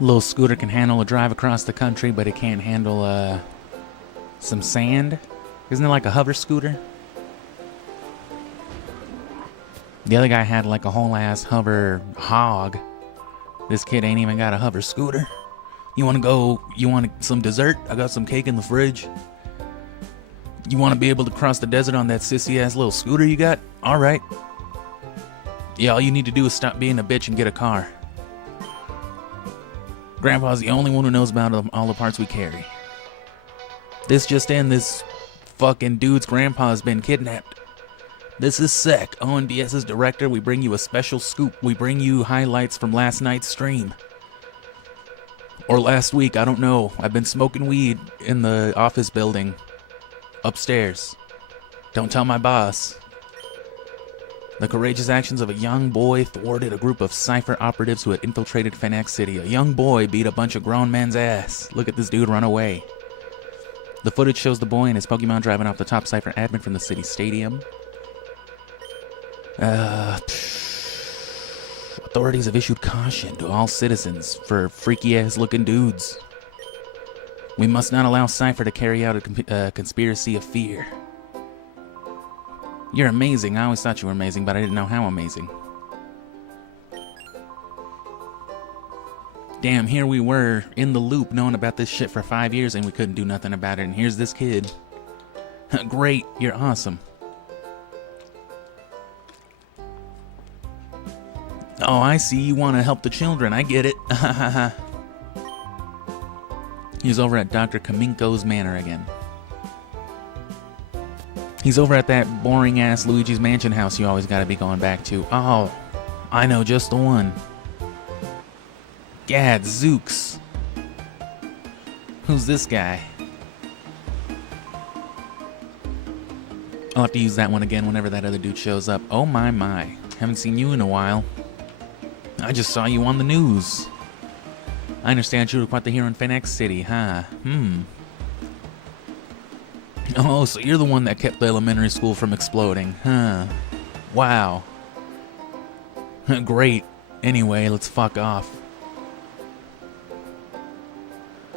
Little scooter can handle a drive across the country, but it can't handle some sand. Isn't it like a hover scooter? The other guy had like a whole ass hover hog. This kid ain't even got a hover scooter. You want some dessert? I got some cake in the fridge. You want to be able to cross the desert on that sissy ass little scooter you got? Alright. Yeah, all you need to do is stop being a bitch and get a car. Grandpa's the only one who knows about all the parts we carry. This just in, this fucking dude's grandpa has been kidnapped. This is Sec, ONBS's director. We bring you a special scoop. We bring you highlights from last night's stream. Or last week, I don't know. I've been smoking weed in the office building. Upstairs. Don't tell my boss. The courageous actions of a young boy thwarted a group of Cypher operatives who had infiltrated Fanax City. A young boy beat a bunch of grown men's ass. Look at this dude run away. The footage shows the boy and his Pokemon driving off the top Cypher admin from the city stadium. Authorities have issued caution to all citizens for freaky-ass looking dudes. We must not allow Cypher to carry out a conspiracy of fear. You're amazing. I always thought you were amazing, but I didn't know how amazing. Damn, here we were in the loop knowing about this shit for 5 years and we couldn't do nothing about it, and here's this kid. Great, you're awesome. Oh, I see, you want to help the children, I get it. He's over at Dr. Kaminko's manor again. He's over at that boring-ass Luigi's Mansion house you always gotta be going back to. Oh, I know just the one. Gad, Zooks. Who's this guy? I'll have to use that one again whenever that other dude shows up. Oh my my, haven't seen you in a while. I just saw you on the news. I understand you were quite the hero in Phoenix City, huh? Oh, so you're the one that kept the elementary school from exploding, huh? Wow. Great. Anyway, let's fuck off.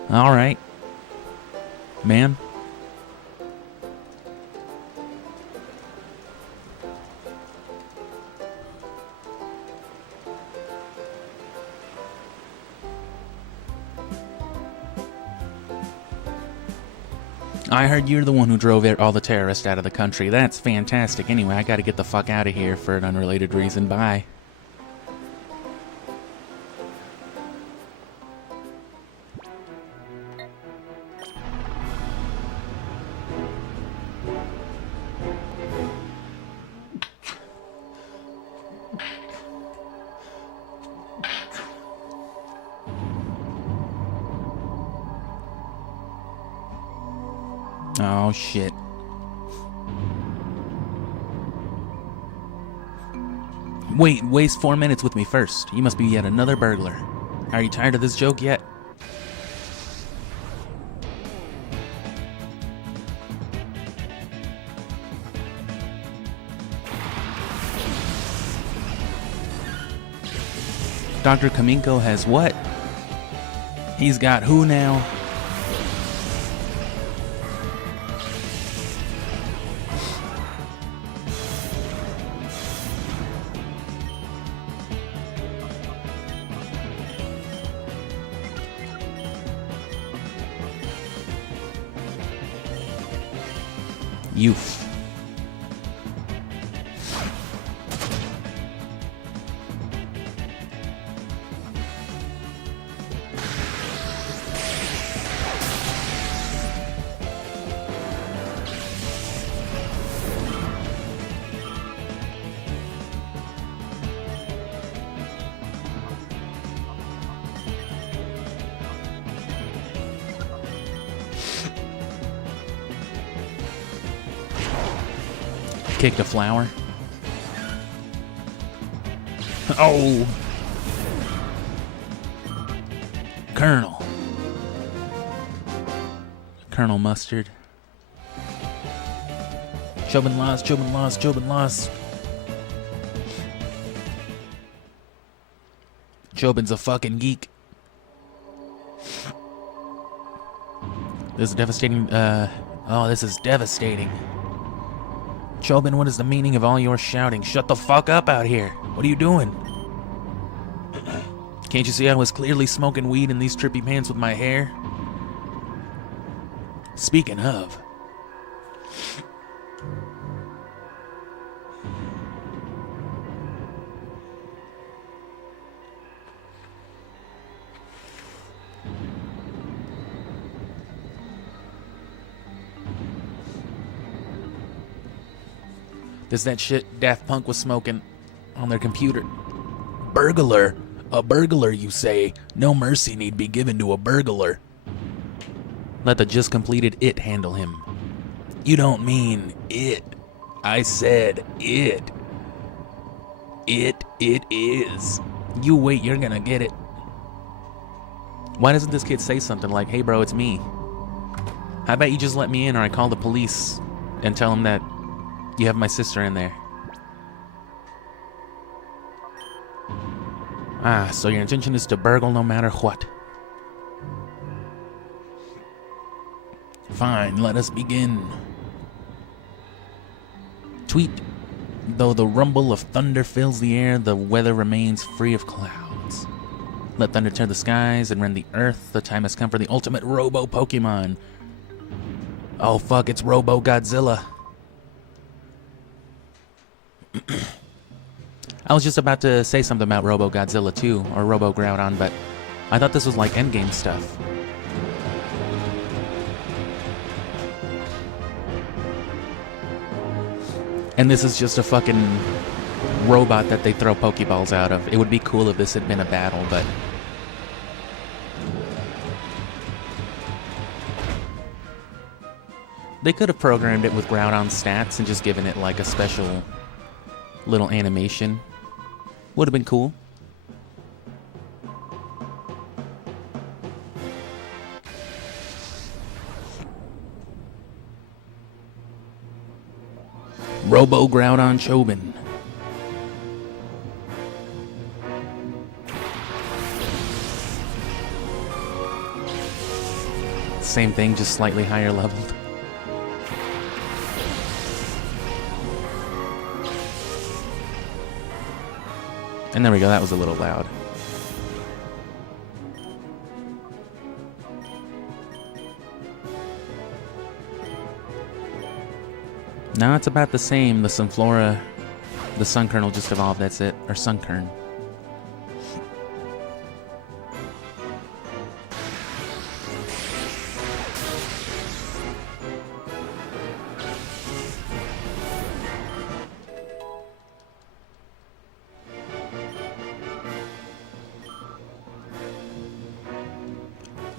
Alright. Man. I heard you're the one who drove all the terrorists out of the country. That's fantastic. Anyway, I gotta get the fuck out of here for an unrelated reason. Bye. Oh, shit. Wait, waste 4 minutes with me first. You must be yet another burglar. Are you tired of this joke yet? Dr. Kaminko has what? He's got who now? Youth. Kicked a flower. Oh! Colonel. Colonel Mustard. Chobin lost, Chobin lost, Chobin lost. Chobin's a fucking geek. This is devastating, oh, this is devastating. Chobin, what is the meaning of all your shouting? Shut the fuck up out here. What are you doing? Can't you see I was clearly smoking weed in these trippy pants with my hair? Speaking of. This is that shit Daft Punk was smoking on their computer. Burglar. A burglar, you say? No mercy need be given to a burglar. Let the just completed it handle him. You don't mean it. I said it. It is. You wait, you're gonna get it. Why doesn't this kid say something like, hey bro, it's me? How about you just let me in, or I call the police and tell them that you have my sister in there. Ah, so your intention is to burgle no matter what. Fine, let us begin. Tweet. Though the rumble of thunder fills the air, the weather remains free of clouds. Let thunder tear the skies and rend the earth. The time has come for the ultimate Robo-Pokemon. Oh fuck, it's Robo-Godzilla. I was just about to say something about Robo-Godzilla too, or Robo-Groudon, but I thought this was like endgame stuff. And this is just a fucking robot that they throw Pokeballs out of. It would be cool if this had been a battle, but... They could have programmed it with Groudon stats and just given it like a special little animation. Would have been cool. Robo Groudon Chobin. Same thing, just slightly higher leveled. And there we go, that was a little loud. Now it's about the same. The Sunflora, the Sunkern just evolved, that's it. Or Sunkern.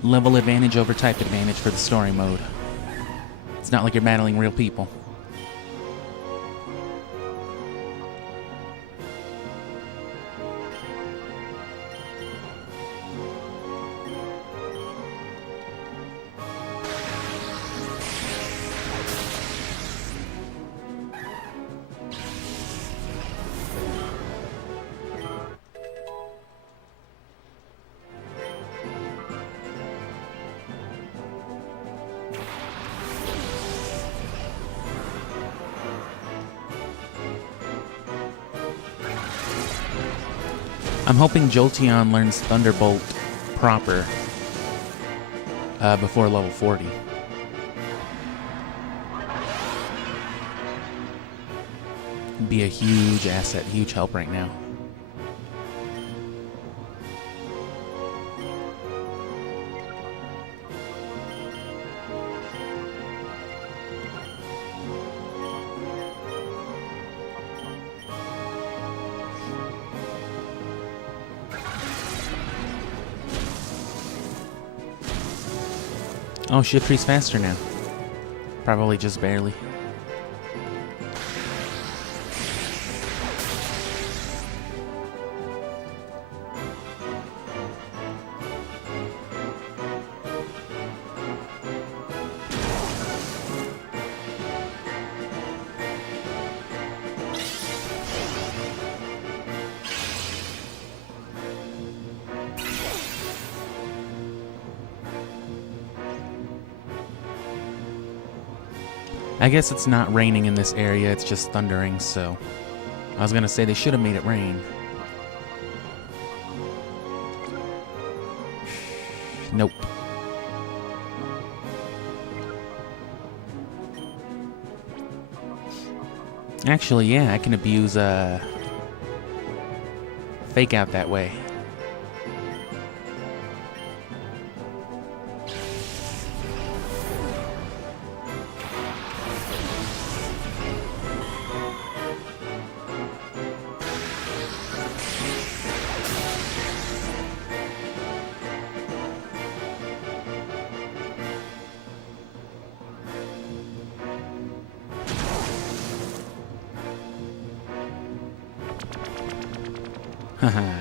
Level advantage over type advantage for the story mode. It's not like you're battling real people. I'm hoping Jolteon learns Thunderbolt proper before level 40. Be a huge asset, huge help right now. Oh, Shiftry's faster now. Probably just barely. I guess it's not raining in this area, it's just thundering, so... I was gonna say they should have made it rain. Nope. Actually, yeah, I can abuse, Fake Out that way. Haha.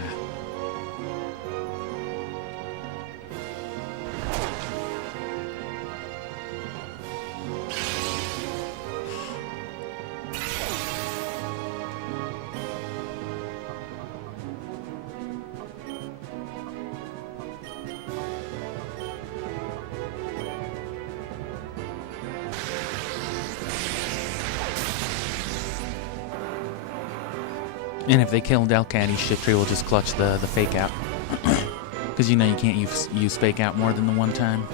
And if they kill Delcat, Shiftry will just clutch the fake out. Because you know you can't use fake out more than the one time.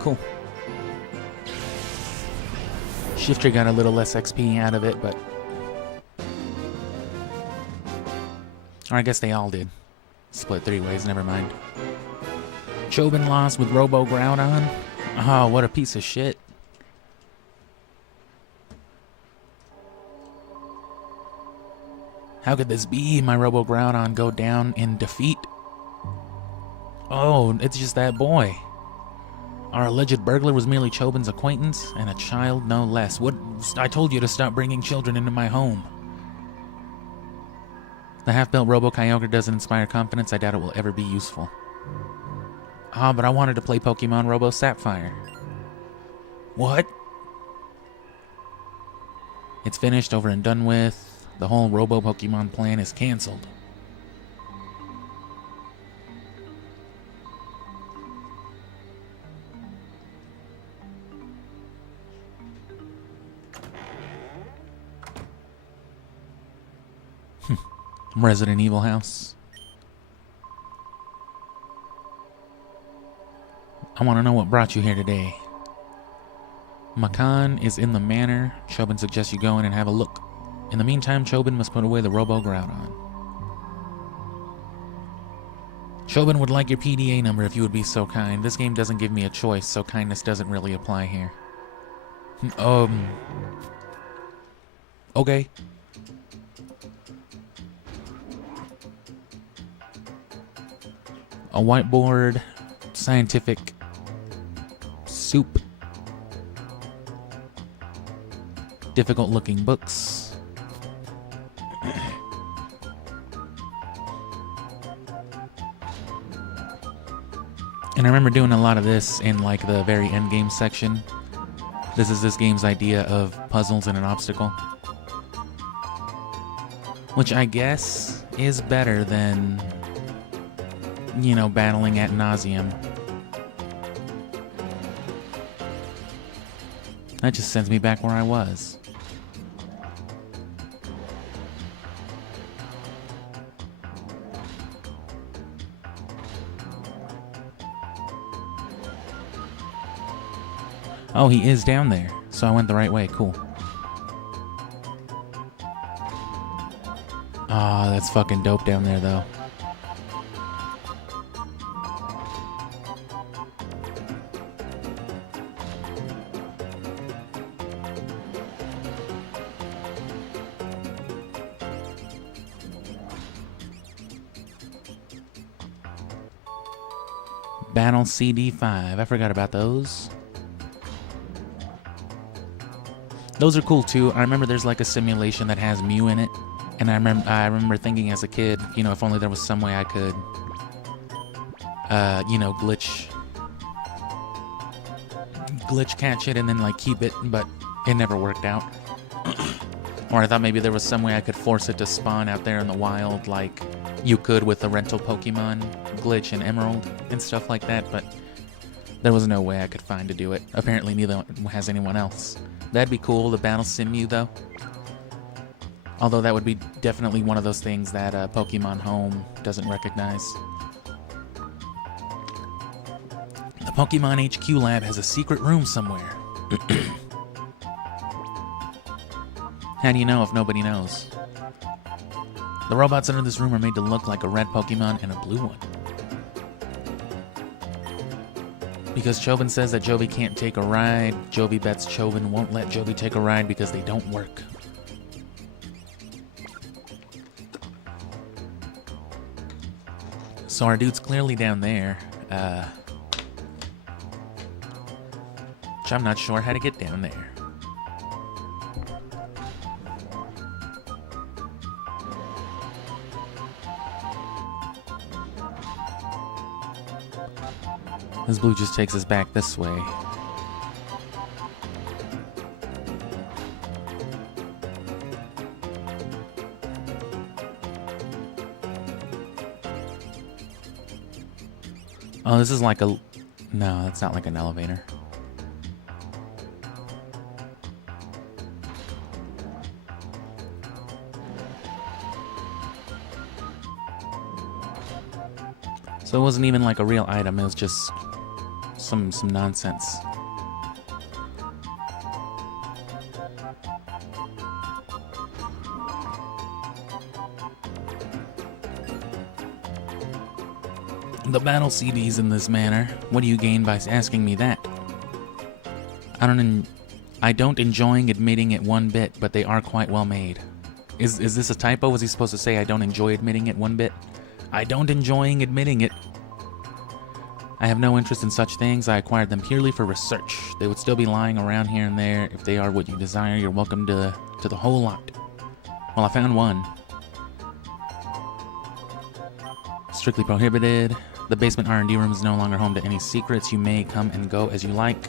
Cool. Shifter got a little less XP out of it, but... Or I guess they all did. Split 3 ways, never mind. Chobin lost with Robo Groudon. Oh, what a piece of shit. How could this be? My Robo Groudon go down in defeat? Oh, it's just that boy. Our alleged burglar was merely Chobin's acquaintance, and a child no less. What? I told you to stop bringing children into my home. The half-built Robo-Kyogre doesn't inspire confidence. I doubt it will ever be useful. Ah, but I wanted to play Pokemon Robo Sapphire. What? It's finished, over and done with. The whole Robo Pokemon plan is cancelled. Resident Evil house. I want to know what brought you here today. Makan is in the manor. Chobin suggests you go in and have a look. In the meantime, Chobin must put away the Robo Groudon. Chobin would like your PDA number if you would be so kind. This game doesn't give me a choice, so kindness doesn't really apply here. Okay. A whiteboard, scientific soup, difficult looking books, and I remember doing a lot of this in like the very end game section. This is this game's idea of puzzles and an obstacle, which I guess is better than, you know, battling ad nauseum. That just sends me back where I was. Oh, he is down there, so I went the right way. Cool. Ah, that's fucking dope down there, though. Battle CD5. I forgot about those. Those are cool too. I remember there's like a simulation that has Mew in it, and I remember thinking as a kid, you know, if only there was some way I could, you know, glitch catch it and then like keep it, but it never worked out. Or I thought maybe there was some way I could force it to spawn out there in the wild, like you could with the rental Pokemon glitch in Emerald and stuff like that, but there was no way I could find to do it. Apparently neither has anyone else. That'd be cool, the Battle Sim Mew, though. Although that would be definitely one of those things that Pokemon Home doesn't recognize. The Pokemon HQ lab has a secret room somewhere. How do you know if nobody knows? The robots under this room are made to look like a red Pokemon and a blue one. Because Chobin says that Jovi can't take a ride, Jovi bets Chobin won't let Jovi take a ride because they don't work. So our dude's clearly down there. which I'm not sure how to get down there. This blue just takes us back this way. Oh, this is like a... No, that's not like an elevator. So it wasn't even like a real item, it was just some nonsense. The battle CDs in this manner. What do you gain by asking me that? I don't enjoying admitting it one bit, but they are quite well made. Is this a typo? Was he supposed to say I don't enjoy admitting it one bit? I don't enjoying admitting it. I have no interest in such things. I acquired them purely for research. They would still be lying around here and there. If they are what you desire, you're welcome to the whole lot. Well, I found one. Strictly prohibited. The basement R&D room is no longer home to any secrets. You may come and go as you like,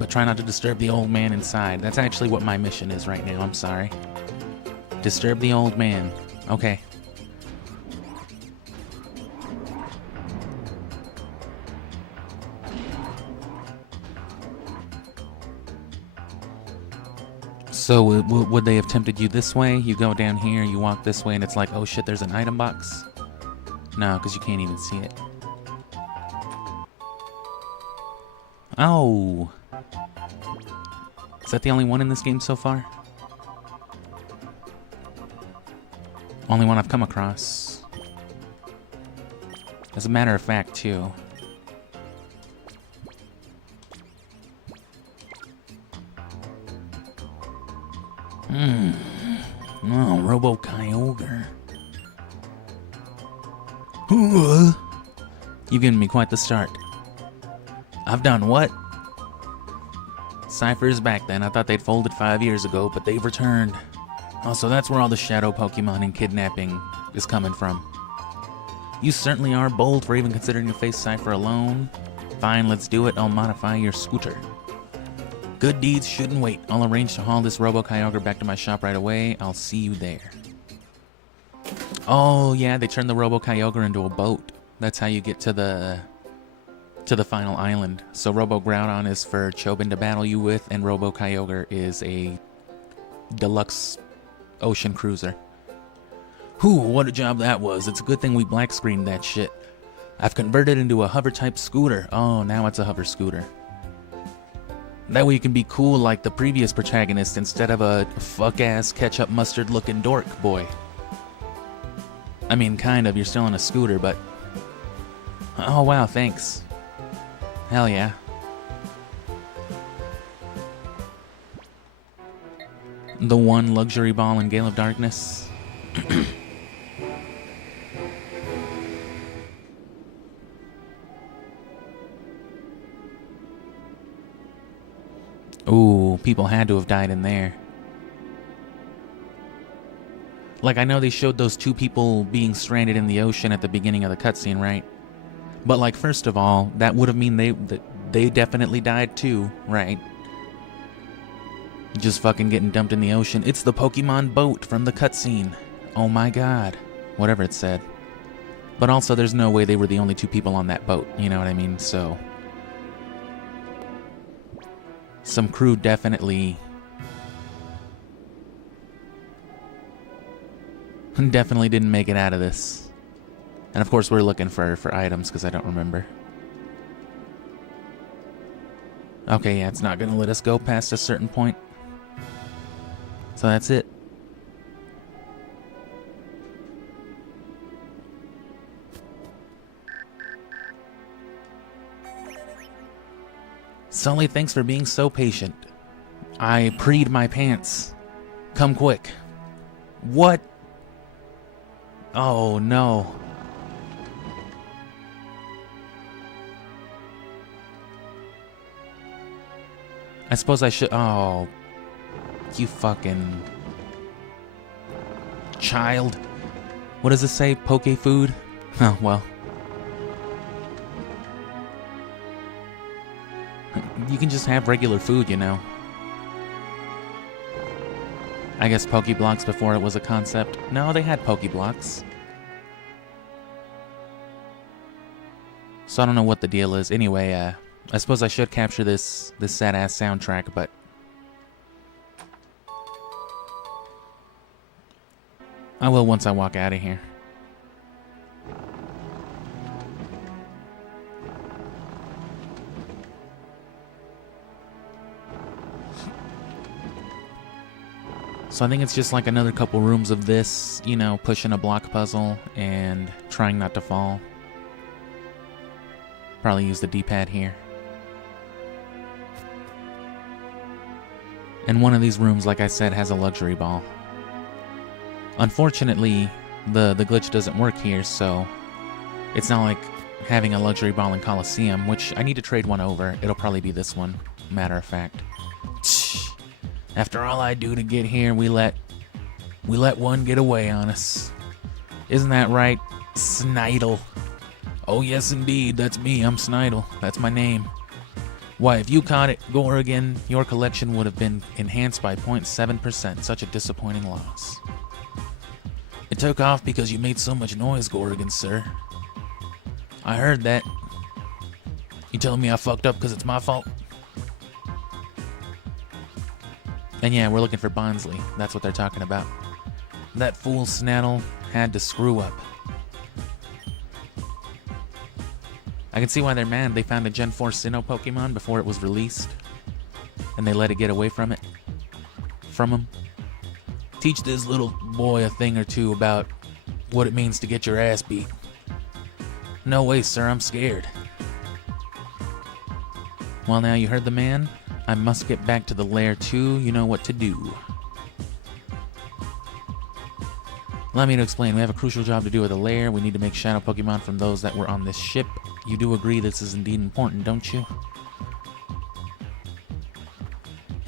but try not to disturb the old man inside. That's actually what my mission is right now. I'm sorry. Disturb the old man. Okay. So would they have tempted you this way? You go down here, you walk this way, and it's like, oh shit, there's an item box? No, because you can't even see it. Oh! Is that the only one in this game so far? Only one I've come across. As a matter of fact, too. Oh, Robo-Kyogre. You've given me quite the start. I've done what? Cypher's back then. I thought they'd folded 5 years ago, but they've returned. Oh, so that's where all the shadow Pokemon and kidnapping is coming from. You certainly are bold for even considering to face Cypher alone. Fine, let's do it. I'll modify your scooter. Good deeds shouldn't wait. I'll arrange to haul this Robo-Kyogre back to my shop right away. I'll see you there. Oh, yeah, they turned the Robo-Kyogre into a boat. That's how you get to the final island. So Robo-Groudon is for Chobin to battle you with, and Robo-Kyogre is a deluxe ocean cruiser. Whew, what a job that was. It's a good thing we black screened that shit. I've converted into a hover-type scooter. Oh, now it's a hover scooter. That way you can be cool like the previous protagonist instead of a fuck-ass ketchup mustard-looking dork boy. I mean, kind of. You're still in a scooter, but... Oh, wow, thanks. Hell yeah. The one luxury ball in Gale of Darkness. Ooh, people had to have died in there. Like, I know they showed those two people being stranded in the ocean at the beginning of the cutscene, right? But, like, first of all, that would have mean they definitely died too, right? Just fucking getting dumped in the ocean. It's the Pokemon boat from the cutscene. Oh my god. Whatever it said. But also, there's no way they were the only two people on that boat, you know what I mean? So... some crew definitely didn't make it out of this. And of course we're looking for items because I don't remember. Okay, yeah, it's not gonna let us go past a certain point. So that's it. Sully, thanks for being so patient. I preed my pants. Come quick. What? Oh no. I suppose I should... Oh, you fucking... child. What does it say? Poke food? Oh, well. You can just have regular food, you know. I guess Pokeblocks before it was a concept. No, they had Pokeblocks. So I don't know what the deal is. Anyway, I suppose I should capture this sad-ass soundtrack, but... I will once I walk out of here. So I think it's just like another couple rooms of this, you know, pushing a block puzzle and trying not to fall. Probably use the D-pad here. And one of these rooms, like I said, has a luxury ball. Unfortunately, the glitch doesn't work here, so it's not like having a luxury ball in Coliseum, which I need to trade one over. It'll probably be this one, matter of fact. After all I do to get here, we let one get away on us. Isn't that right, Snidle? Oh yes indeed, that's me, I'm Snidle. That's my name. Why, if you caught it, Gorgon, your collection would have been enhanced by 0.7%. Such a disappointing loss. It took off because you made so much noise, Gorgon, sir. I heard that. You telling me I fucked up because it's my fault? And yeah, we're looking for Bonsley. That's what they're talking about. That fool Snaddle had to screw up. I can see why they're mad. They found a Gen 4 Sinnoh Pokemon before it was released. And they let it get away from it. From him. Teach this little boy a thing or two about what it means to get your ass beat. No way, sir. I'm scared. Well, now you heard the man. I must get back to the lair too. You know what to do. Allow me to explain. We have a crucial job to do with the lair. We need to make shadow Pokemon from those that were on this ship. You do agree this is indeed important, don't you?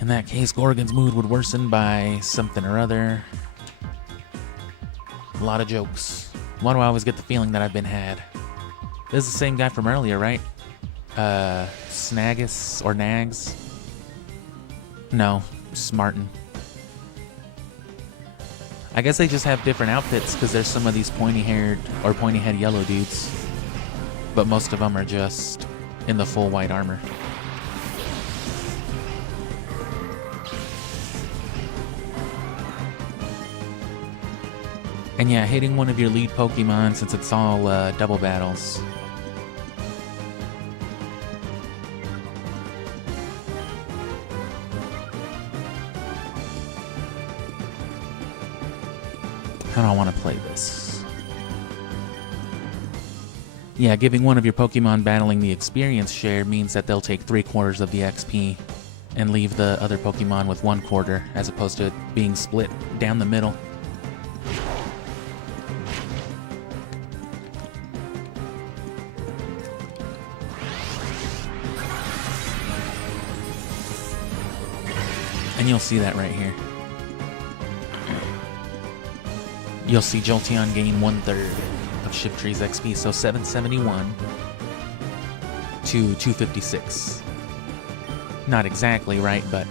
In that case, Gorgon's mood would worsen by something or other. A lot of jokes. Why do I always get the feeling that I've been had? This is the same guy from earlier, right? Snaggus or Nags? No, Smarten. I guess they just have different outfits because there's some of these pointy-haired or pointy-head yellow dudes. But most of them are just in the full white armor. And yeah, hitting one of your lead Pokemon, since it's all double battles. How do I want to play this? Yeah, giving one of your Pokemon battling the experience share means that they'll take 3/4 of the XP and leave the other Pokemon with 1/4, as opposed to being split down the middle. And you'll see that right here. You'll see Jolteon gain 1/3 of Shiftry's XP, so 771 to 256. Not exactly right, but...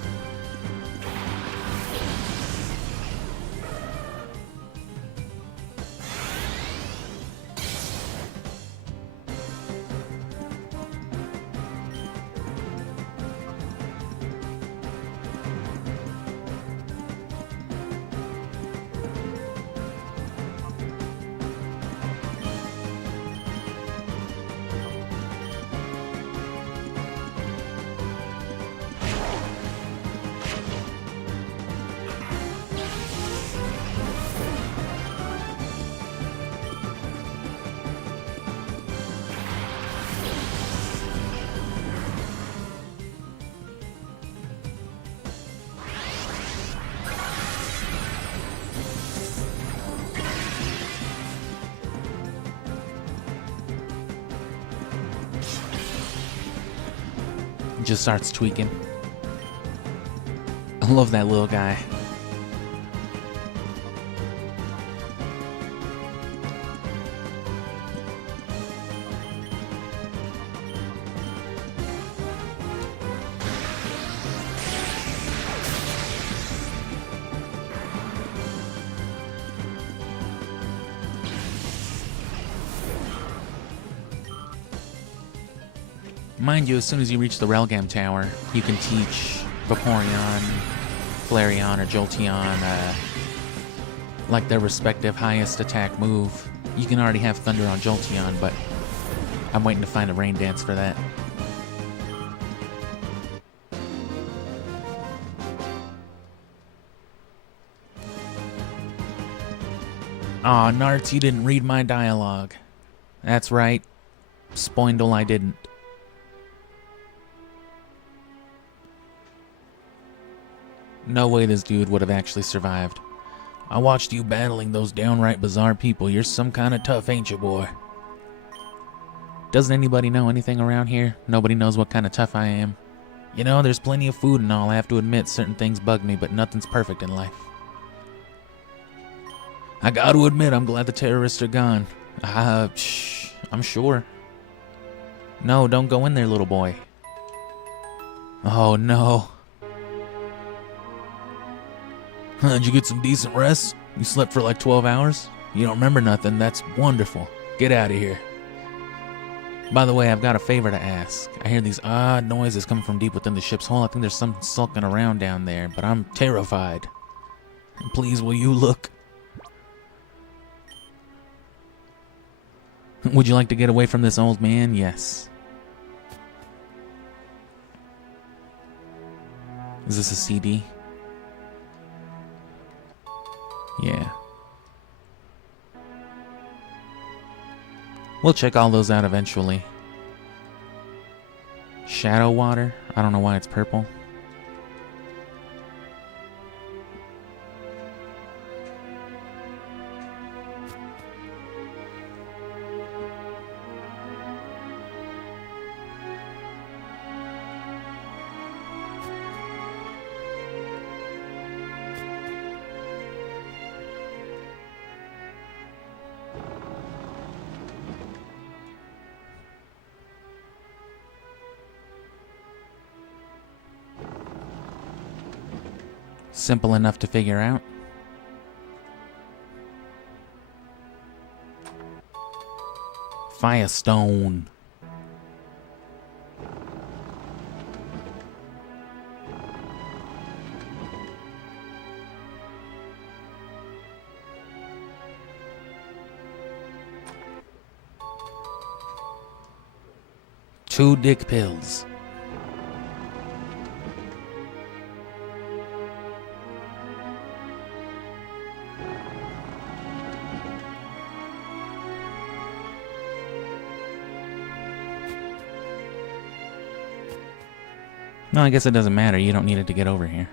just starts tweaking. I love that little guy. Mind you, as soon as you reach the Relgam Tower, you can teach Vaporeon, Flareon, or Jolteon, like their respective highest attack move. You can already have Thunder on Jolteon, but I'm waiting to find a Rain Dance for that. Aw, Narts, you didn't read my dialogue. That's right. Spoindle, I didn't. No way this dude would have actually survived. I watched you battling those downright bizarre people. You're some kind of tough, ain't you, boy? Doesn't anybody know anything around here? Nobody knows what kind of tough I am. You know, there's plenty of food and all. I have to admit, certain things bug me, but nothing's perfect in life. I gotta admit, I'm glad the terrorists are gone. I'm sure. No, don't go in there, little boy. Oh, no. Did you get some decent rest? You slept for like 12 hours? You don't remember nothing? That's wonderful. Get out of here. By the way, I've got a favor to ask. I hear these odd noises coming from deep within the ship's hull. I think there's something sulking around down there, but I'm terrified. Please, will you look? Would you like to get away from this old man? Yes. Is this a CD? Yeah. We'll check all those out eventually. Shadow water? I don't know why it's purple. Simple enough to figure out. Firestone. Two dick pills. No, I guess it doesn't matter. You don't need it to get over here.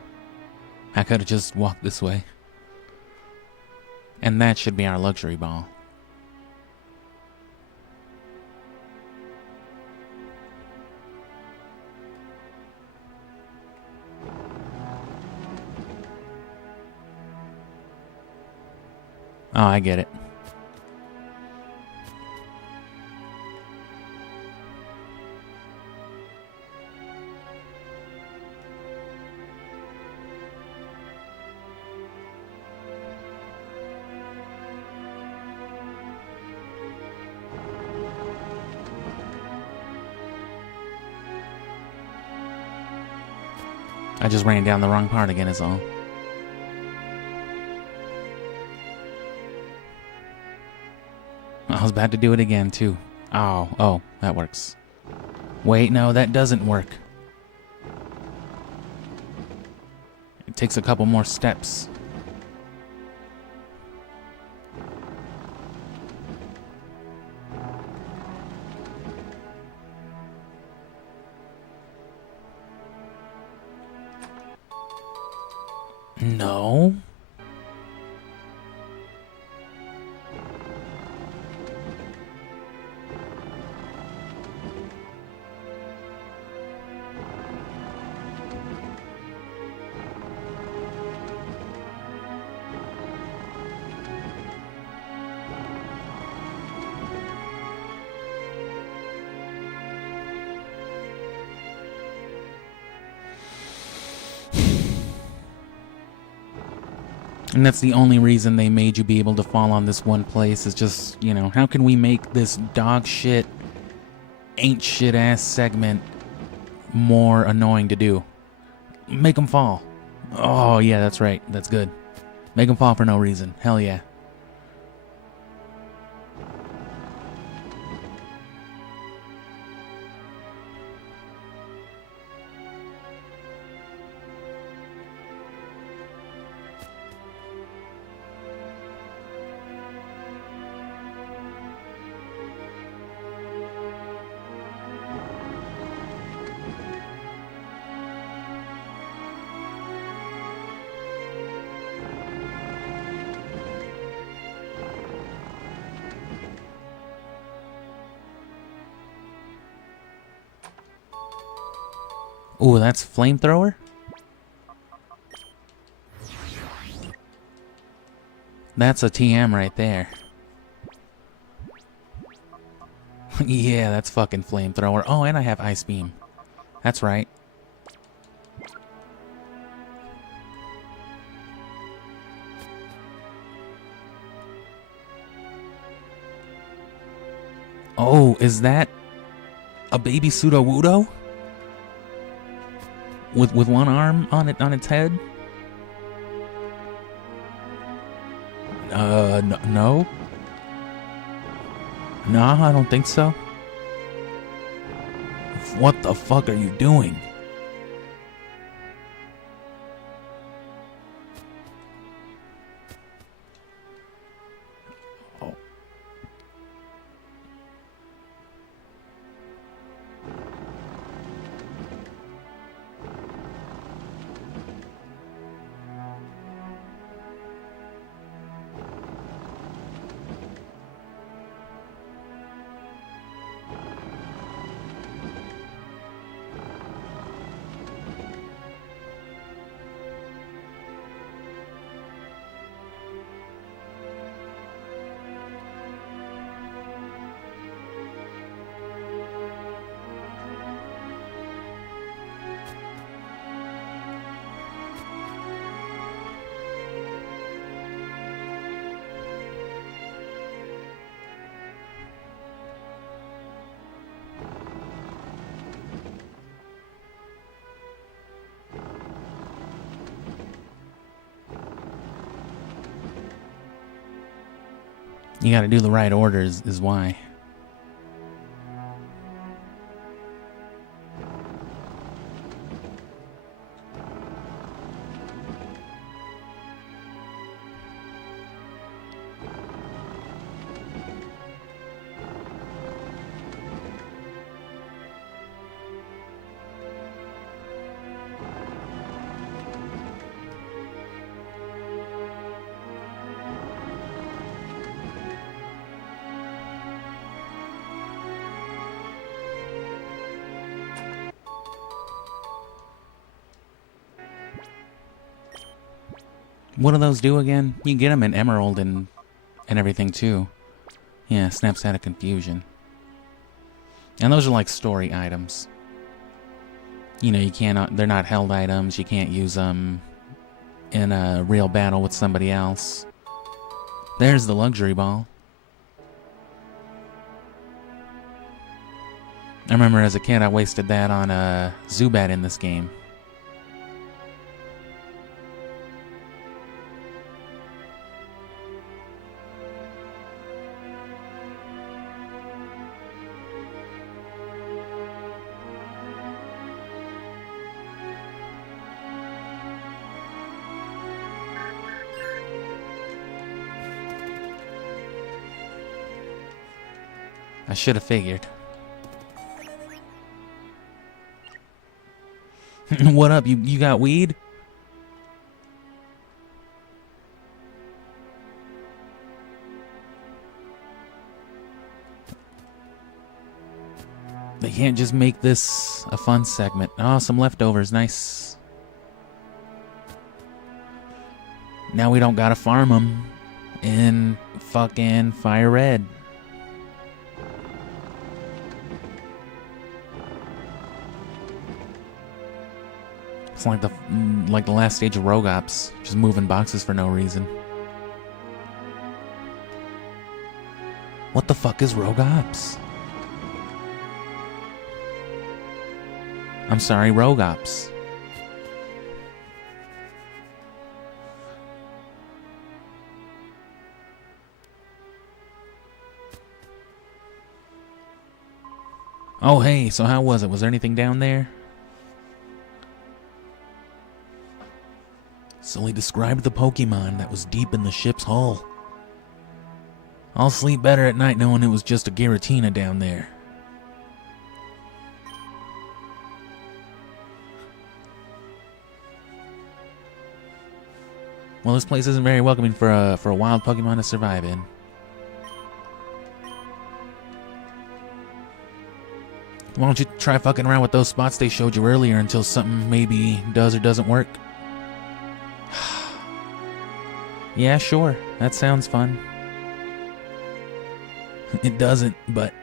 I could have just walked this way. And that should be our luxury ball. Oh, I get it. I just ran down the wrong part again is all. I was about to do it again too. Oh, that works. Wait, no, that doesn't work. It takes a couple more steps. No. And that's the only reason they made you be able to fall on this one place, is just, you know, how can we make this dog shit, ain't shit ass segment more annoying to do? Make them fall. Oh, yeah, that's right. That's good. Make them fall for no reason. Hell yeah. Ooh, that's flamethrower? That's a TM right there. Yeah, that's fucking flamethrower. Oh, and I have ice beam. That's right. Oh, is that a baby Sudowoodo? With one arm on its head? No. Nah, I don't think so. What the fuck are you doing? Oh. You gotta do the right orders, is why. What do those do again? You get them in Emerald and everything too. Yeah, snaps out of confusion. And those are like story items. You know, you cannot, they're not held items. You can't use them in a real battle with somebody else. There's the luxury ball. I remember as a kid I wasted that on a Zubat in this game. I should have figured. What up? You got weed? They can't just make this a fun segment. Oh, some leftovers. Nice. Now we don't gotta farm them in fucking Fire Red. It's like the last stage of Rogue Ops, just moving boxes for no reason. What the fuck is Rogue Ops? I'm sorry, Rogue Ops. Oh hey, so how was it? Was there anything down there? Sully described the Pokemon that was deep in the ship's hull. I'll sleep better at night knowing it was just a Giratina down there. Well, this place isn't very welcoming for a wild Pokemon to survive in. Why don't you try fucking around with those spots they showed you earlier until something maybe does or doesn't work? Yeah, sure. That sounds fun. It doesn't, but...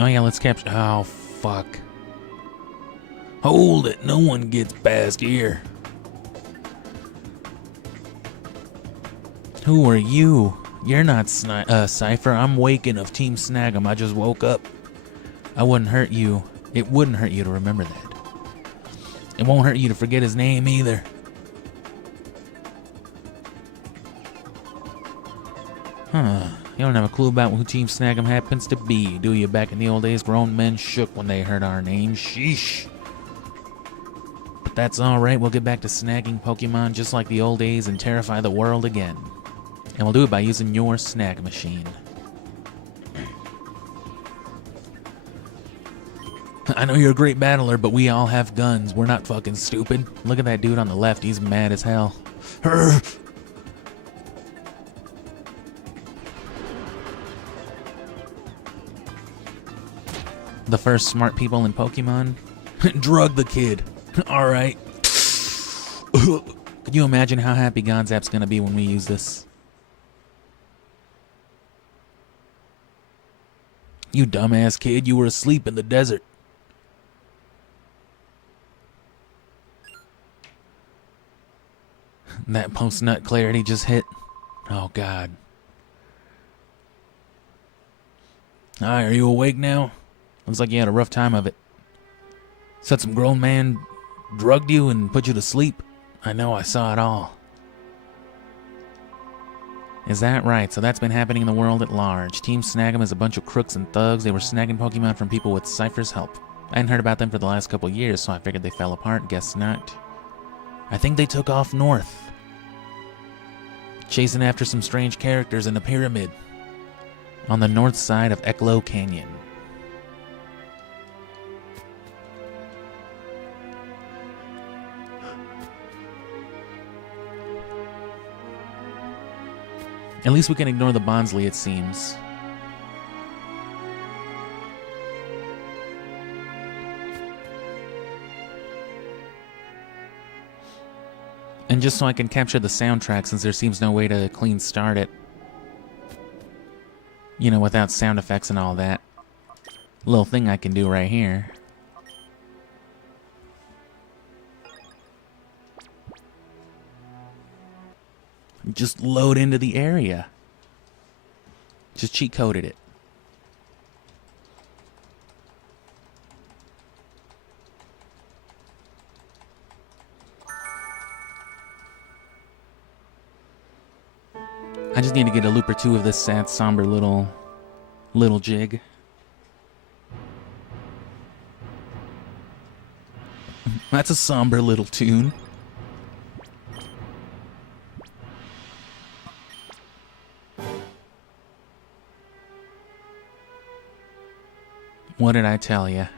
Oh yeah, let's capture... Oh, fuck. Hold it, no one gets past here. Who are you? You're not Cypher. I'm Waken of Team Snag'em. I just woke up. I wouldn't hurt you. It wouldn't hurt you to remember that. It won't hurt you to forget his name either. Huh. You don't have a clue about who Team Snag'em happens to be, do you? Back in the old days, grown men shook when they heard our name. Sheesh. But that's alright. We'll get back to snagging Pokemon just like the old days and terrify the world again. And we'll do it by using your snag machine. I know you're a great battler, but we all have guns. We're not fucking stupid. Look at that dude on the left. He's mad as hell. The first smart people in Pokemon? Drug the kid. Alright. Could you imagine how happy Gonzap's gonna be when we use this? You dumbass kid, you were asleep in the desert. That post-nut clarity just hit. Oh, God. Hi, are you awake now? Looks like you had a rough time of it. Said some grown man drugged you and put you to sleep. I know, I saw it all. Is that right? So that's been happening in the world at large. Team Snag'em is a bunch of crooks and thugs. They were snagging Pokemon from people with Cypher's help. I hadn't heard about them for the last couple years, so I figured they fell apart. Guess not. I think they took off north, chasing after some strange characters in a pyramid on the north side of Eklo Canyon. At least we can ignore the Bonsly, it seems. And just so I can capture the soundtrack, since there seems no way to clean start it. You know, without sound effects and all that. Little thing I can do right here. Just load into the area. Just cheat coded it. I just need to get a loop or two of this sad, somber little jig. That's a somber little tune. What did I tell you?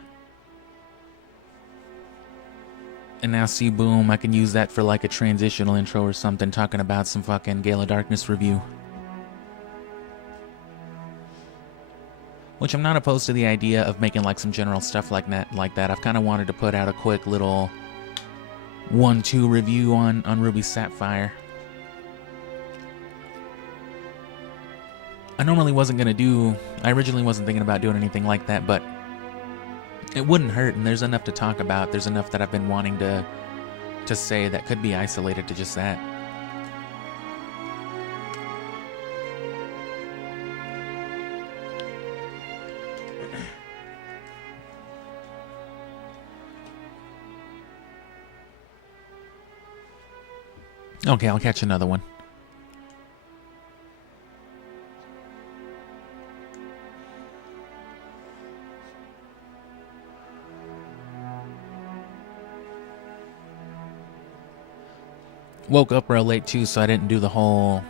And now see, boom, I can use that for like a transitional intro or something, talking about some fucking Gale of Darkness review. Which I'm not opposed to the idea of making like some general stuff like that. I've kind of wanted to put out a quick little 1-2 review on Ruby Sapphire. I originally wasn't thinking about doing anything like that, but it wouldn't hurt, and there's enough to talk about. There's enough that I've been wanting to say that could be isolated to just that. Okay, I'll catch another one. Woke up real late too, so I didn't do the whole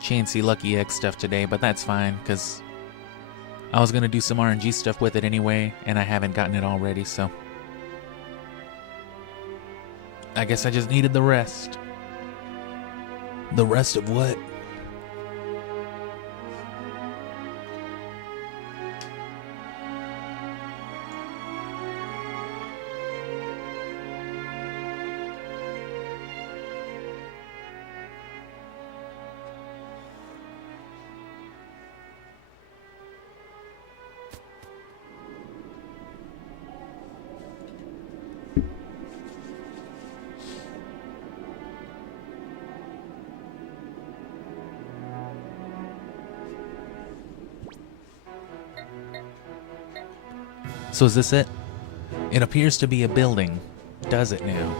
Chansey Lucky X stuff today, but that's fine, because I was going to do some RNG stuff with it anyway, and I haven't gotten it all ready, so I guess I just needed the rest. The rest of what? So is this it? It appears to be a building. Does it now?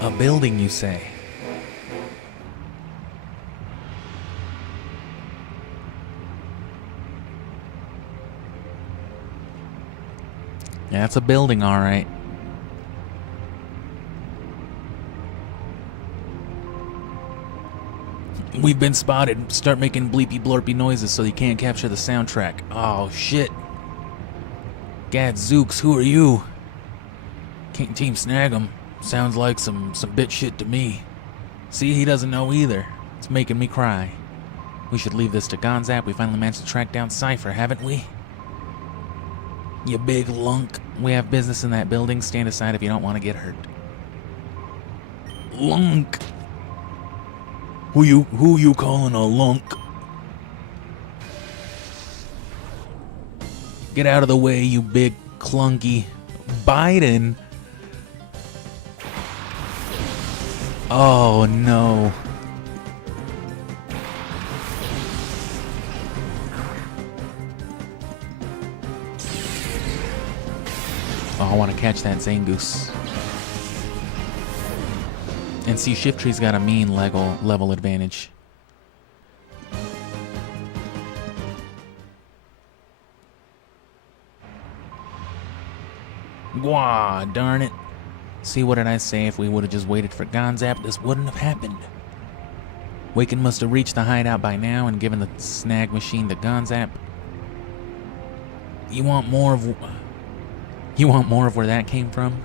A building, you say? Yeah, it's a building, all right. We've been spotted. Start making bleepy blorpy noises so you can't capture the soundtrack. Oh, shit. Gadzooks, who are you? Can't team snag him. Sounds like some bitch shit to me. See, he doesn't know either. It's making me cry. We should leave this to Gonzap. We finally managed to track down Cypher, haven't we? You big lunk. We have business in that building. Stand aside if you don't want to get hurt. Lunk. Who you calling a lunk? Get out of the way, you big clunky Biden. Oh no. Oh, I want to catch that Zangoose. And see, Shift Tree's got a mean level advantage. Wah, darn it. See, what did I say? If we would have just waited for Gonzap, this wouldn't have happened. Waken must have reached the hideout by now and given the snag machine to Gonzap. You want more of where that came from?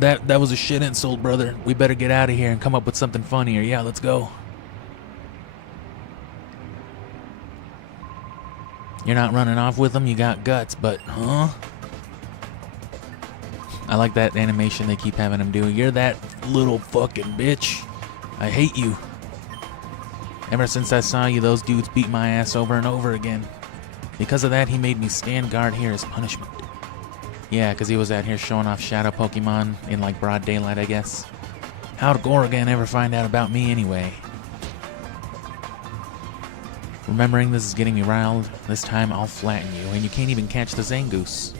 That was a shit insult, brother. We better get out of here and come up with something funnier. Yeah, let's go. You're not running off with them, you got guts, but, huh? I like that animation they keep having him do. You're that little fucking bitch. I hate you. Ever since I saw you, those dudes beat my ass over and over again. Because of that, he made me stand guard here as punishment. Yeah, because he was out here showing off shadow Pokemon in like broad daylight, I guess. How'd Gorgon ever find out about me anyway? Remembering this is getting me riled. This time I'll flatten you, and you can't even catch the Zangoose.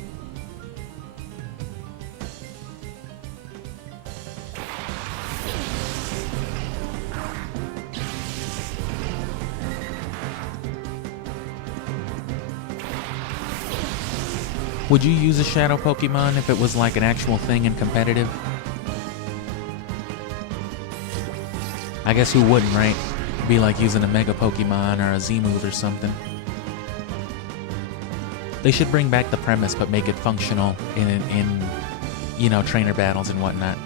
Would you use a shadow Pokemon if it was like an actual thing in competitive? I guess who wouldn't, right? It'd be like using a Mega Pokemon or a Z-move or something. They should bring back the premise, but make it functional in you know, trainer battles and whatnot.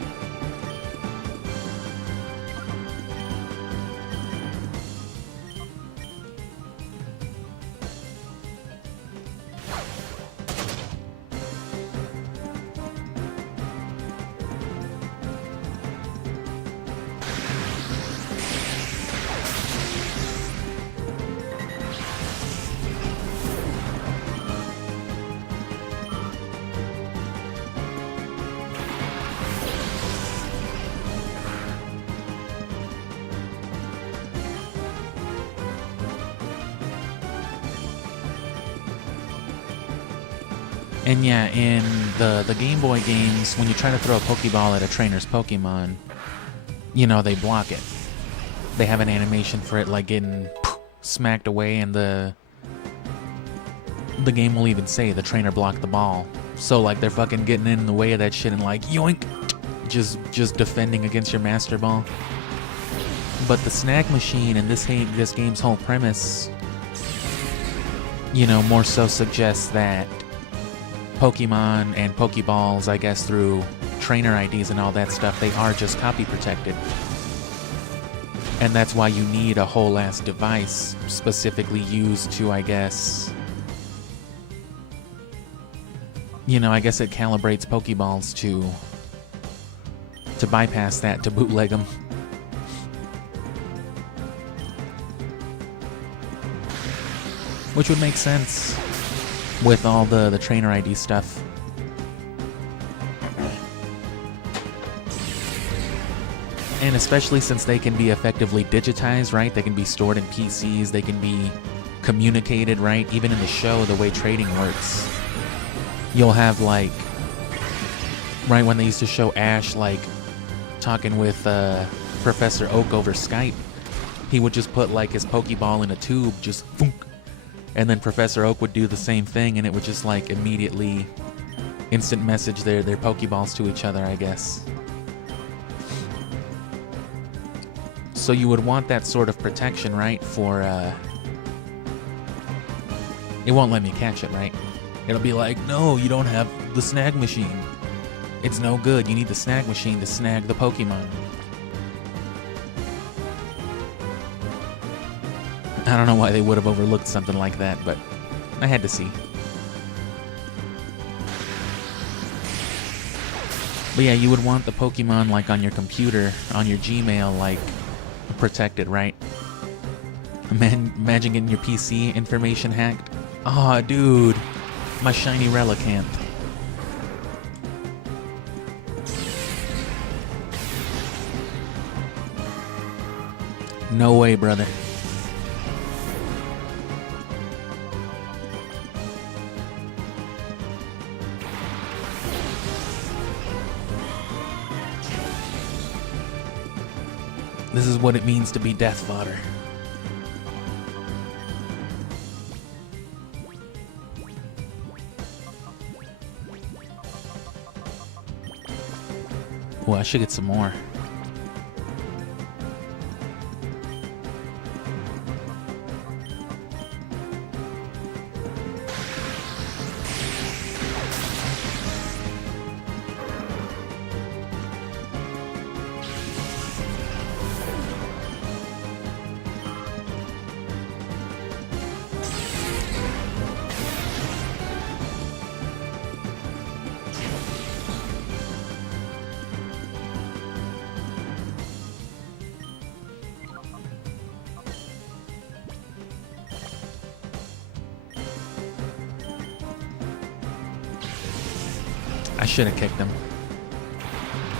And yeah, in the Game Boy games, when you try to throw a Pokeball at a trainer's Pokemon, you know, they block it. They have an animation for it, like getting smacked away, and the game will even say the trainer blocked the ball. So like they're fucking getting in the way of that shit and like yoink, just defending against your Master Ball. But the snag machine and this game's whole premise, you know, more so suggests that Pokemon and Pokeballs, I guess through trainer IDs and all that stuff, they are just copy protected. And that's why you need a whole ass device specifically used to, I guess, you know, I guess it calibrates Pokeballs to bypass that, to bootleg them. Which would make sense with all the trainer ID stuff. And especially since they can be effectively digitized, right? They can be stored in PCs, they can be communicated, right? Even in the show, the way trading works. You'll have like, right when they used to show Ash like talking with Professor Oak over Skype, he would just put like his Pokeball in a tube, just thunk. And then Professor Oak would do the same thing, and it would just like immediately instant message their Pokeballs to each other, I guess. So you would want that sort of protection, right? For it won't let me catch it, right? It'll be like, no, you don't have the snag machine. It's no good. You need the snag machine to snag the Pokemon. I don't know why they would have overlooked something like that, but I had to see. But yeah, you would want the Pokemon like on your computer, on your Gmail, like protected, right? Imagine getting your PC information hacked. Aw, dude, my shiny Relicanth. No way, brother. This is what it means to be death fodder. Oh, I should get some more. I should have kicked him.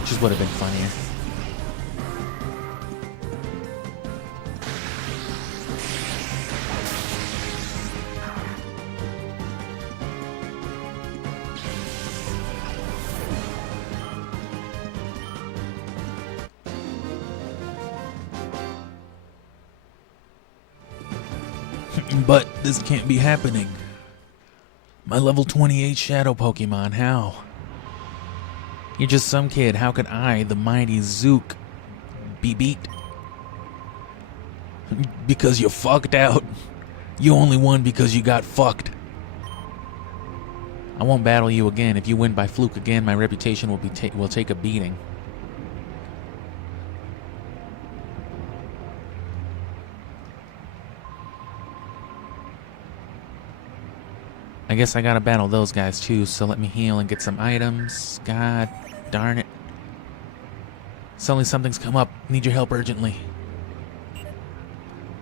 Just would have been funnier. But this can't be happening. My level 28 Shadow Pokemon, how? You're just some kid. How could I, the mighty Zook, be beat? Because you fucked out. You only won because you got fucked. I won't battle you again. If you win by fluke again, my reputation will take a beating. I guess I gotta battle those guys too, so let me heal and get some items. God darn it. Suddenly something's come up. Need your help urgently.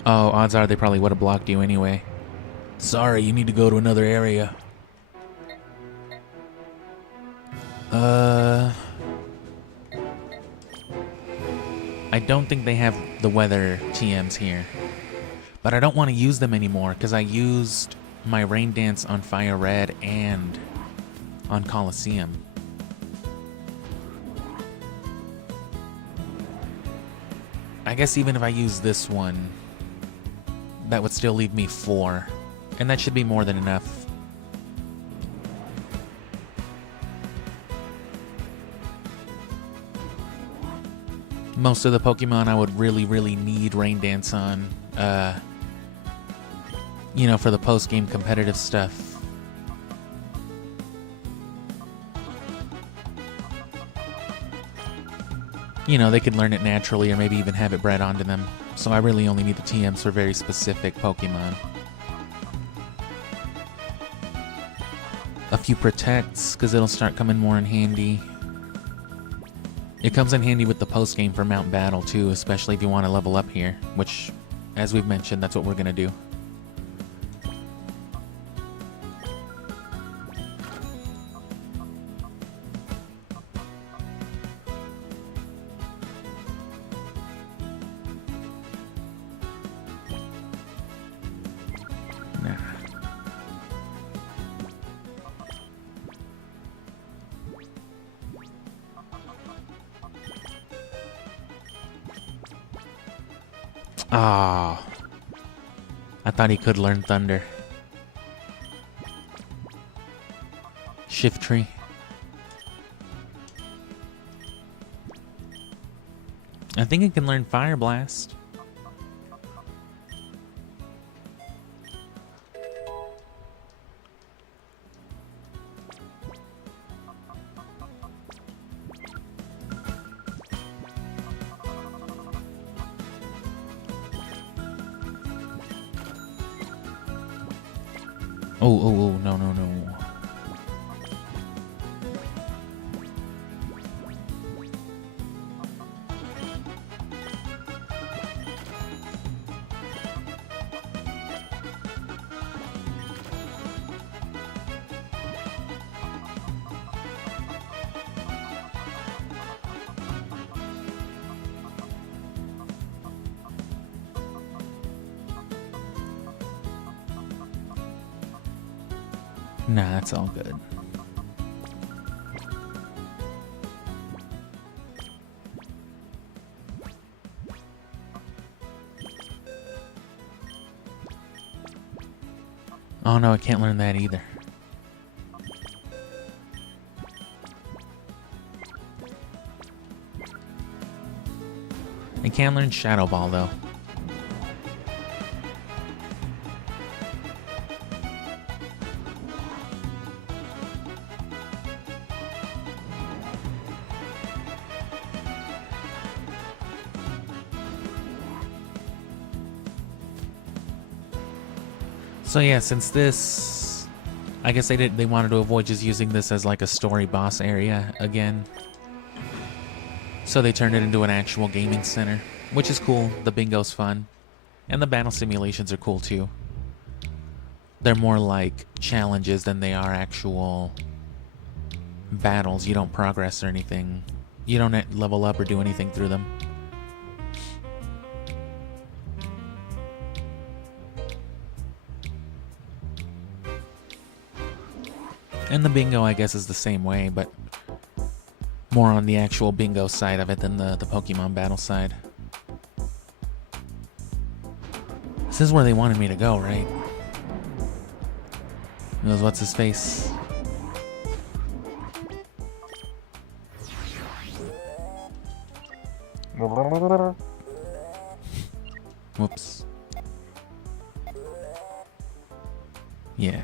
Oh, odds are they probably would have blocked you anyway. Sorry, you need to go to another area. I don't think they have the weather TMs here. But I don't want to use them anymore because I used my rain dance on Fire Red and on Coliseum. I guess even if I use this one, that would still leave me 4. And that should be more than enough. Most of the Pokemon I would really need Rain Dance on. You know, for the post-game competitive stuff. You know, they could learn it naturally or maybe even have it bred onto them. So I really only need the TMs for very specific Pokemon. A few protects, because it'll start coming more in handy. It comes in handy with the post-game for Mount Battle too, especially if you want to level up here, which, as we've mentioned, that's what we're going to do. Ah, I thought he could learn Thunder. Shift Tree. I think it can learn Fire Blast. Oh, no. Nah, that's all good. Oh no, I can't learn that either. I can learn Shadow Ball though. So yeah, since this, I guess they wanted to avoid just using this as like a story boss area again. So they turned it into an actual gaming center, which is cool. The bingo's fun. And the battle simulations are cool too. They're more like challenges than they are actual battles. You don't progress or anything. You don't level up or do anything through them. And the bingo, I guess, is the same way, but more on the actual bingo side of it than the Pokemon battle side. This is where they wanted me to go, right? Knows what's his face? Whoops. Yeah.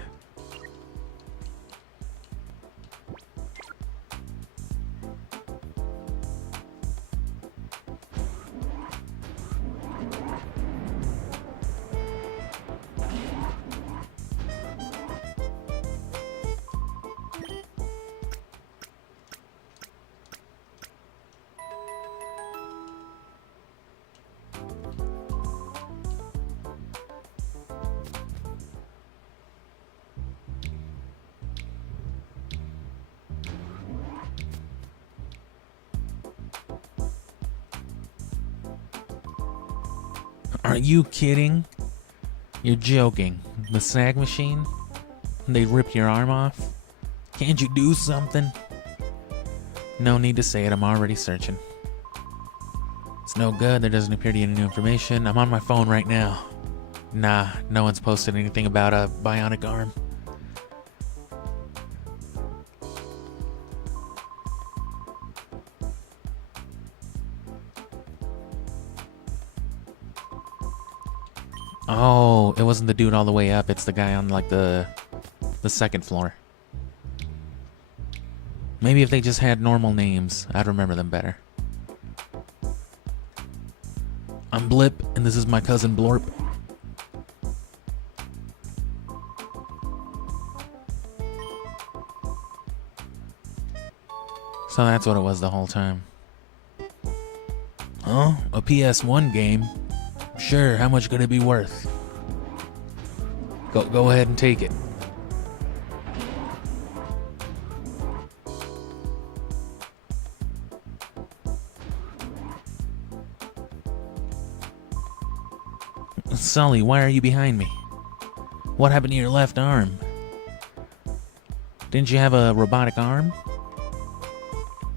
Are you kidding? You're joking. The snag machine? They rip your arm off? Can't you do something? No need to say it, I'm already searching. It's no good, there doesn't appear to be any new information. I'm on my phone right now. Nah, no one's posted anything about a bionic arm. Oh, it wasn't the dude all the way up, it's the guy on like the second floor. Maybe if they just had normal names, I'd remember them better. I'm Blip, and this is my cousin Blorp. So that's what it was the whole time. Huh? A PS1 game? Sure, how much could it be worth? Go ahead and take it. Sully, why are you behind me? What happened to your left arm? Didn't you have a robotic arm?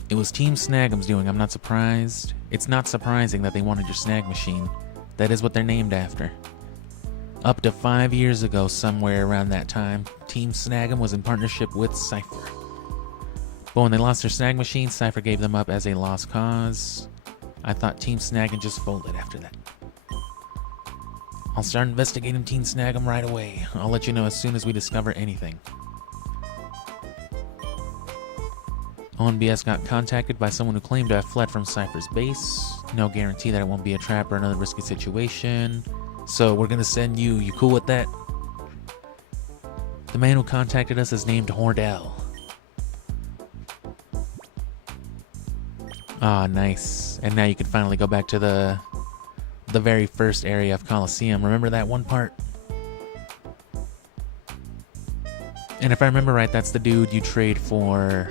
It was Team Snag'em's doing, I'm not surprised. It's not surprising that they wanted your snag machine. That is what they're named after. Up to 5 years ago, somewhere around that time, Team Snag'em was in partnership with Cypher. But when they lost their snag machine, Cypher gave them up as a lost cause. I thought Team Snag'em just folded after that. I'll start investigating Team Snag'em right away. I'll let you know as soon as we discover anything. ONBS got contacted by someone who claimed to have fled from Cypher's base. No guarantee that it won't be a trap or another risky situation. So we're gonna send you. You cool with that? The man who contacted us is named Hordell. Ah, nice. And now you can finally go back to the very first area of Coliseum. Remember that one part? And if I remember right, that's the dude you trade for...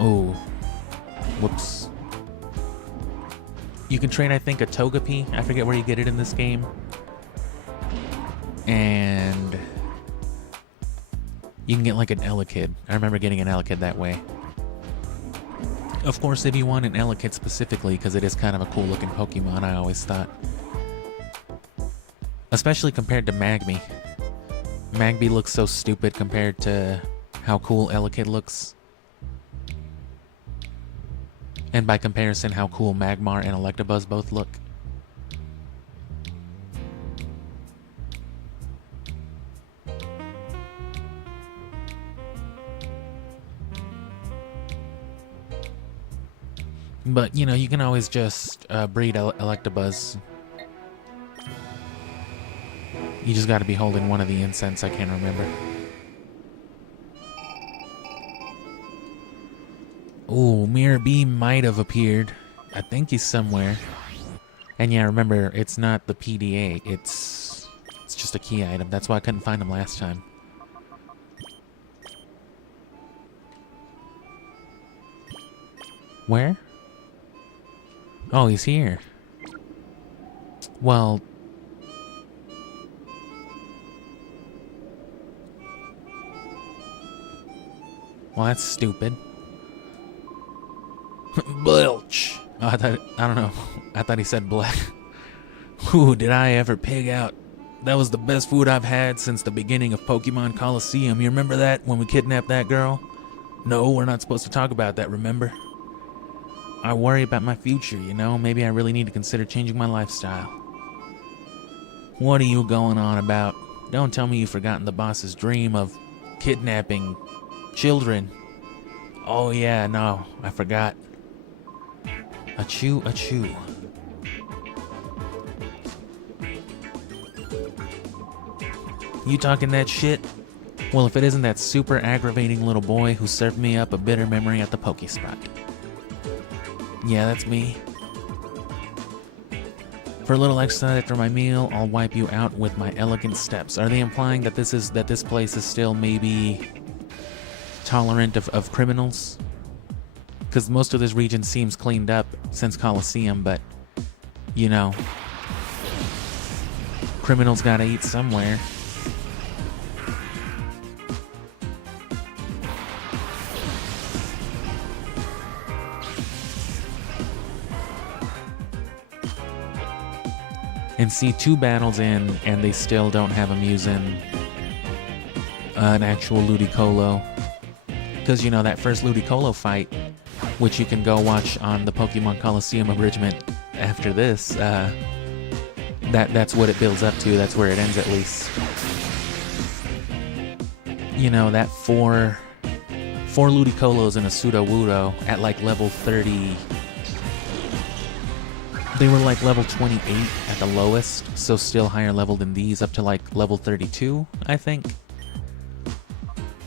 Oh. Whoops. You can trade, I think, a Togepi. I forget where you get it in this game. And... you can get like an Elekid. I remember getting an Elekid that way. Of course, if you want an Elekid specifically, because it is kind of a cool looking Pokemon, I always thought. Especially compared to Magby. Magby looks so stupid compared to how cool Elekid looks. And by comparison, how cool Magmar and Electabuzz both look. But, you know, you can always just breed Electabuzz. You just gotta be holding one of the incense, I can't remember. Ooh, Mirror Beam might have appeared. I think he's somewhere. And yeah, remember, it's not the PDA, it's just a key item. That's why I couldn't find him last time. Where? Oh, he's here. Well... well, that's stupid. Belch. Oh, I don't know. I thought he said black. Ooh, did I ever pig out. That was the best food I've had since the beginning of Pokemon Coliseum. You remember that, when we kidnapped that girl? No, we're not supposed to talk about that, remember? I worry about my future, you know? Maybe I really need to consider changing my lifestyle. What are you going on about? Don't tell me you've forgotten the boss's dream of kidnapping children. Oh yeah, no, I forgot. Achoo, achoo. You talking that shit? Well, if it isn't that super aggravating little boy who served me up a bitter memory at the Pokespot. Yeah, that's me. For a little extra after my meal, I'll wipe you out with my elegant steps. Are they implying that this place is still maybe tolerant of criminals? Because most of this region seems cleaned up since Coliseum, but You know, criminals gotta eat somewhere. And see, 2 battles in, and they still don't have him using an actual Ludicolo. Because, you know, that first Ludicolo fight, which you can go watch on the Pokemon Coliseum abridgment after this, that's what it builds up to. That's where it ends, at least. You know, that four Ludicolos and a Sudowoodo at like level 30. They were like level 28 at the lowest, so still higher level than these, up to like level 32, I think.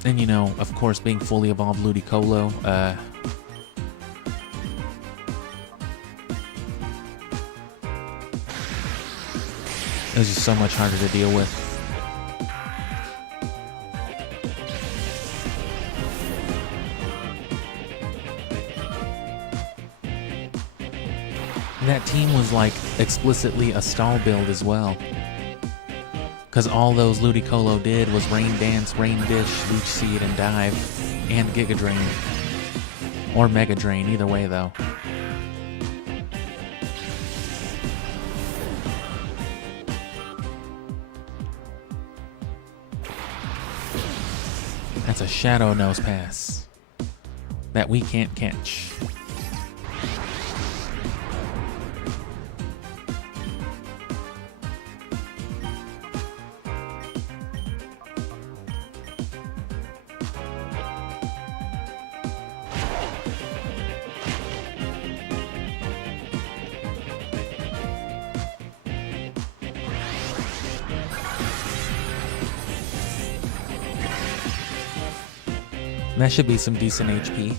And you know, of course, being fully evolved Ludicolo, it was just so much harder to deal with. That team was like explicitly a stall build as well. Because all those Ludicolo did was Rain Dance, Rain Dish, Leech Seed, and Dive, and Giga Drain. Or Mega Drain, either way though. That's a Shadow Nose Pass that we can't catch. That should be some decent HP.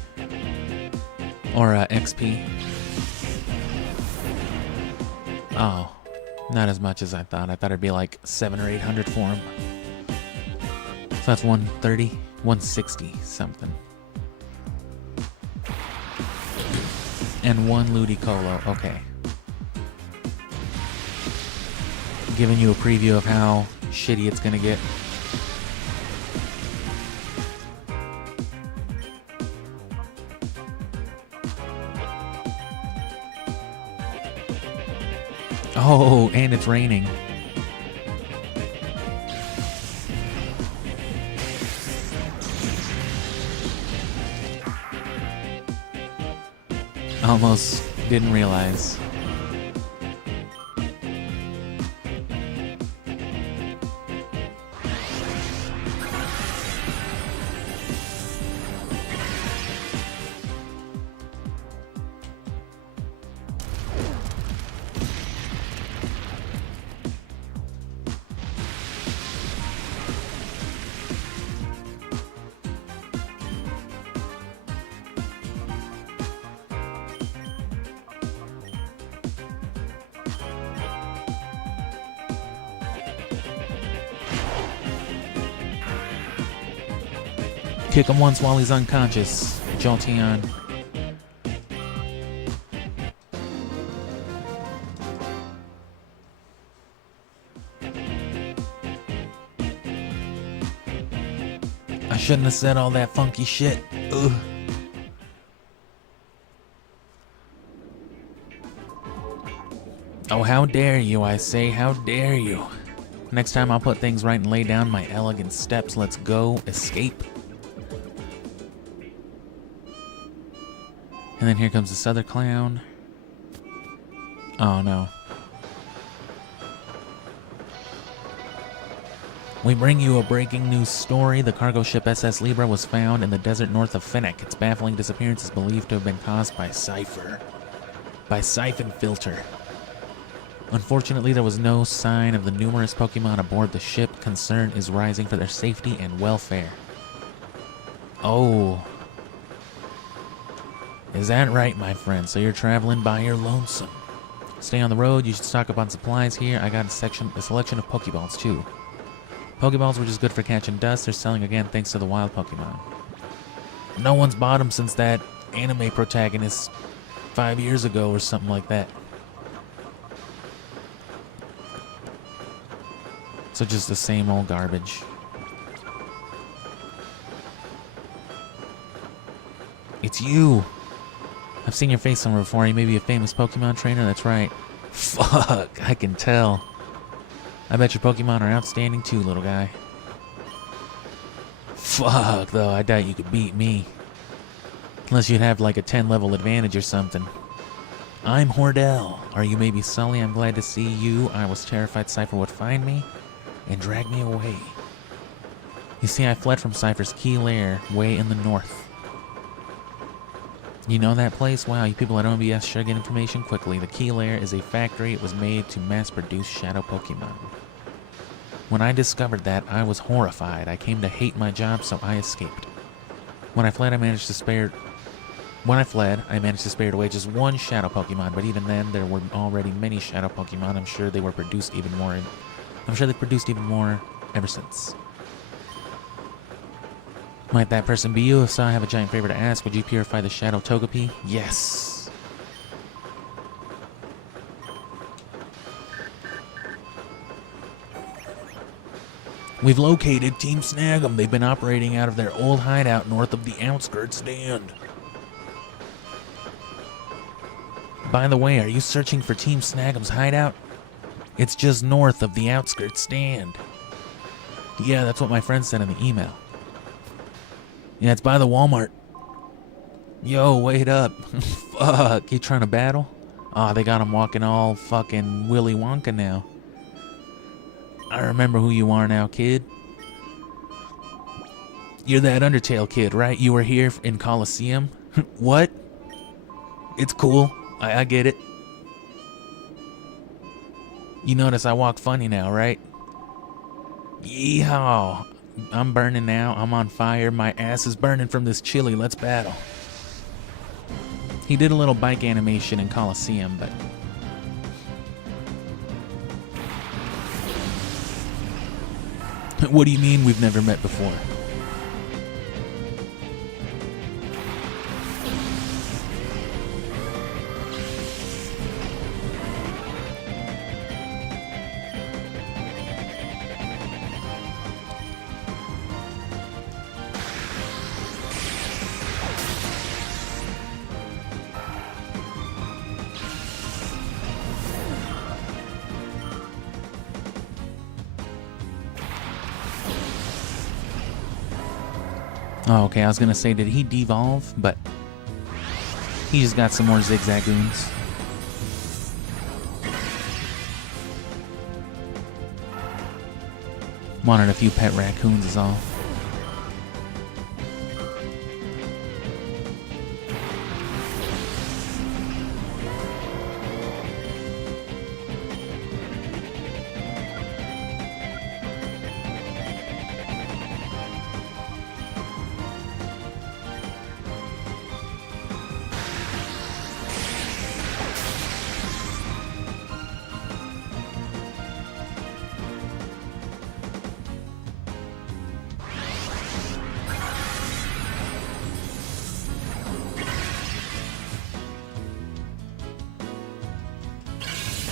Or XP. Oh, not as much as I thought. I thought it'd be like 700 or 800 for him. So that's 130, 160 something. And 1 Ludicolo, okay. Giving you a preview of how shitty it's gonna get. Oh, and it's raining. Almost didn't realize. Kick him once while he's unconscious. Jolteon. I shouldn't have said all that funky shit. Ugh. Oh, how dare you, I say, how dare you. Next time I'll put things right and lay down my elegant steps. Let's go escape. And then here comes this other clown. Oh no. We bring you a breaking news story. The cargo ship SS Libra was found in the desert north of Fennec. Its baffling disappearance is believed to have been caused by Siphon Filter. Unfortunately, there was no sign of the numerous Pokemon aboard the ship. Concern is rising for their safety and welfare. Oh. Is that right, my friend? So you're traveling by your lonesome. Stay on the road. You should stock up on supplies here. I got a selection of Pokeballs, too. Pokeballs were just good for catching dust. They're selling again thanks to the wild Pokemon. No one's bought them since that anime protagonist 5 years ago or something like that. So just the same old garbage. It's you! I've seen your face somewhere before. You may be a famous Pokemon trainer, that's right. Fuck, I can tell. I bet your Pokemon are outstanding too, little guy. Fuck, though, I doubt you could beat me. Unless you'd have like a 10-level advantage or something. I'm Hordell. Are you maybe Sully? I'm glad to see you. I was terrified Cypher would find me and drag me away. You see, I fled from Cypher's key lair way in the north. You know that place? Wow, you people at OBS sure get information quickly. The key lair is a factory. It was made to mass-produce shadow Pokemon. When I discovered that, I was horrified. I came to hate my job, so I escaped. When I fled, I managed to spare away just one shadow Pokemon, but even then, there were already many shadow Pokemon. I'm sure they produced even more ever since. Might that person be you? If so, I have a giant favor to ask. Would you purify the shadow Togepi? Yes. We've located Team Snag'em. They've been operating out of their old hideout north of the outskirts stand. By the way, are you searching for Team Snag'em's hideout? It's just north of the outskirts stand. Yeah, that's what my friend said in the email. Yeah, it's by the Walmart. Yo, wait up. Fuck, you trying to battle? Aw, they got him walking all fucking Willy Wonka now. I remember who you are now, kid. You're that Undertale kid, right? You were here in Coliseum? What? It's cool. I get it. You notice I walk funny now, right? Yeehaw. I'm burning now. I'm on fire. My ass is burning from this chili. Let's battle. He did a little bike animation in Coliseum, but... What do you mean we've never met before? Oh, okay, I was gonna say, did he devolve? But he just got some more zigzagoons. Wanted a few pet raccoons is all.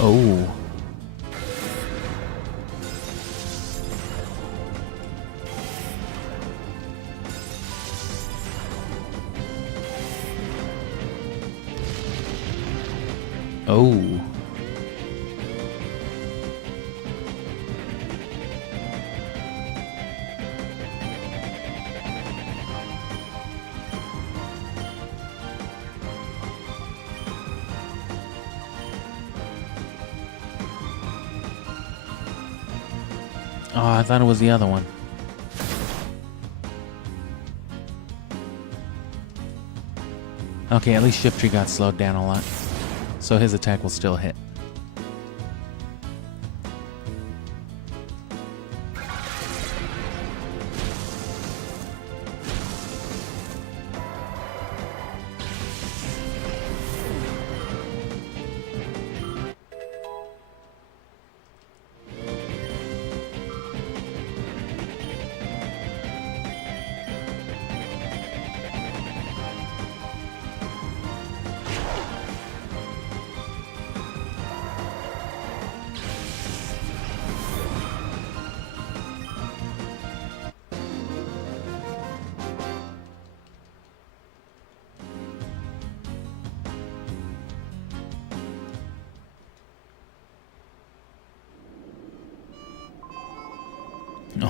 Oh. Oh. Oh, I thought it was the other one. Okay, at least Shiftry got slowed down a lot, so his attack will still hit.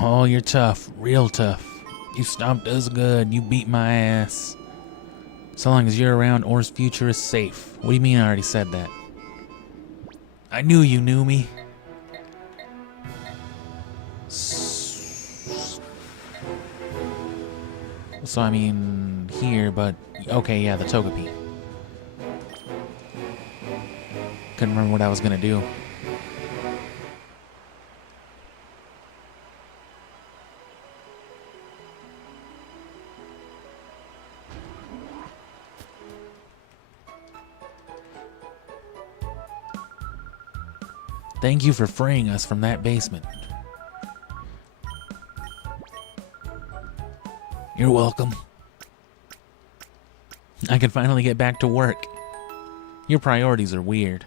Oh, you're tough. Real tough. You stomped us good. You beat my ass. So long as you're around, Or's future is safe. What do you mean I already said that? I knew you knew me. So, I mean, here, but... Okay, yeah, the Togepi. Couldn't remember what I was gonna do. Thank you for freeing us from that basement. You're welcome. I can finally get back to work. Your priorities are weird.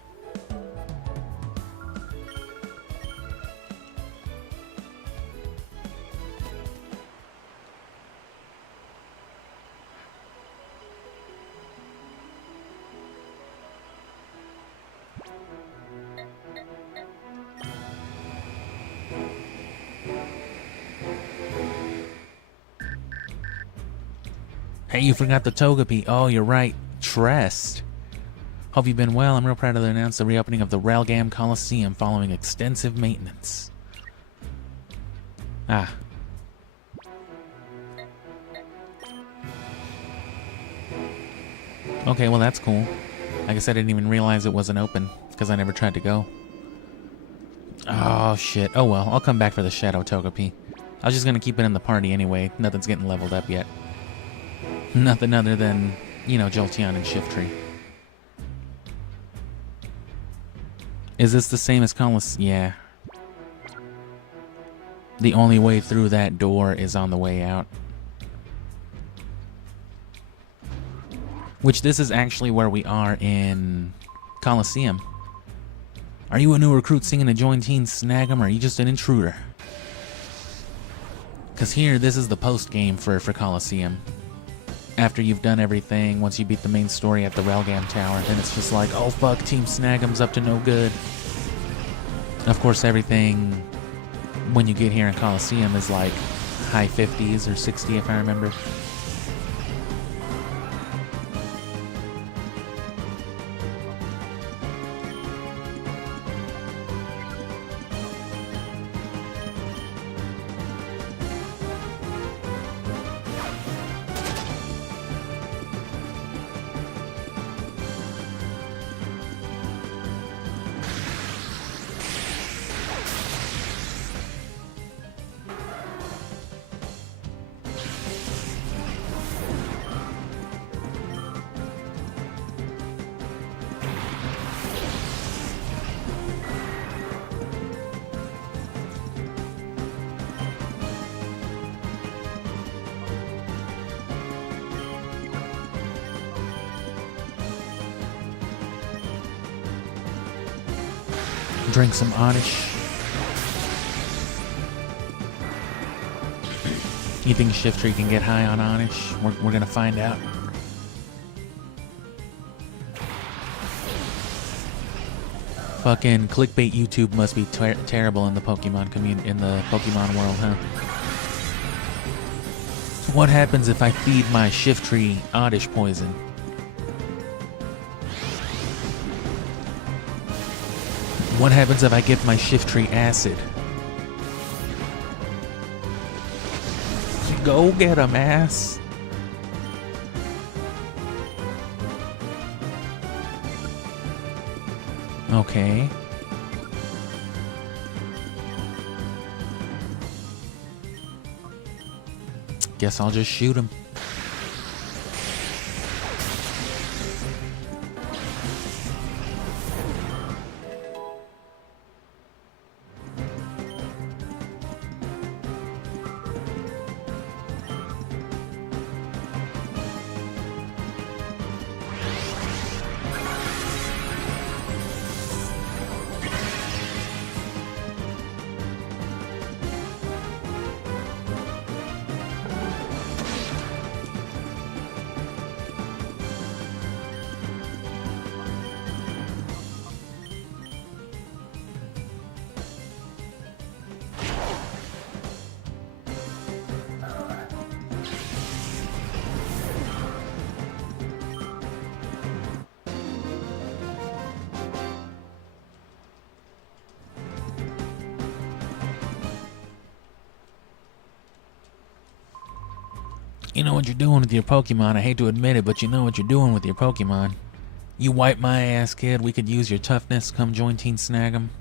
Hey, you forgot the Togepi. Oh, you're right. Trest. Hope you've been well. I'm real proud to announce the reopening of the frlg Coliseum following extensive maintenance. Ah. Okay, well that's cool. I guess I didn't even realize it wasn't open, because I never tried to go. Oh, shit. Oh well, I'll come back for the Shadow Togepi. I was just gonna keep it in the party anyway. Nothing's getting leveled up yet. Nothing other than, you know, Jolteon and Shiftry. Is this the same as Coliseum? Yeah. The only way through that door is on the way out. Which this is actually where we are in Coliseum. Are you a new recruit singing to join Teen Snag'em, or are you just an intruder? Because here, this is the post-game for Coliseum. After you've done everything, once you beat the main story at the frlg Tower, then it's just like, oh fuck, Team Snag'em's up to no good. Of course, everything when you get here in Coliseum is like high 50s or 60 if I remember. Drink some Oddish. You think Shiftry can get high on Oddish? We're gonna find out. Fucking clickbait YouTube must be terrible in the Pokemon community, in the Pokemon world, huh? What happens if I feed my Shiftry Oddish poison? What happens if I give my Shiftry acid? Go get 'em, ass. Okay. Guess I'll just shoot him. You know what you're doing with your Pokemon. I hate to admit it, but you know what you're doing with your Pokemon. You wipe my ass, kid. We could use your toughness. Come join Team Snag 'em.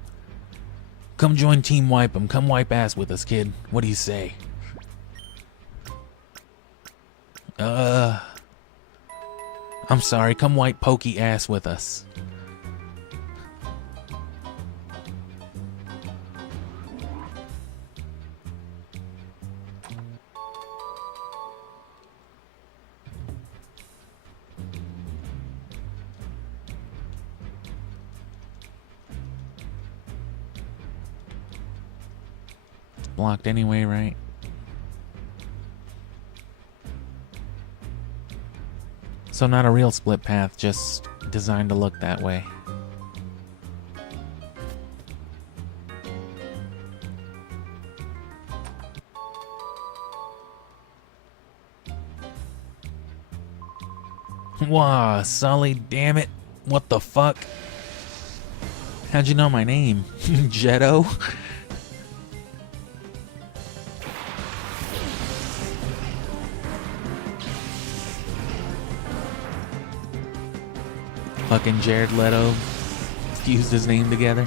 Come join Team Wipe 'em. Come wipe ass with us, kid. What do you say? I'm sorry. Come wipe Pokey ass with us. Blocked anyway, right? So not a real split path, just designed to look that way. Wow, Sully, damn it. What the fuck? How'd you know my name? Jetto? Fucking Jared Leto fused his name together.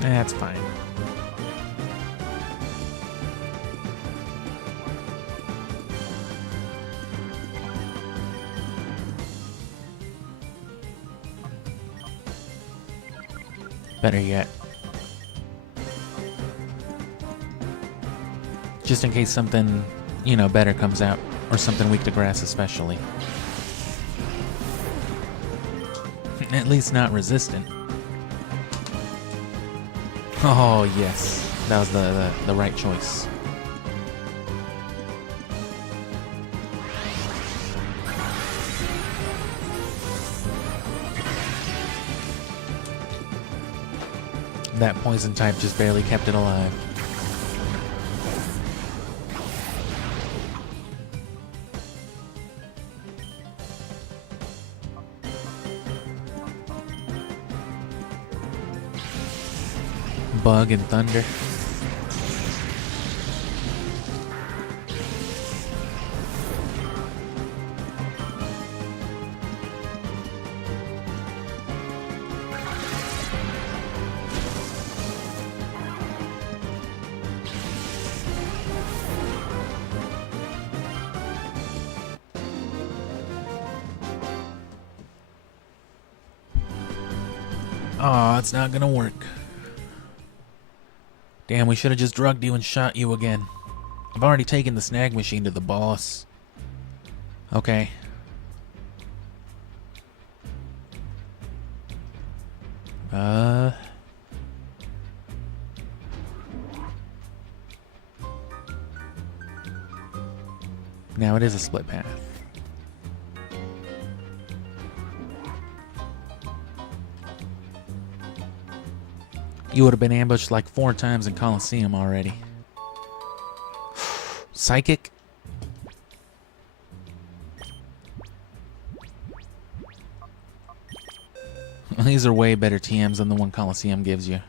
That's fine. Better yet. Just in case something, you know, better comes out. Or something weak to grass especially. At least not resistant. Oh, yes. That was the right choice. That poison type just barely kept it alive. Bug and thunder. Aw, it's not gonna work. Damn, we should have just drugged you and shot you again. I've already taken the snag machine to the boss. Okay. Now it is a split path. You would have been ambushed like 4 times in Coliseum already. Psychic? These are way better TMs than the one Coliseum gives you.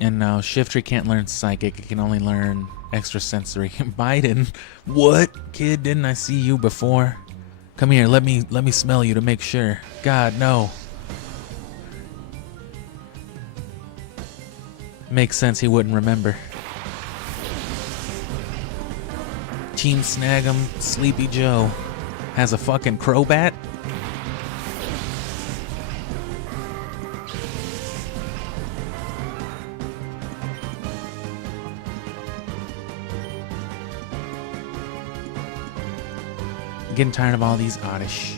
And no, Shiftry can't learn Psychic. It can only learn Extrasensory. Biden? What? Kid, didn't I see you before? Come here, let me smell you to make sure. God, no. Makes sense he wouldn't remember. Team Snag'em, Sleepy Joe has a fucking Crobat? I'm getting tired of all these oddish.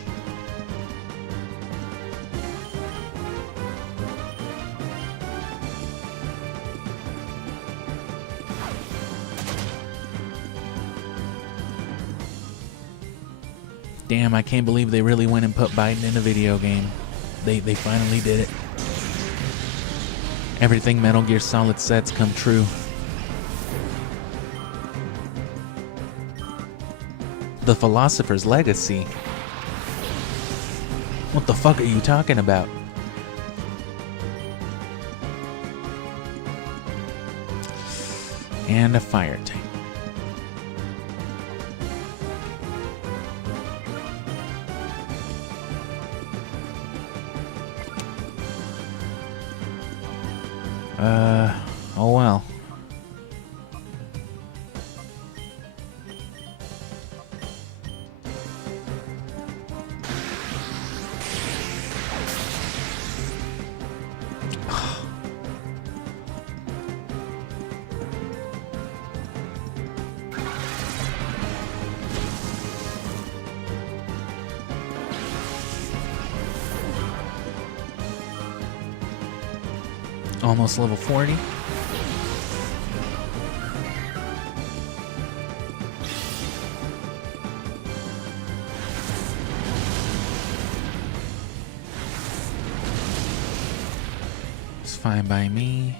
Damn, I can't believe they really went and put Biden in a video game. They finally did it. Everything Metal Gear Solid sets come true. The Philosopher's Legacy? What the fuck are you talking about? And a fire tank. Oh well. Almost level 40. It's fine by me.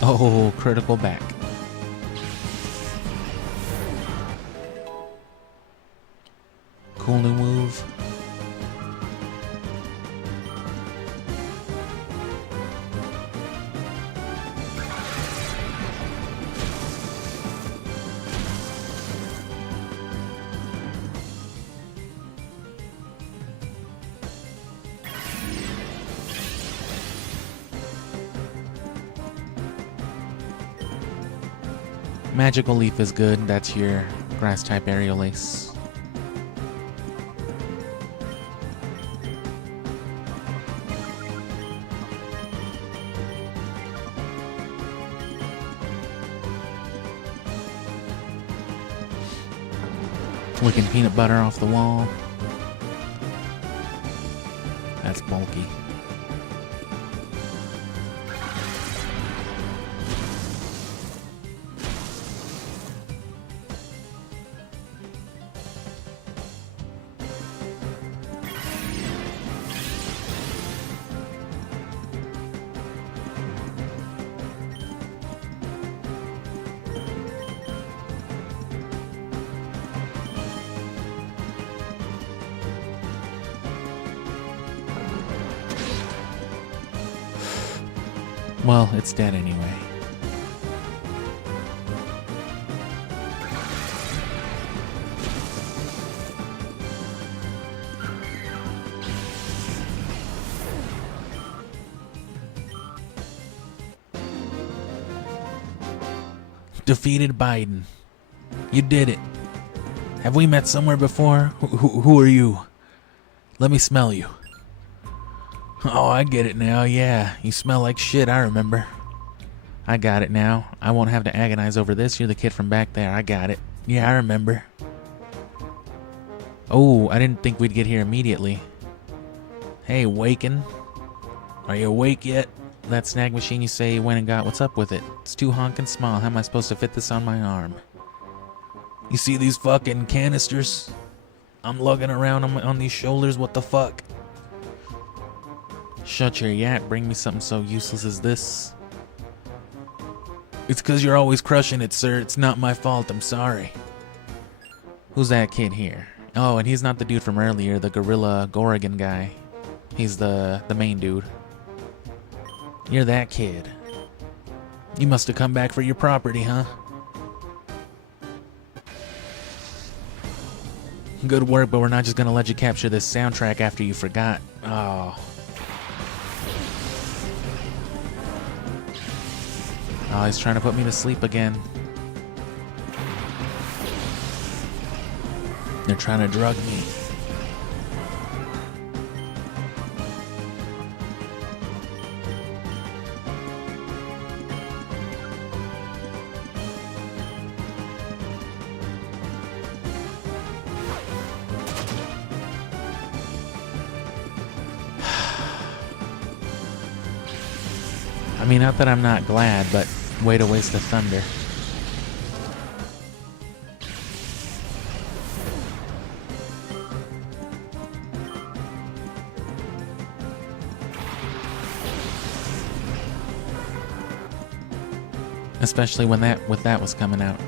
Oh, critical back. Cool new move. Magical Leaf is good. That's your grass type aerial ace. Licking peanut butter off the wall. That's bulky. Well, it's dead anyway. Defeated Biden. You did it. Have we met somewhere before? Who are you? Let me smell you. Oh, I get it now. Yeah, you smell like shit. I remember. I got it now. I won't have to agonize over this. You're the kid from back there. I got it. Yeah, I remember. Oh, I didn't think we'd get here immediately. Hey, Waken. Are you awake yet? That snag machine you say you went and got, what's up with it? It's too honkin' small. How am I supposed to fit this on my arm? You see these fucking canisters? I'm lugging around on these shoulders. What the fuck? Shut your yap, bring me something so useless as this. It's 'cause you're always crushing it, sir. It's not my fault, I'm sorry. Who's that kid here? Oh, and he's not the dude from earlier, the Gorilla Gorrigan guy. He's the main dude. You're that kid. You must have come back for your property, huh? Good work, but we're not just gonna let you capture this soundtrack after you forgot. Oh. Oh, he's trying to put me to sleep again. They're trying to drug me. mean, not that I'm not glad, but way to waste the thunder. Especially when that was coming out.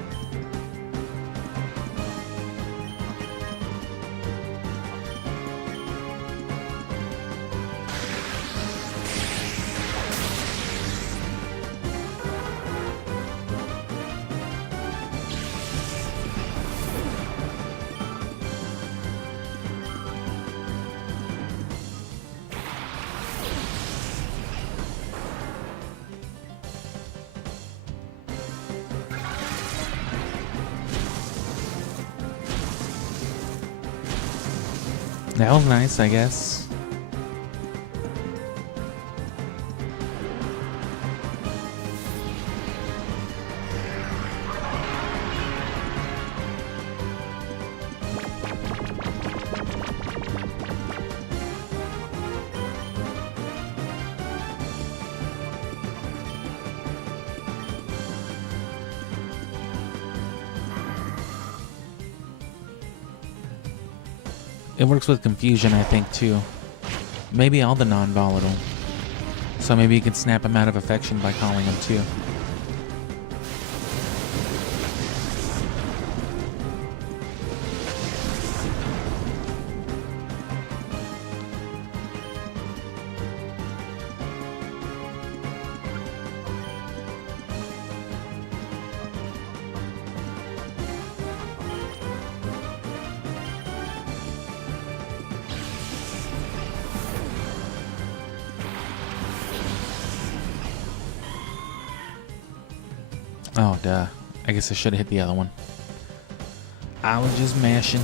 That was nice, I guess. It works with confusion, I think, too. Maybe all the non-volatile. So maybe you can snap him out of affection by calling him, too. Oh, duh. I guess I should have hit the other one. I was just mashing.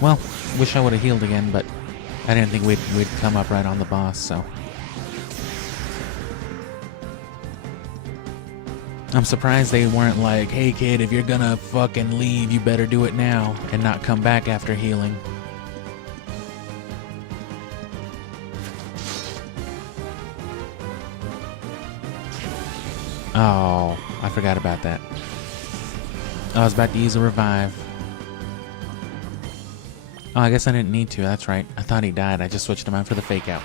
Well, wish I would have healed again, but I didn't think we'd come up right on the boss, so. I'm surprised they weren't like, hey kid, if you're gonna fucking leave, you better do it now, and not come back after healing. Oh, I forgot about that. I was about to use a revive. Oh, I guess I didn't need to, that's right. I thought he died, I just switched him out for the fake out.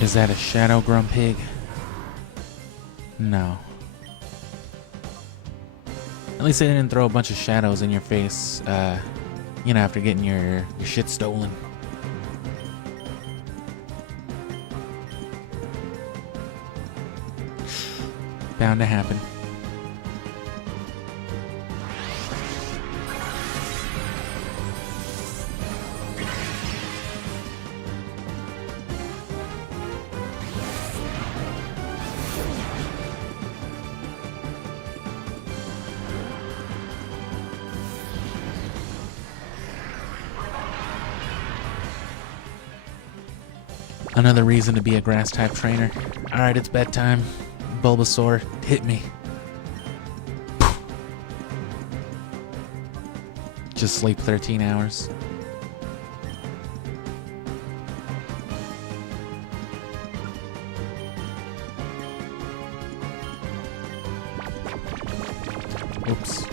Is that a shadow grumpig? No. At least they didn't throw a bunch of shadows in your face, you know, after getting your shit stolen. Bound to happen. Another reason to be a grass-type trainer. Alright, it's bedtime. Bulbasaur, hit me. Just sleep 13 hours. Oops.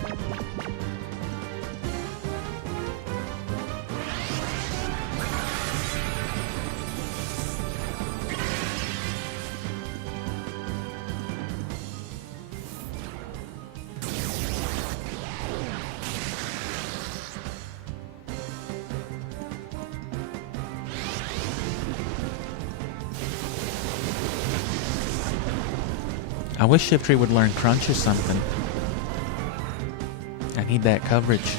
I wish Shiftry would learn Crunch or something. I need that coverage.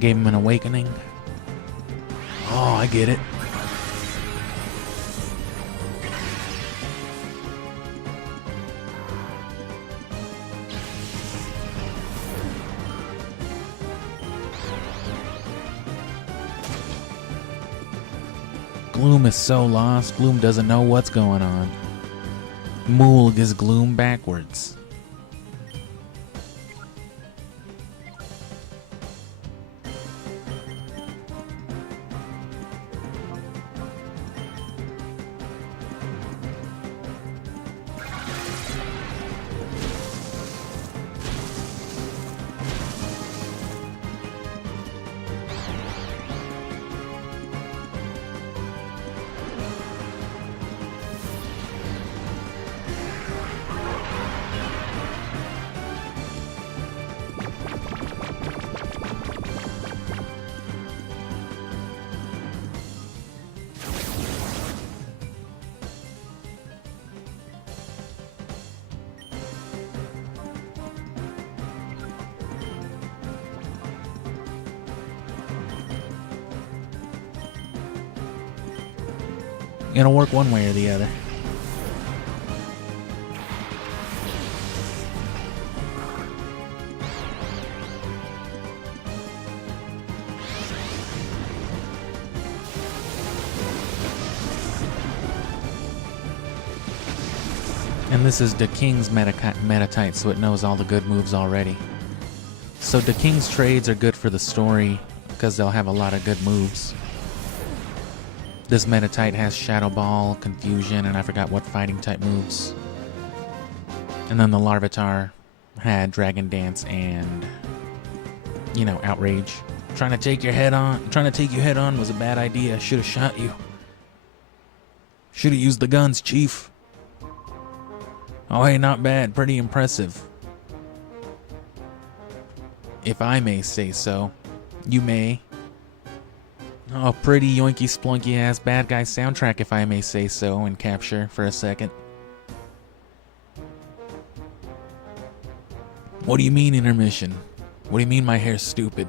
Gave him an awakening. Oh, I get it. Gloom is so lost. Gloom doesn't know what's going on. Moolg is Gloom backwards. It'll work one way or the other. And this is the King's meta type, so it knows all the good moves already. So the King's trades are good for the story because they'll have a lot of good moves. This meta type has Shadow Ball, Confusion, and I forgot what fighting type moves. And then the Larvitar had Dragon Dance and, you know, Outrage. Trying to take you head on was a bad idea. Should have shot you. Should have used the guns, Chief. Oh, hey, not bad. Pretty impressive. If I may say so. You may. Oh, pretty yoinky splunky ass bad guy soundtrack, if I may say so, in Capture for a second. What do you mean intermission? What do you mean my hair's stupid?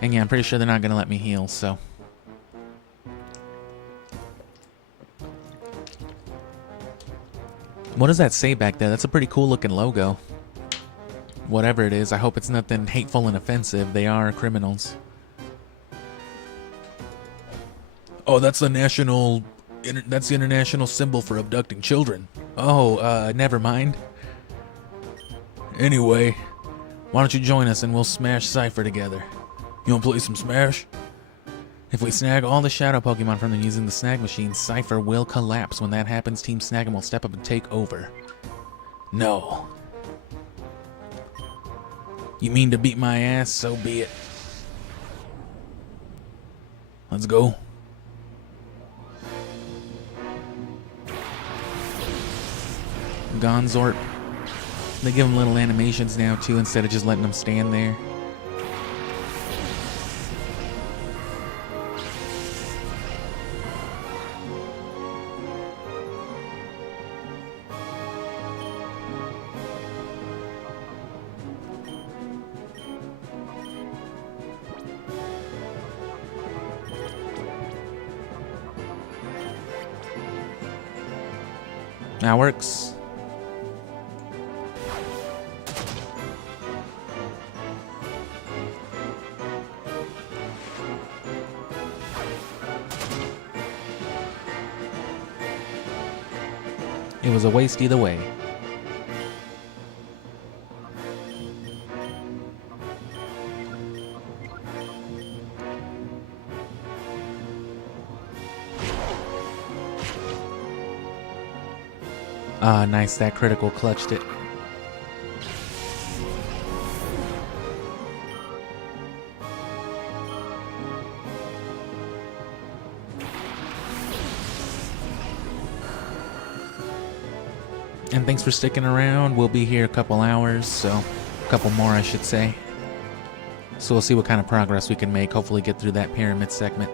And yeah, I'm pretty sure they're not gonna let me heal, so. What does that say back there? That's a pretty cool looking logo. Whatever it is, I hope it's nothing hateful and offensive. They are criminals. Oh, that's the international symbol for abducting children. Oh, never mind. Anyway, why don't you join us and we'll smash Cypher together? You wanna play some Smash? If we snag all the shadow Pokemon from them using the snag machine, Cypher will collapse. When that happens, Team Snag'em will step up and take over. No. You mean to beat my ass? So be it. Let's go. Gonzorp. They give them little animations now too, instead of just letting them stand there. That works. It was a waste either way. Ah, nice, that critical clutched it. And thanks for sticking around. We'll be here a couple hours, so a couple more I should say. So we'll see what kind of progress we can make, hopefully get through that pyramid segment.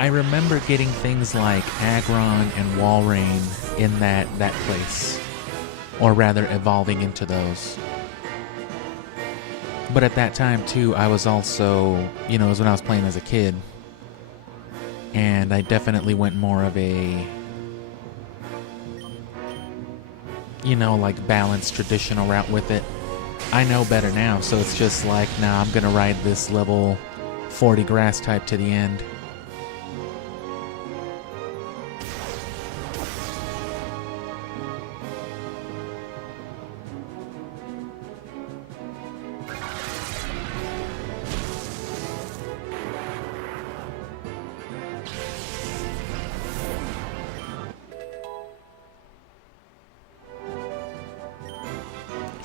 I remember getting things like Aggron and Walrein in that place. Or rather, evolving into those. But at that time, too, I was also, it was when I was playing as a kid. And I definitely went more of a, like balanced, traditional route with it. I know better now, so it's just like, nah, I'm gonna ride this level 40 grass type to the end.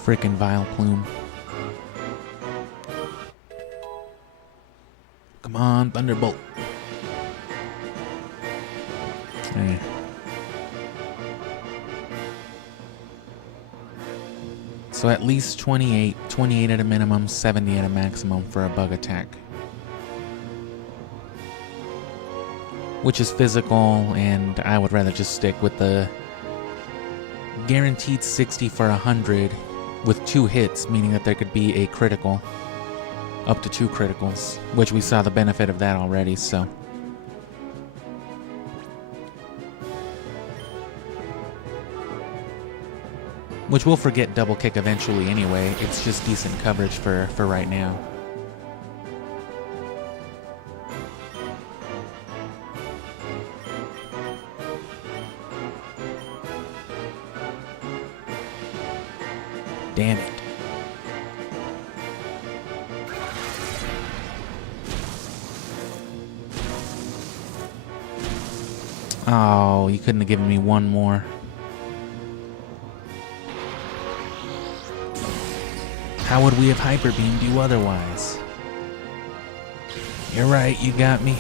Frickin' Vile Plume. Come on, Thunderbolt. Eh. So at least 28 at a minimum, 70 at a maximum for a bug attack. Which is physical, and I would rather just stick with the guaranteed 60 for 100 with 2 hits, meaning that there could be a critical. Up to 2 criticals, which we saw the benefit of that already, so. Which we'll forget double kick eventually anyway, it's just decent coverage for right now. Damn it. Oh, you couldn't have given me one more. How would we have hyper beamed you otherwise? You're right, you got me.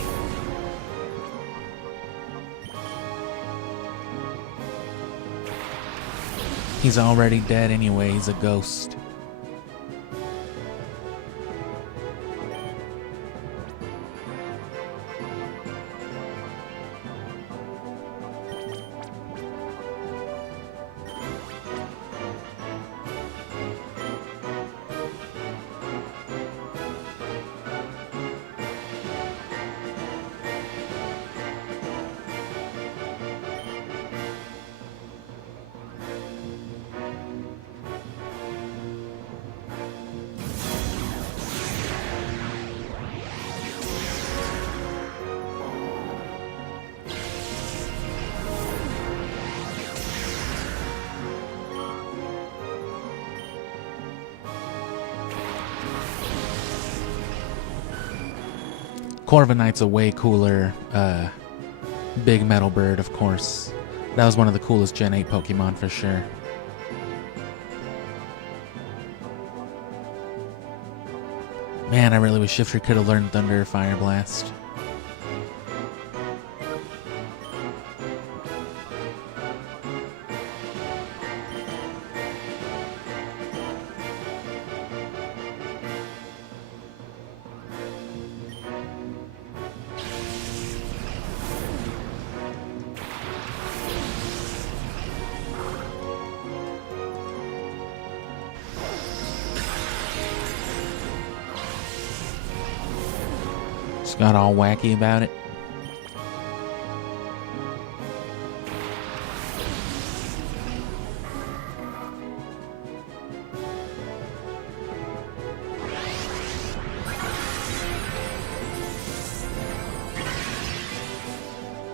He's already dead anyway, he's a ghost. Corviknight's a way cooler big metal bird, of course. That was one of the coolest Gen 8 Pokemon for sure. Man, I really wish Shifter could have learned Thunder Fire Blast. Just got all wacky about it.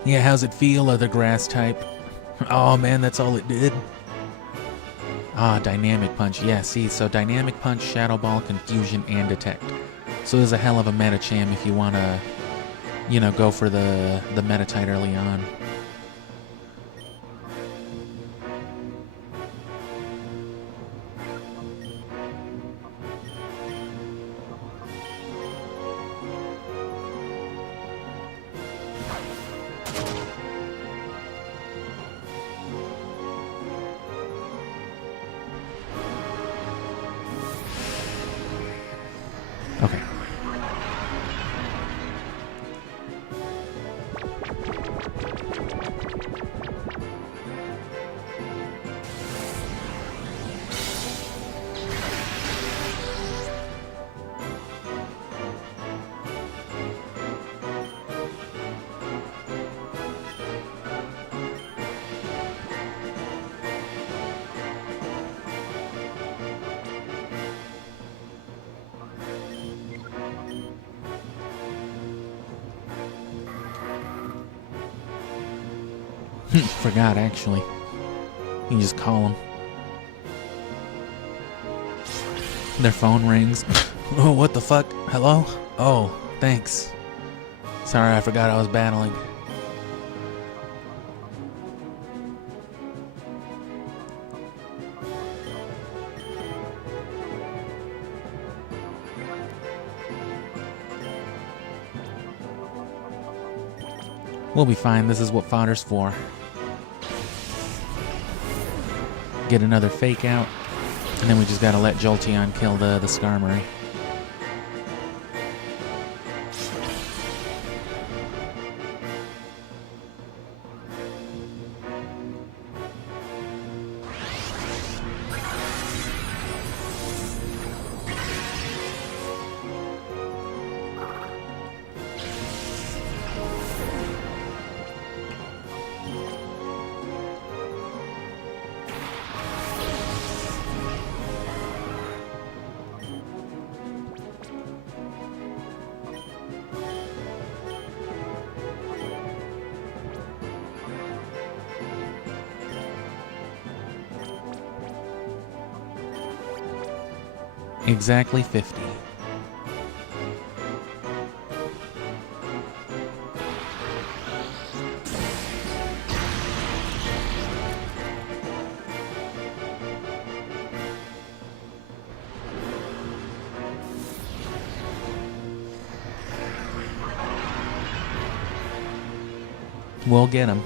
Yeah, how's it feel, other grass type? Oh man, that's all it did. Ah, Dynamic Punch. Yeah, see, so Dynamic Punch, Shadow Ball, Confusion, and Detect. So there's a hell of a meta cham if you want to, you know, go for the meta type early on. Okay. Forgot, actually. You can just call them. Their phone rings. Oh, what the fuck? Hello? Oh, thanks. Sorry, I forgot I was battling. We'll be fine. This is what fodder's for. Get another fake out, and then we just gotta let Jolteon kill the Skarmory. Exactly 50. We'll get him.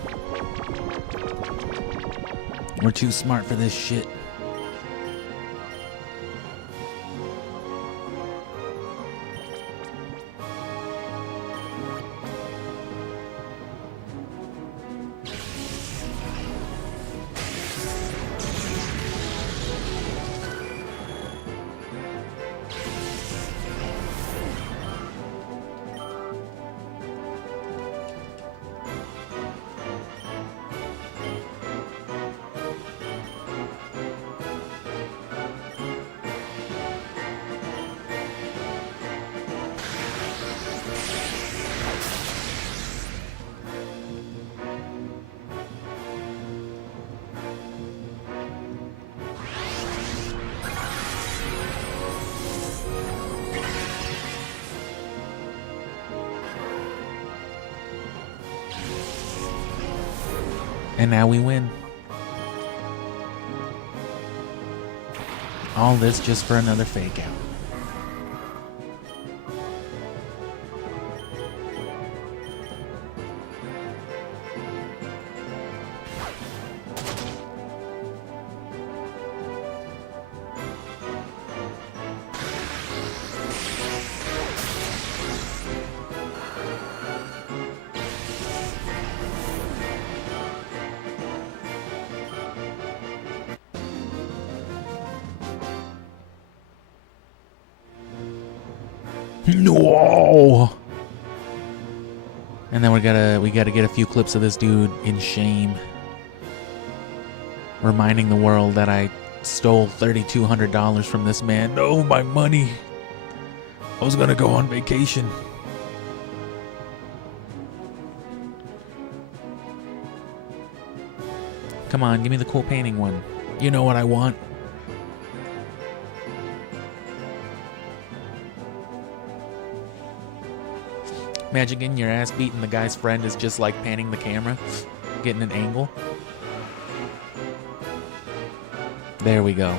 We're too smart for this shit. And now we win. All this just for another fake out. No. And then we gotta get a few clips of this dude in shame, reminding the world that I stole $3,200 from this man. No, my money. I was gonna go on vacation. Come on, give me the cool painting one. You know what I want. Imagine getting your ass beat and the guy's friend is just like panning the camera, getting an angle. There we go.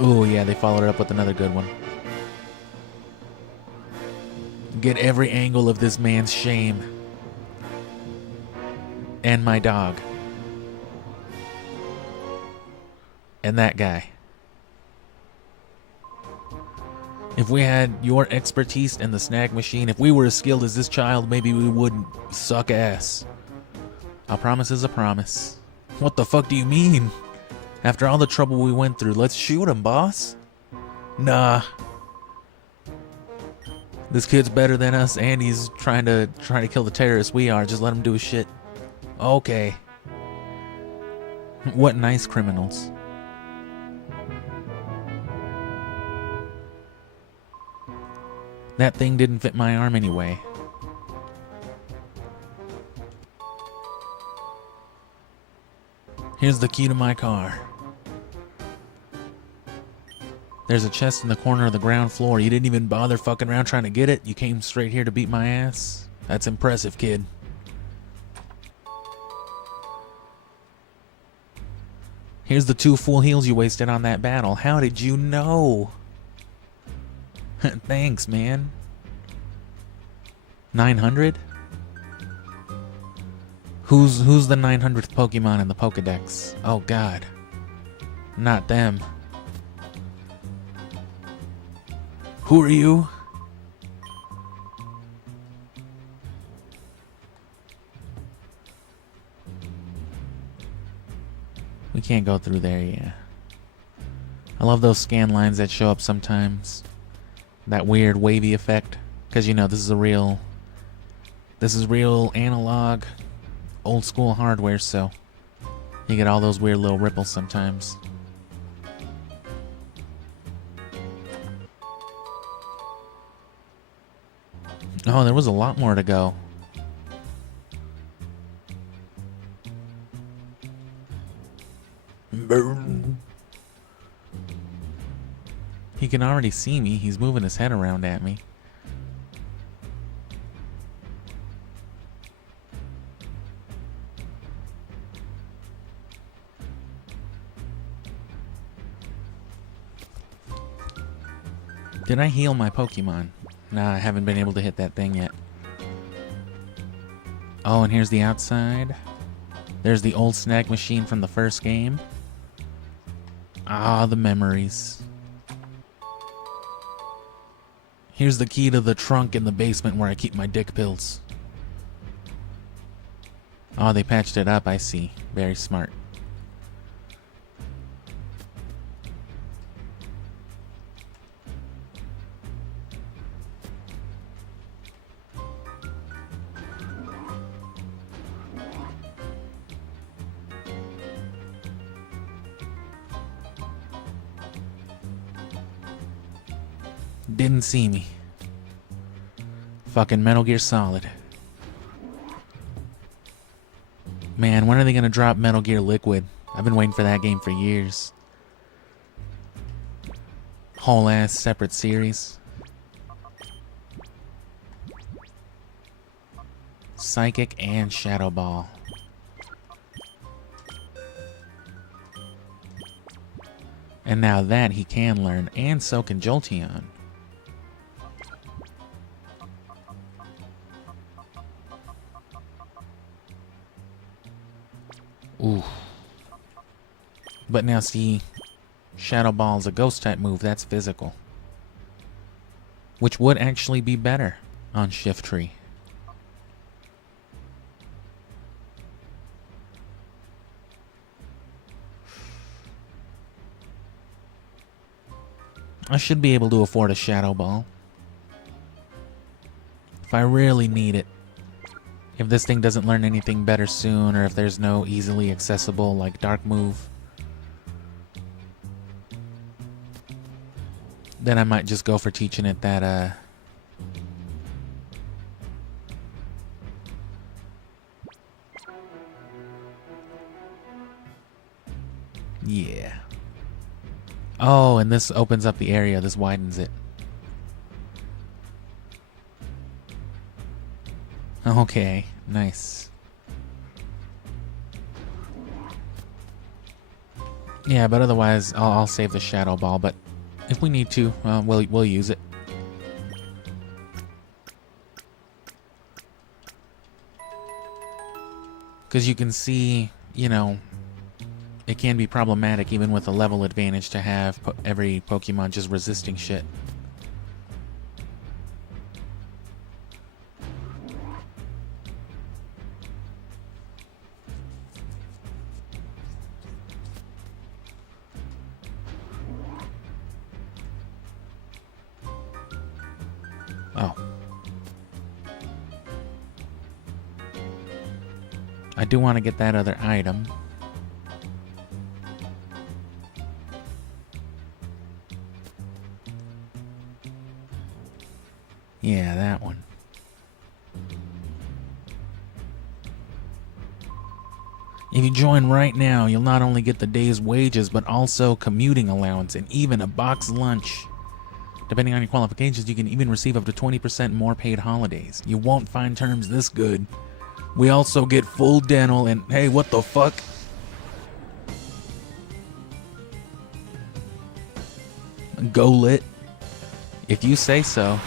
Ooh, yeah, they followed it up with another good one. Get every angle of this man's shame. And my dog. And that guy. If we had your expertise in the snack machine, if we were as skilled as this child, maybe we wouldn't suck ass. A promise is a promise. What the fuck do you mean? After all the trouble we went through, let's shoot him, boss. Nah. This kid's better than us, and he's trying to kill the terrorists we are. Just let him do his shit. Okay. What nice criminals. That thing didn't fit my arm anyway. Here's the key to my car. There's a chest in the corner of the ground floor. You didn't even bother fucking around trying to get it. You came straight here to beat my ass. That's impressive, kid. Here's the 2 full heals you wasted on that battle. How did you know? Thanks, man. 900? Who's the 900th Pokemon in the Pokedex? Oh god. Not them. Who are you? We can't go through there, yeah. I love those scan lines that show up sometimes. That weird wavy effect. Because, you know, this is real analog, old school hardware, so you get all those weird little ripples sometimes. Oh, there was a lot more to go. He can already see me. He's moving his head around at me. Did I heal my Pokemon? Nah, I haven't been able to hit that thing yet. Oh, and here's the outside. There's the old snack machine from the first game. Ah, the memories. Here's the key to the trunk in the basement where I keep my dick pills. Oh, they patched it up, I see. Very smart. Didn't see me. Fucking Metal Gear Solid. Man, when are they gonna drop Metal Gear Liquid? I've been waiting for that game for years. Whole ass separate series. Psychic and Shadow Ball. And now that he can learn, and so can Jolteon. Ooh. But now see, Shadow Ball's a ghost type move, that's physical. Which would actually be better on Shiftry. I should be able to afford a Shadow Ball. If I really need it. If this thing doesn't learn anything better soon, or if there's no easily accessible, like, dark move, then I might just go for teaching it that, yeah. Oh, and this opens up the area. This widens it. Okay, nice. Yeah, but otherwise, I'll save the Shadow Ball, but if we need to, we'll use it. Because you can see, you know, it can be problematic even with a level advantage to have every Pokemon just resisting shit. Oh. I do want to get that other item. Yeah, that one. If you join right now, you'll not only get the day's wages, but also commuting allowance and even a box lunch. Depending on your qualifications, you can even receive up to 20% more paid holidays. You won't find terms this good. We also get full dental and, hey, what the fuck? Go lit. If you say so.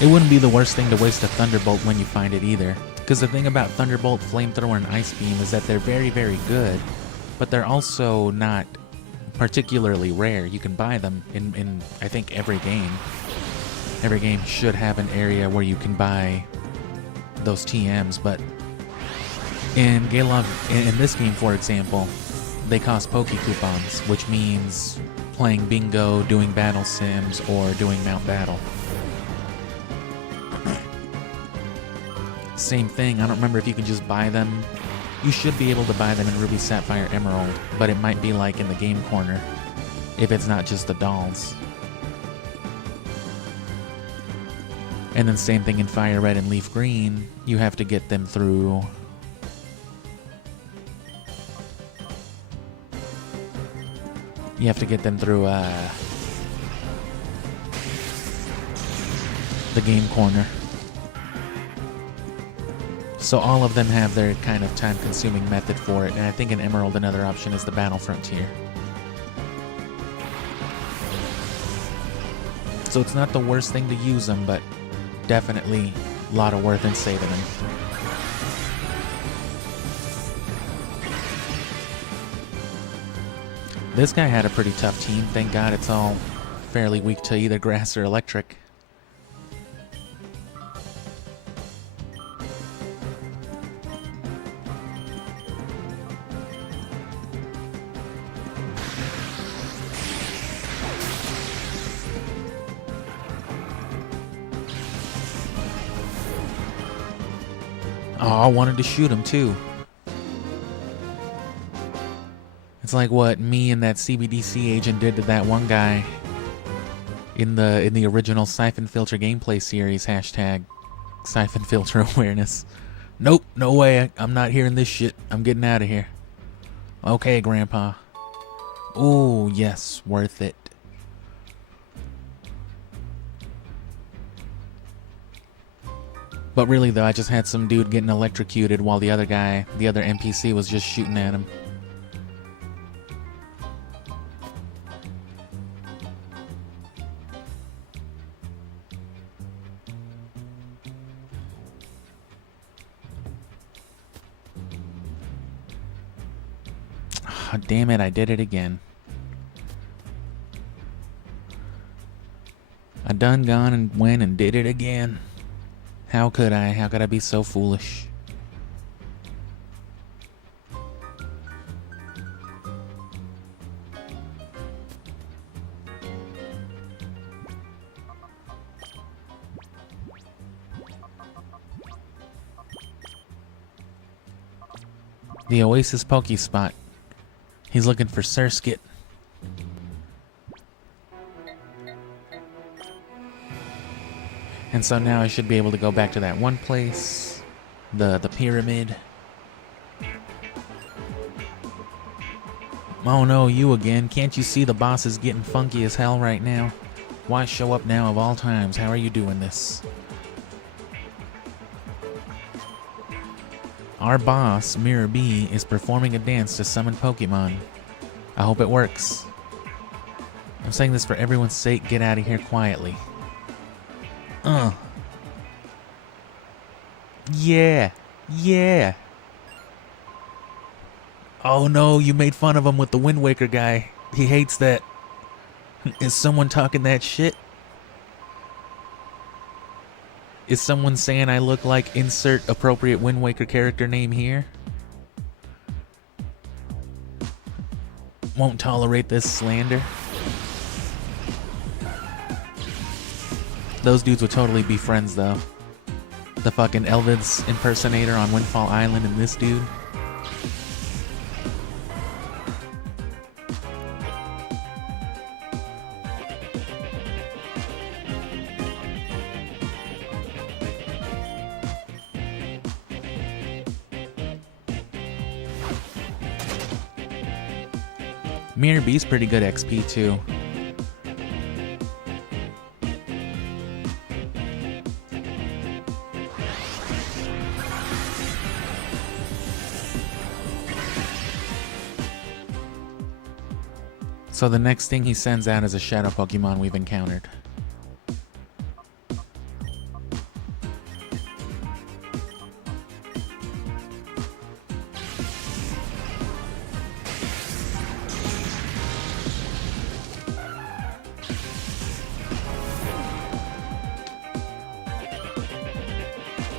It wouldn't be the worst thing to waste a Thunderbolt when you find it either. Because the thing about Thunderbolt, Flamethrower, and Ice Beam is that they're very, very good, but they're also not particularly rare. You can buy them in I think, every game. Every game should have an area where you can buy those TMs, but in in this game, for example, they cost Poke Coupons, which means playing bingo, doing battle sims, or doing Mount Battle. Same thing, I don't remember if you can just buy them. You should be able to buy them in Ruby, Sapphire, Emerald, but it might be like in the game corner, if it's not just the dolls. And then same thing in Fire Red and Leaf Green, you have to get them through... You have to get them through, the game corner. So all of them have their kind of time-consuming method for it, and I think in Emerald another option is the Battle Frontier. So it's not the worst thing to use them, but definitely a lot of worth in saving them. This guy had a pretty tough team. Thank God it's all fairly weak to either grass or electric. Oh, I wanted to shoot him too. It's like what me and that CBDC agent did to that one guy in the original Siphon Filter gameplay series. Hashtag Siphon Filter awareness. Nope, no way. I'm not hearing this shit. I'm getting out of here. Okay, Grandpa. Ooh, yes, worth it. But really though, I just had some dude getting electrocuted while the other NPC was just shooting at him. Oh, damn it, I did it again. I done gone and went and did it again. How could I? How could I be so foolish? The Oasis Pokespot. He's looking for Surskit. And so now I should be able to go back to that one place, the pyramid. Oh no, you again. Can't you see the boss is getting funky as hell right now? Why show up now of all times? How are you doing this? Our boss, Mirror B, is performing a dance to summon Pokemon. I hope it works. I'm saying this for everyone's sake. Get out of here quietly. Yeah. Yeah. Oh no, you made fun of him with the Wind Waker guy. He hates that. Is someone talking that shit? Is someone saying I look like insert appropriate Wind Waker character name here? Won't tolerate this slander. Those dudes would totally be friends though. The fucking Elvis impersonator on Windfall Island and this dude. Mirror B's pretty good XP too. So the next thing he sends out is a shadow Pokemon we've encountered.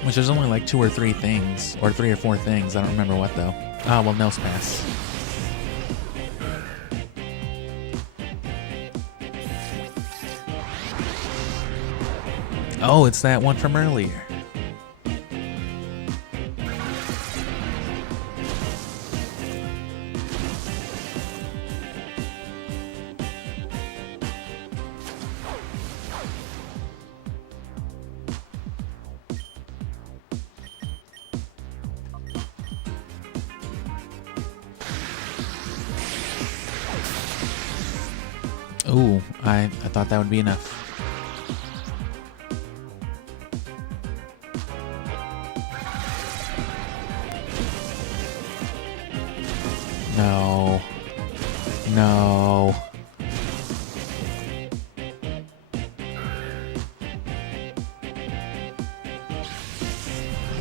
Which there's only like 2 or 3 things, or 3 or 4 things. I don't remember what though. Ah, well, Nose Pass. Oh, it's that one from earlier. Ooh, I thought that would be enough. No. No.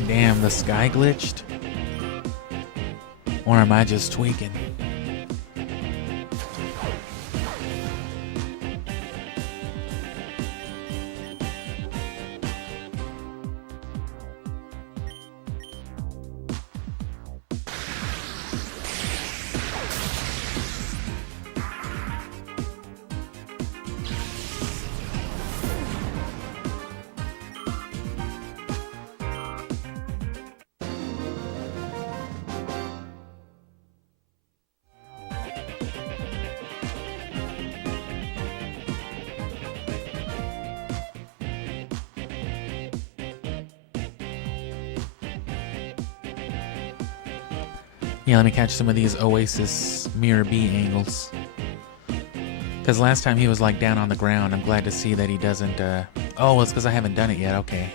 Damn, the sky glitched? Or am I just tweaking? Yeah, let me catch some of these Oasis Mirror B angles. Because last time he was like down on the ground. I'm glad to see that he doesn't, oh, it's because I haven't done it yet. Okay.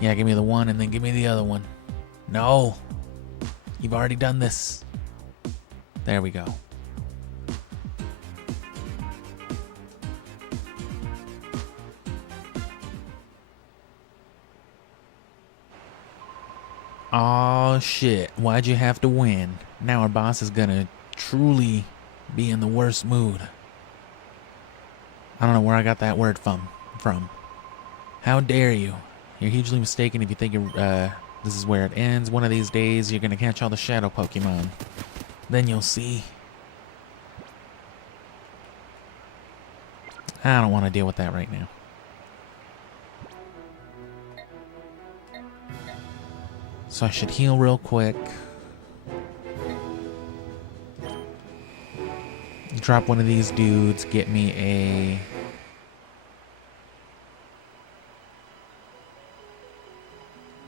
Yeah, give me the one and then give me the other one. No. You've already done this. There we go. Oh shit, why'd you have to win? Now our boss is gonna truly be in the worst mood. I don't know where I got that word from. How dare you? You're hugely mistaken if you think this is where it ends. One of these days you're gonna catch all the shadow Pokemon. Then you'll see. I don't want to deal with that right now. So I should heal real quick. Drop one of these dudes, get me a...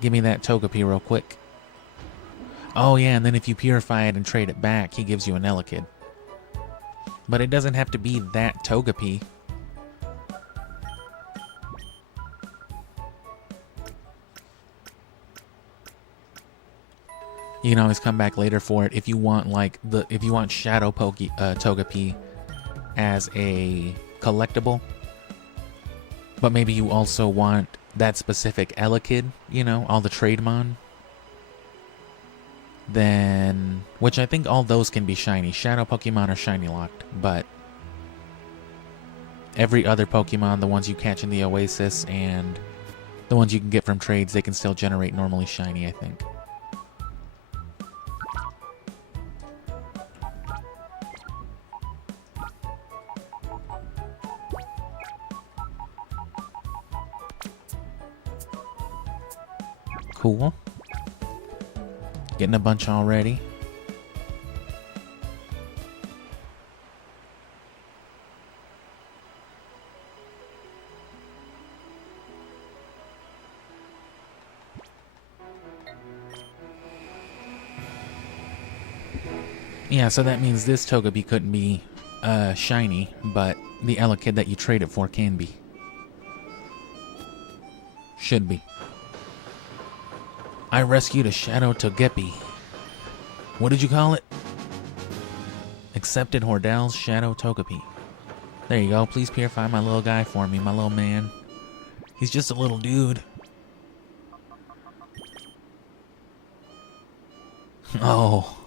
Give me that Togepi real quick. Oh yeah, and then if you purify it and trade it back, he gives you an Elekid. But it doesn't have to be that Togepi. You can always come back later for it if you want, like, if you want Shadow Togepi as a collectible. But maybe you also want that specific Elekid, you know, all the Trademon. Then, which I think all those can be shiny. Shadow Pokemon are shiny locked, but every other Pokemon, the ones you catch in the Oasis and the ones you can get from trades, they can still generate normally shiny, I think. Cool. Getting a bunch already. Yeah, so that means this Togepi couldn't be shiny, but the Elekid that you trade it for can be. Should be. I rescued a Shadow Togepi. What did you call it? Accepted Hordell's Shadow Togepi. There you go. Please purify my little guy for me, my little man. He's just a little dude. Oh.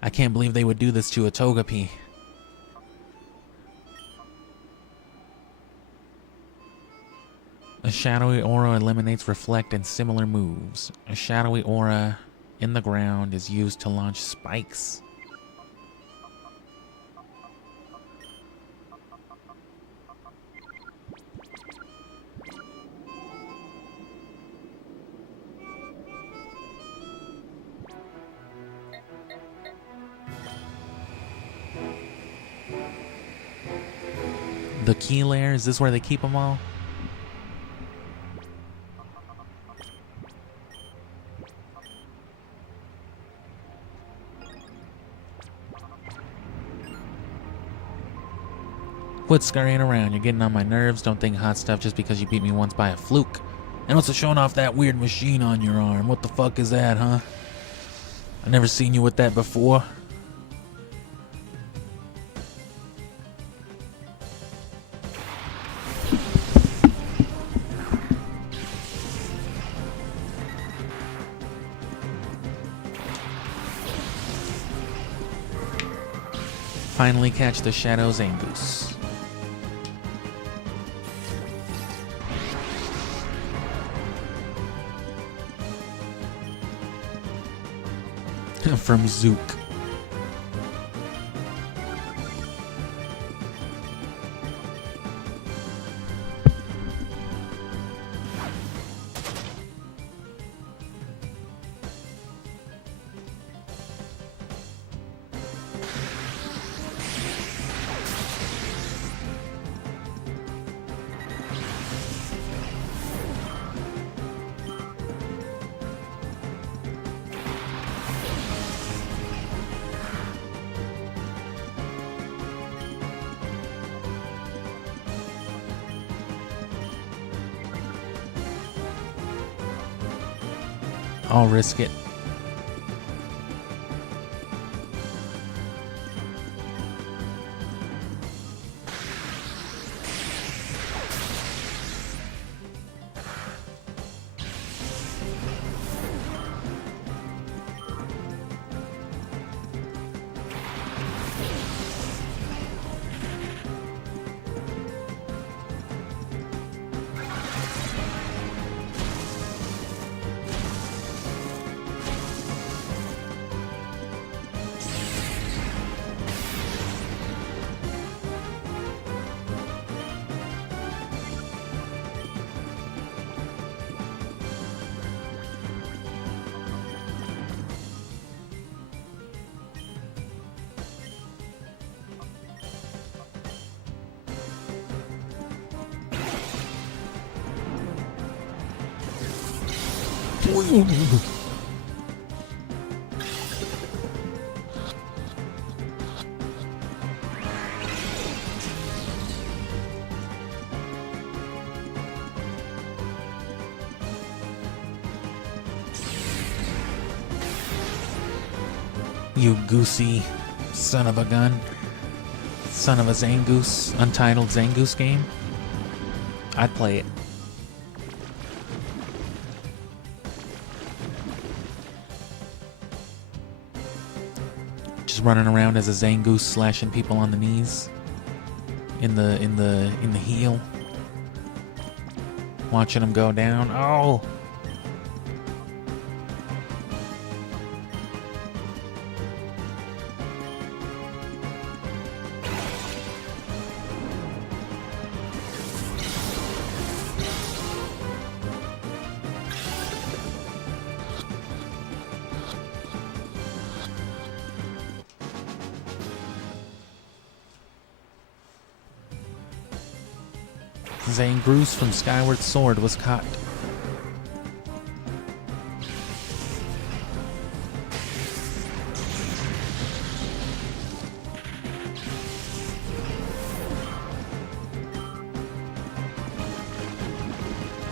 I can't believe they would do this to a Togepi. A shadowy aura eliminates reflect and similar moves. A shadowy aura in the ground is used to launch spikes. The key lair, is this where they keep them all? Quit scurrying around, you're getting on my nerves. Don't think hot stuff just because you beat me once by a fluke. And also showing off that weird machine on your arm. What the fuck is that, huh? I never seen you with that before. Finally catch the Shadow Zangoose. From Zook. I'll risk it. You goosey son of a gun. Son of a Zangoose. Untitled Zangoose game. I'd play it. Just running around as a Zangoose, slashing people on the knees. In the heel. Watching them go down. Oh! Zangoose from Skyward Sword was caught.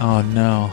Oh no.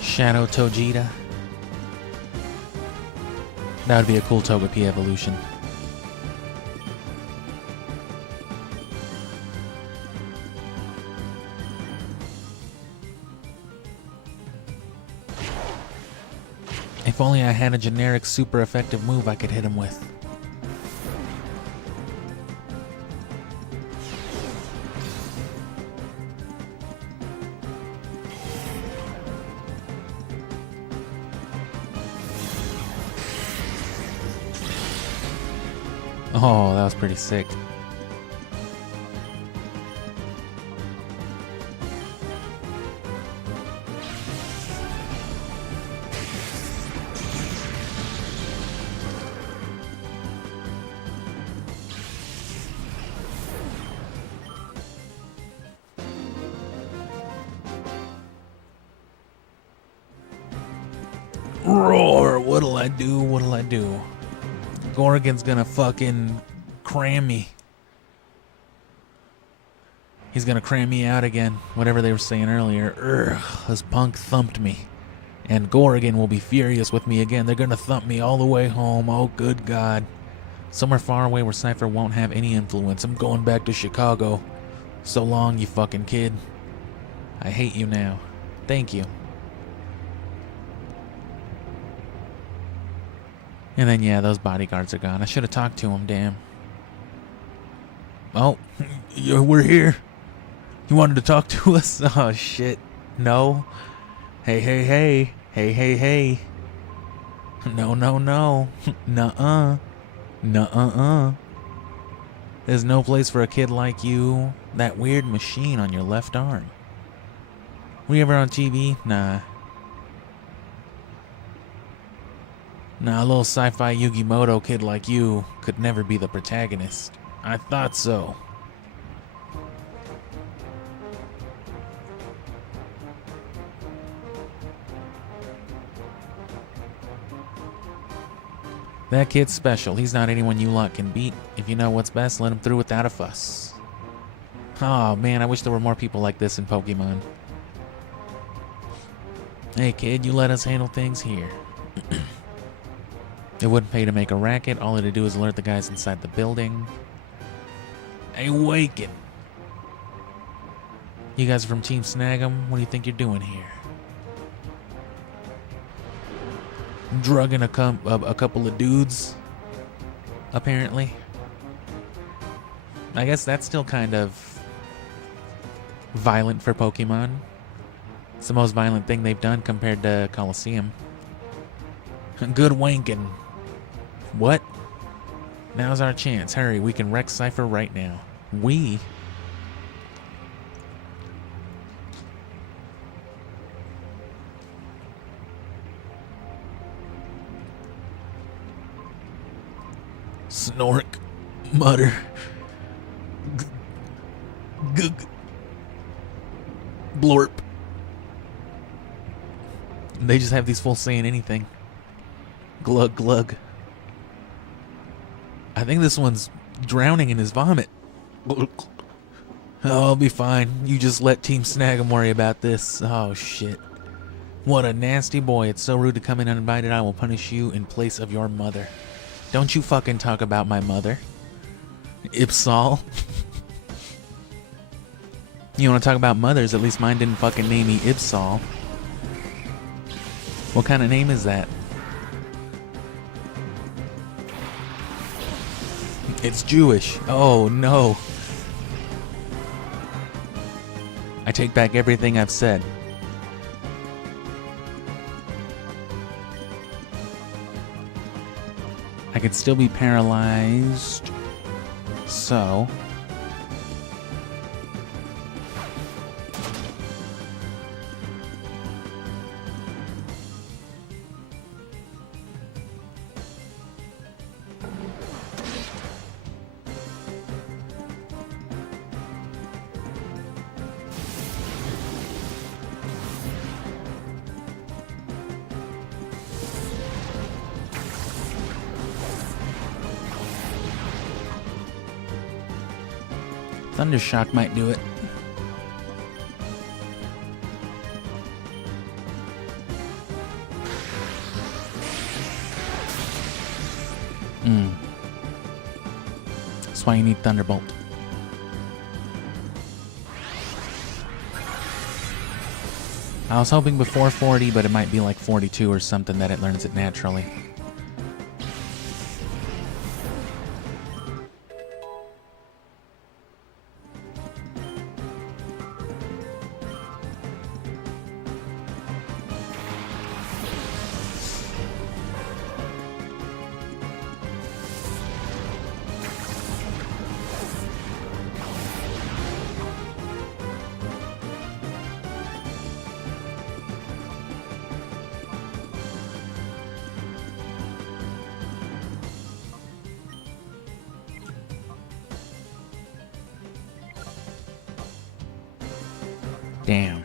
Shadow Tojita. That would be a cool Togepi evolution. If only I had a generic super effective move I could hit him with. Oh, that was pretty sick. Roar! What'll I do? What'll I do? Gorgon's gonna fucking cram me. He's gonna cram me out again. Whatever they were saying earlier. Urgh, this punk thumped me. And Gorgon will be furious with me again. They're gonna thump me all the way home. Oh, good God. Somewhere far away where Cypher won't have any influence. I'm going back to Chicago. So long, you fucking kid. I hate you now. Thank you. And then, yeah, those bodyguards are gone. I should have talked to him, damn. Oh, we're here. You wanted to talk to us? Oh, shit. No. Hey, hey, hey. Hey, hey, hey. No, no, no. Nuh-uh. Nuh-uh-uh. There's no place for a kid like you. That weird machine on your left arm. Were you ever on TV? Nah. Nah, a little sci-fi Yu-Gi-Moto kid like you could never be the protagonist. I thought so. That kid's special. He's not anyone you lot can beat. If you know what's best, let him through without a fuss. Oh man, I wish there were more people like this in Pokemon. Hey kid, you let us handle things here. It wouldn't pay to make a racket. All it'd do is alert the guys inside the building. Hey, Waken. You guys are from Team Snag'em? What do you think you're doing here? Drugging a couple of dudes, apparently. I guess that's still kind of violent for Pokemon. It's the most violent thing they've done compared to Coliseum. Good wanking. What? Now's our chance. Hurry, we can wreck Cypher right now. We? Snork. Mutter. Blorp. They just have these fools saying anything. Glug glug. I think this one's drowning in his vomit. Oh, I'll be fine. You just let Team Snag'em worry about this. Oh, shit. What a nasty boy. It's so rude to come in uninvited. I will punish you in place of your mother. Don't you fucking talk about my mother. Ipsol. You want to talk about mothers? At least mine didn't fucking name me Ipsol. What kind of name is that? It's Jewish. Oh, no. I take back everything I've said. I could still be paralyzed. So... Thundershock might do it. That's why you need Thunderbolt. I was hoping before 40, but it might be like 42 or something that it learns it naturally. Damn.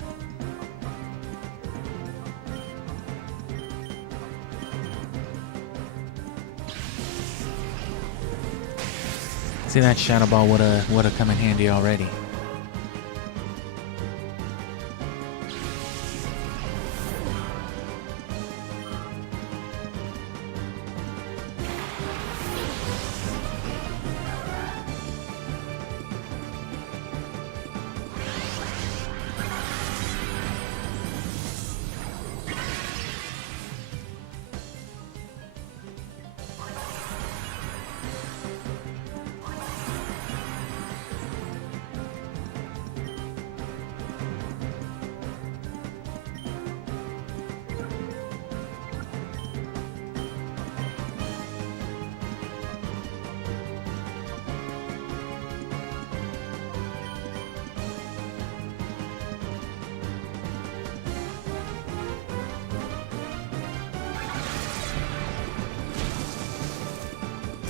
See, that Shadow Ball woulda come in handy already.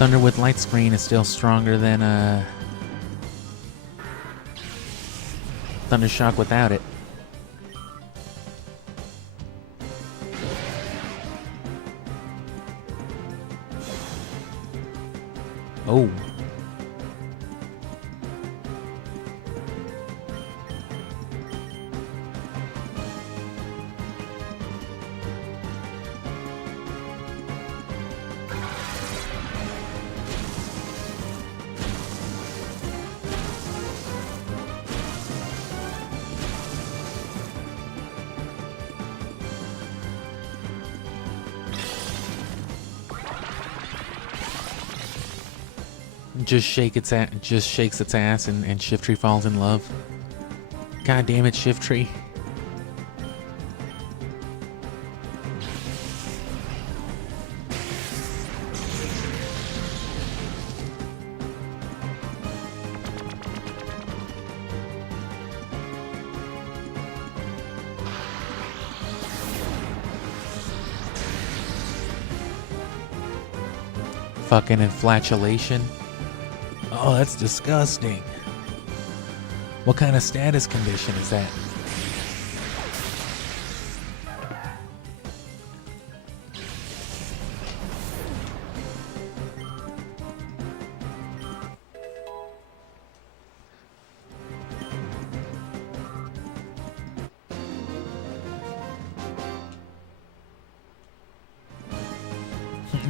Thunder with light screen is still stronger than Thunder Shock without it. Oh. Just shakes its ass and Shiftry falls in love. God damn it, Shiftry. Fucking inflatulation. Oh, that's disgusting. What kind of status condition is that?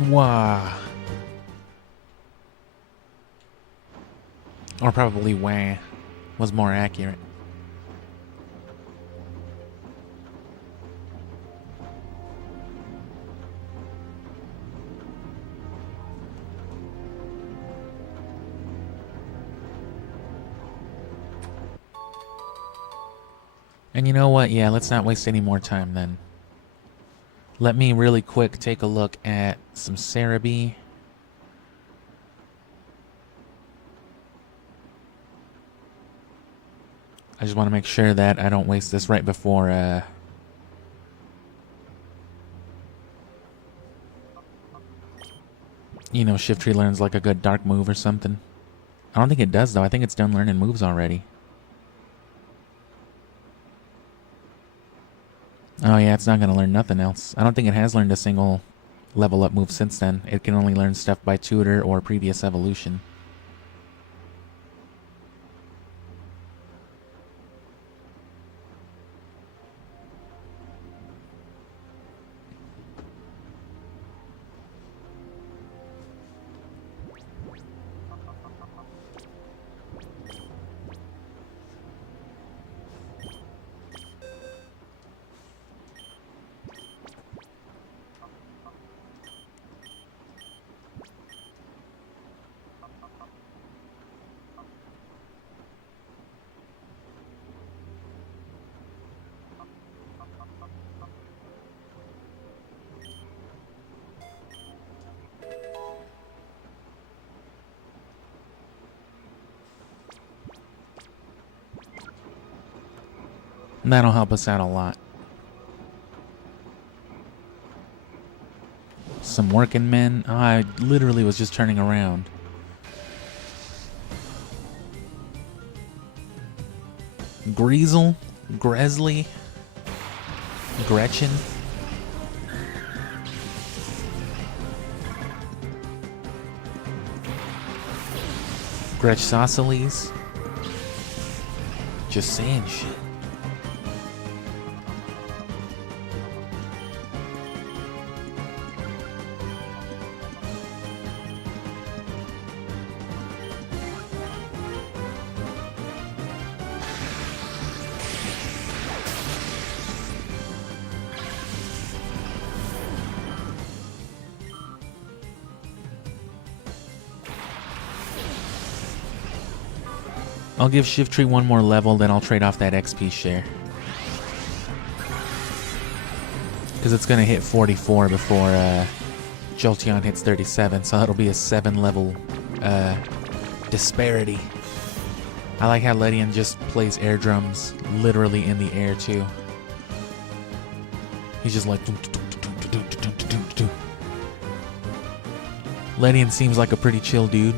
Wow. Or probably wah was more accurate. And you know what? Yeah, let's not waste any more time then. Let me really quick take a look at some Cerebi. I just want to make sure that I don't waste this right before, you know, Shiftry learns like a good dark move or something. I don't think it does, though. I think it's done learning moves already. Oh, yeah, it's not going to learn nothing else. I don't think it has learned a single level up move since then. It can only learn stuff by tutor or previous evolution. That'll help us out a lot. Some working men. Oh, I literally was just turning around. Greasel? Gresley? Gretchen? Gretchsociles? Just saying shit. I'll give Shiftry one more level, then I'll trade off that XP share. Because it's going to hit 44 before Jolteon hits 37, so that'll be a 7 level disparity. I like how Ledian just plays air drums literally in the air too. He's just like... Ledian seems like a pretty chill dude.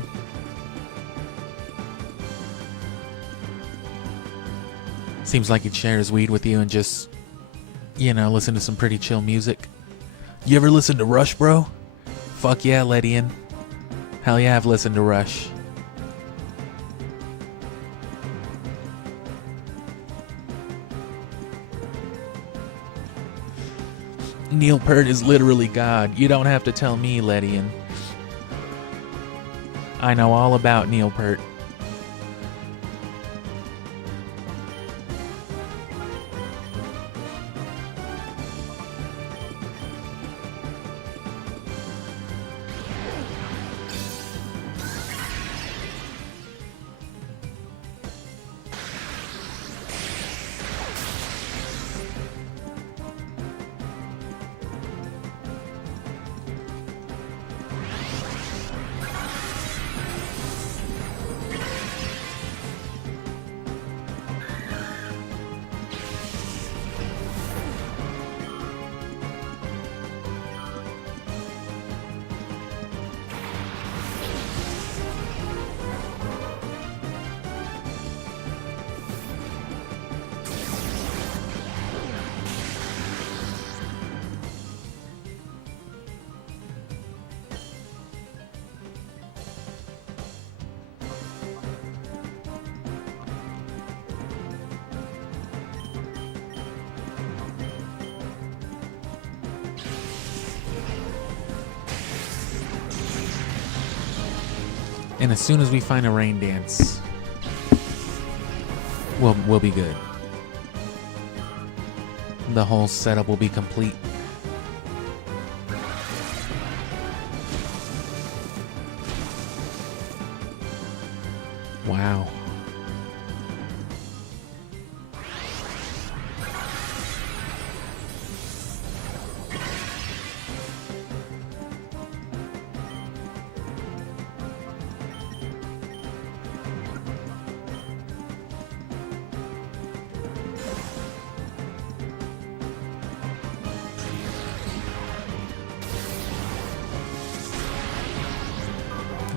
Seems like he'd share his weed with you and just, you know, listen to some pretty chill music. You ever listen to Rush, bro? Fuck yeah, Ledian. Hell yeah, I've listened to Rush. Neil Peart is literally God. You don't have to tell me, Ledian. I know all about Neil Peart. And as soon as we find a rain dance, we'll be good. The whole setup will be complete. Wow.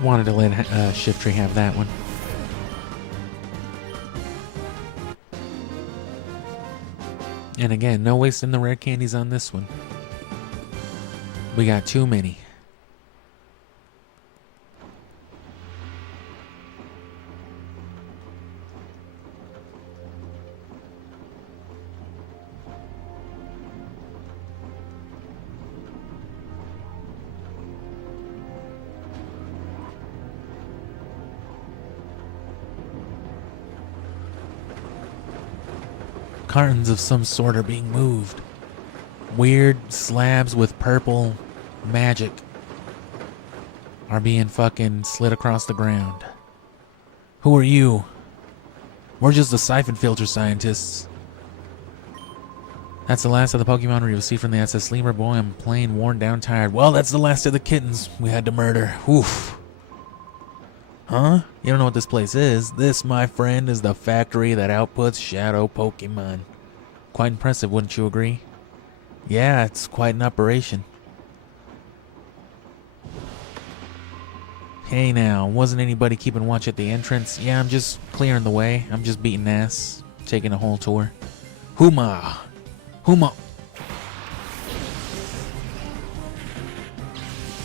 Wanted to let Shift Tree have that one. And again, no wasting the rare candies on this one. We got too many. Cartons of some sort are being moved. Weird slabs with purple magic are being fucking slid across the ground. Who are you? We're just the siphon filter scientists. That's the last of the Pokemon we received from the SS Lemur. Boy, I'm plain worn down tired. Well, that's the last of the kittens we had to murder. Oof. Huh? You don't know what this place is? This, my friend, is the factory that outputs shadow Pokemon. Quite impressive, wouldn't you agree? Yeah, it's quite an operation. Hey now, wasn't anybody keeping watch at the entrance? Yeah, I'm just clearing the way. I'm just beating ass, taking a whole tour. Huma! Huma!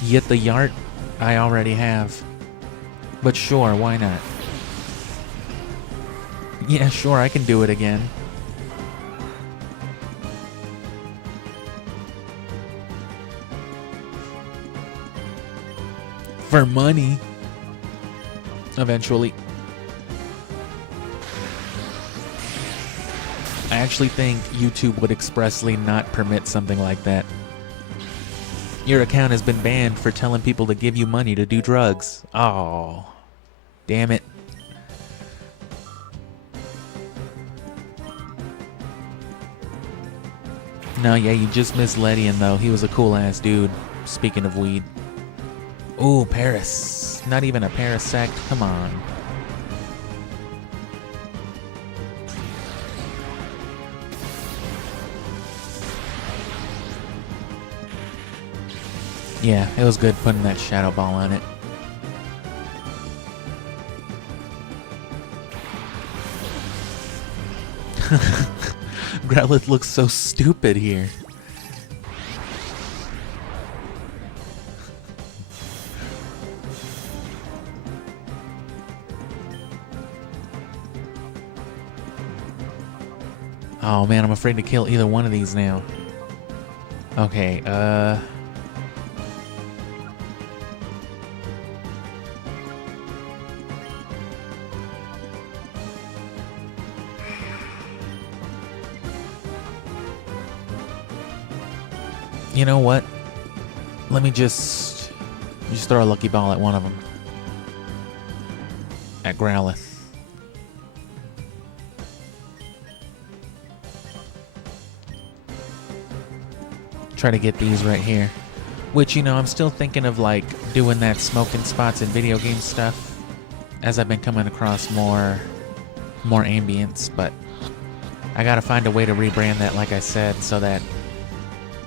Yet the yart I already have. But sure, why not? Yeah, sure, I can do it again. For money. Eventually. I actually think YouTube would expressly not permit something like that. Your account has been banned for telling people to give you money to do drugs. Oh, damn it. No, yeah, you just missed Ledian, though. He was a cool-ass dude, speaking of weed. Ooh, Paris. Not even a Parasect. Come on. Yeah, it was good putting that shadow ball on it. Growlithe looks so stupid here. Oh man, I'm afraid to kill either one of these now. Okay, you know what? Let me just throw a lucky ball at one of them. At Growlithe. Try to get these right here. Which, you know, I'm still thinking of like doing that smoking spots in video game stuff as I've been coming across more ambience, but I gotta find a way to rebrand that, like I said, so that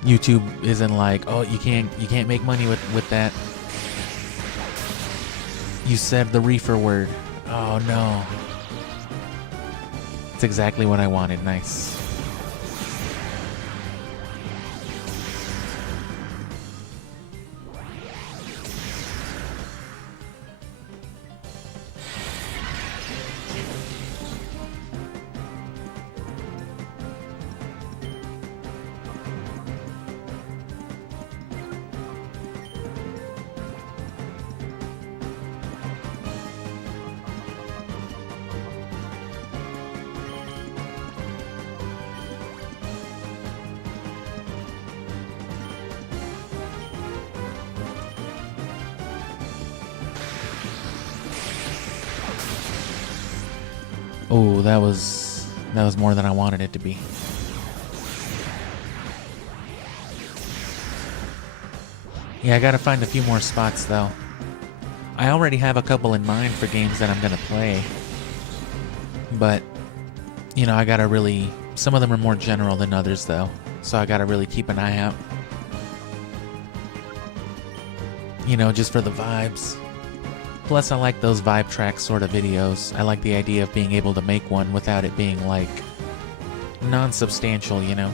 YouTube isn't like, oh, you can't make money with that. You said the reefer word. Oh no. It's exactly what I wanted. Nice. Oh, that was more than I wanted it to be. Yeah, I gotta find a few more spots though. I already have a couple in mind for games that I'm gonna play. But, you know, I gotta really... Some of them are more general than others though. So I gotta really keep an eye out. You know, just for the vibes. Plus, I like those vibe track sort of videos. I like the idea of being able to make one without it being, like, non-substantial, you know?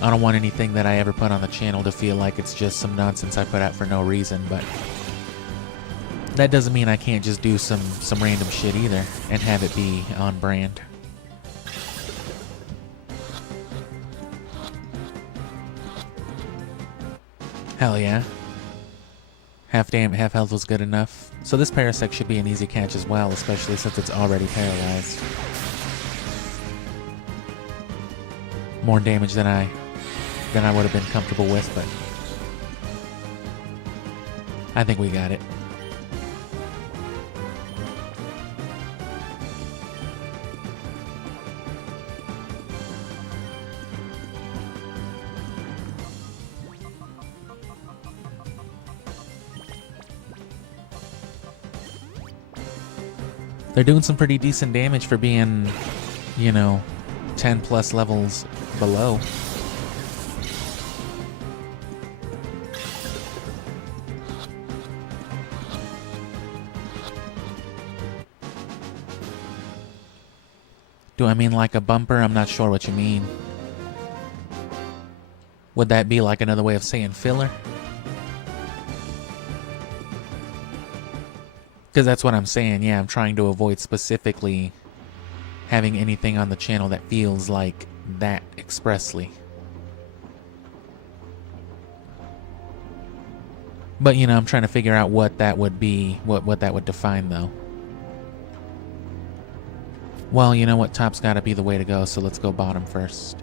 I don't want anything that I ever put on the channel to feel like it's just some nonsense I put out for no reason, but that doesn't mean I can't just do some random shit either and have it be on brand. Hell yeah. Half health was good enough. So this Parasect should be an easy catch as well, especially since it's already paralyzed. More damage than I would have been comfortable with, but I think we got it. They're doing some pretty decent damage for being, you know, 10 plus levels below. Do I mean like a bumper? I'm not sure what you mean. Would that be like another way of saying filler? Because that's what I'm saying, yeah, I'm trying to avoid specifically having anything on the channel that feels like that expressly. But, you know, I'm trying to figure out what that would be, what that would define, though. Well, you know what, top's gotta be the way to go, so let's go bottom first.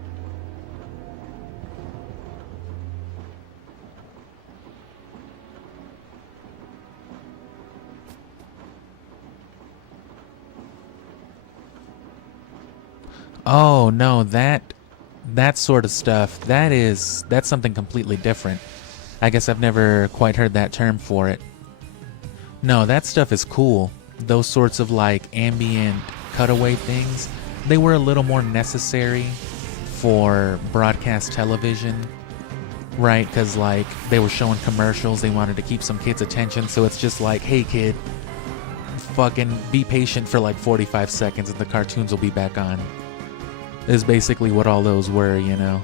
Oh, no, that sort of stuff, that's something completely different. I guess I've never quite heard that term for it. No, that stuff is cool. Those sorts of, like, ambient cutaway things, they were a little more necessary for broadcast television, right? Because, like, They were showing commercials. They wanted to keep some kids' attention. So it's just like, hey, kid, fucking be patient for like 45 seconds and the cartoons will be back on. Is basically what all those were, you know.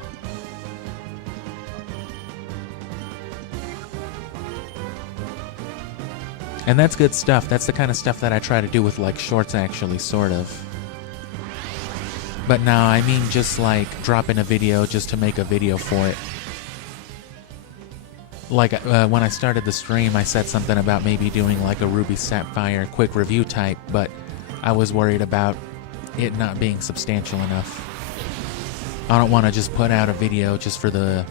And that's good stuff. That's the kind of stuff that I try to do with like shorts, actually, sort of. But no, I mean just like dropping a video just to make a video for it. Like when I started the stream, I said something about maybe doing like a Ruby Sapphire quick review type, but I was worried about it not being substantial enough. I don't want to just put out a video just for the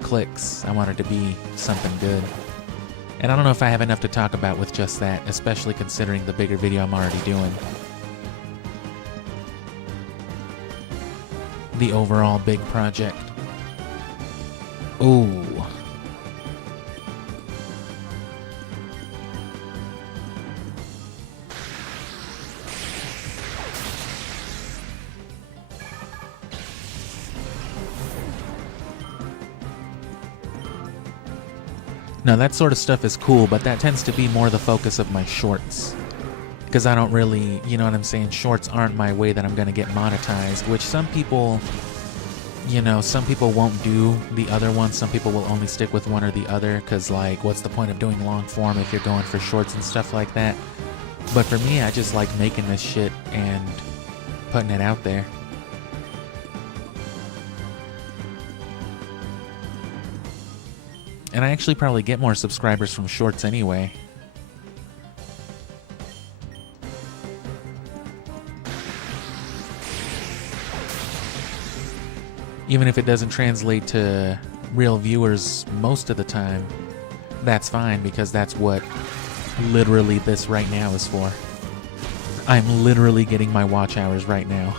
clicks. I want it to be something good. And I don't know if I have enough to talk about with just that, especially considering the bigger video I'm already doing. The overall big project. Ooh. Now that sort of stuff is cool, but that tends to be more the focus of my shorts. Because I don't really, you know what I'm saying, shorts aren't my way that I'm going to get monetized, which some people, you know, some people won't do the other one. Some people will only stick with one or the other, because like, what's the point of doing long form if you're going for shorts and stuff like that? But for me, I just like making this shit and putting it out there. And I actually probably get more subscribers from shorts anyway. Even if it doesn't translate to real viewers most of the time, that's fine, because that's what literally this right now is for. I'm literally getting my watch hours right now.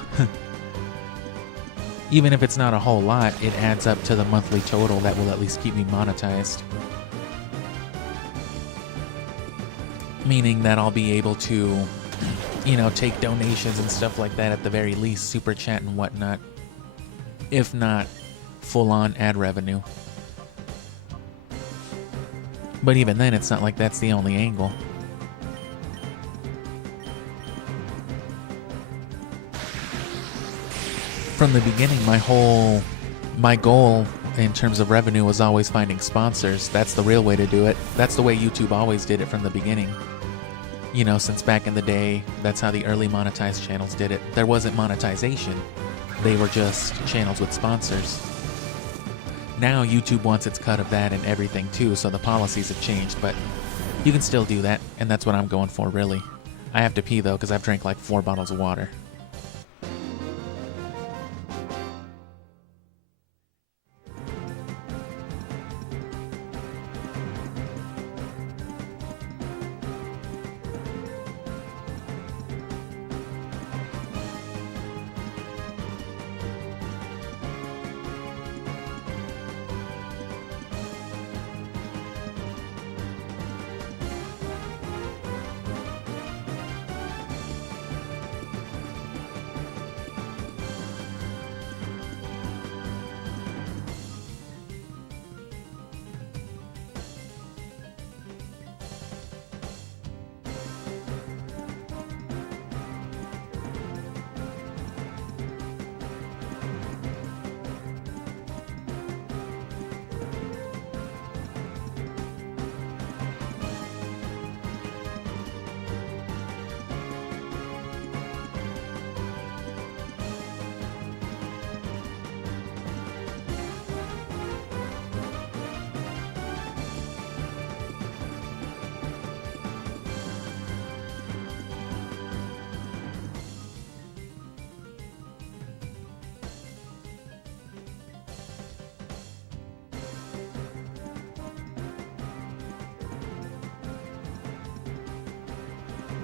Even if it's not a whole lot, it adds up to the monthly total that will at least keep me monetized. Meaning that I'll be able to, you know, take donations and stuff like that at the very least, super chat and whatnot. If not, full-on ad revenue. But even then, it's not like that's the only angle. From the beginning, my goal in terms of revenue was always finding sponsors. That's the real way to do it. That's the way YouTube always did it from the beginning. You know, since back in the day, that's how the early monetized channels did it. There wasn't monetization. They were just channels with sponsors. Now YouTube wants its cut of that and everything too, so the policies have changed, but you can still do that, and that's what I'm going for, really. I have to pee though, because I've drank like 4 bottles of water.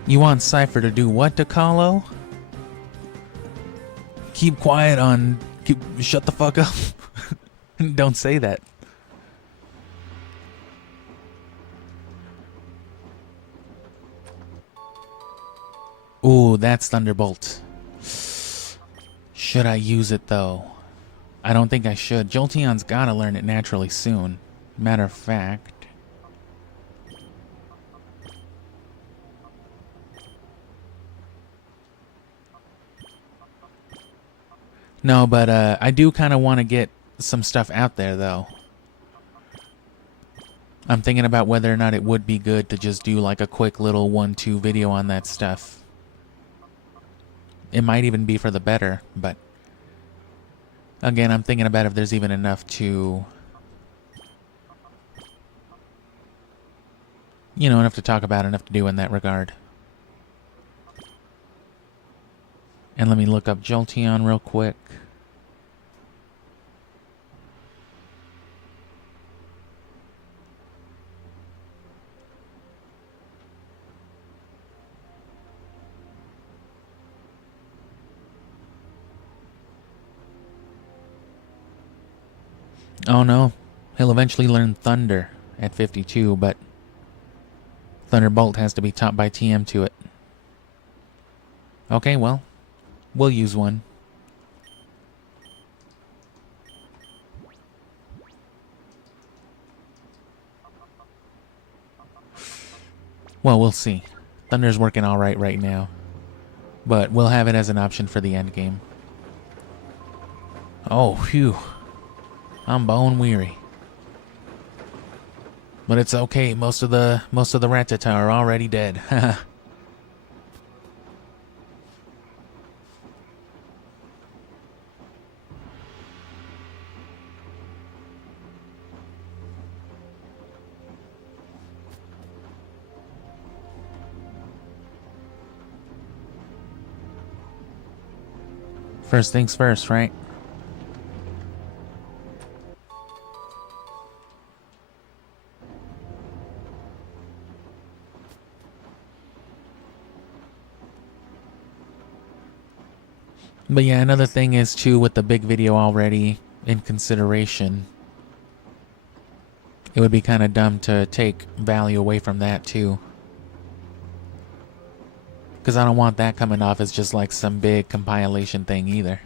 You want Cypher to do what to Kahlo? Keep quiet on... shut the fuck up. Don't say that. Ooh, that's Thunderbolt. Should I use it though? I don't think I should. Jolteon's gotta learn it naturally soon. Matter of fact. No, but I do kind of want to get some stuff out there, though. I'm thinking about whether or not it would be good to just do like a quick little 1-2 video on that stuff. It might even be for the better, but again, I'm thinking about if there's even enough to, you know, enough to talk about, enough to do in that regard. And let me look up Jolteon real quick. Oh no, he'll eventually learn Thunder at 52, but Thunderbolt has to be taught by TM to it. Okay, well, we'll use one. Well, we'll see. Thunder's working alright right now, but we'll have it as an option for the end game. Oh, phew. I'm bone weary. But it's okay, most of the Rattata are already dead. First things first, right? But yeah, another thing is too, with the big video already in consideration, it would be kind of dumb to take value away from that too. Because I don't want that coming off as just like some big compilation thing either.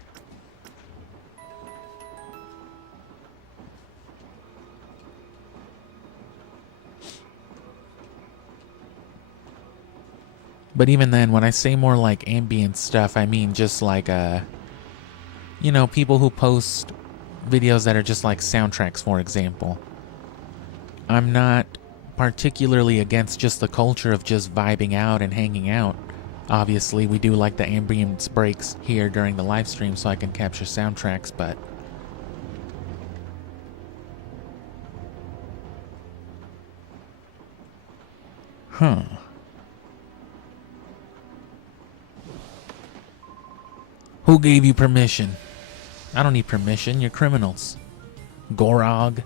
But even then, when I say more like ambient stuff, I mean just like, you know, people who post videos that are just like soundtracks, for example. I'm not particularly against just the culture of just vibing out and hanging out. Obviously, we do like the ambience breaks here during the live stream so I can capture soundtracks, but huh. Who gave you permission? I don't need permission, you're criminals. Gorog.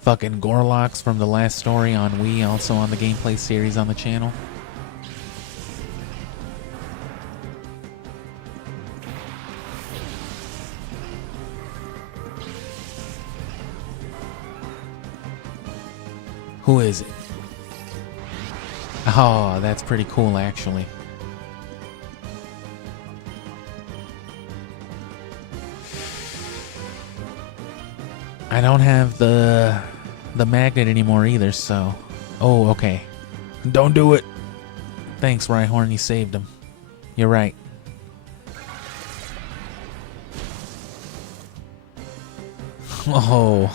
Fucking Gorloks from the last story on Wii, also on the gameplay series on the channel. Who is it? Oh, that's pretty cool actually. I don't have the magnet anymore either, so... Oh, okay. Don't do it! Thanks, Rhyhorn, you saved him. You're right. Oh.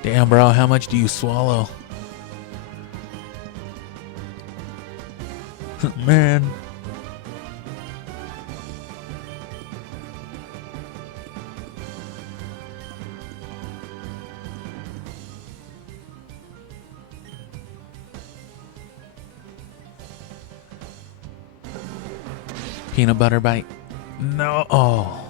Damn, bro, how much do you swallow? Man. Peanut butter bite. No. Oh.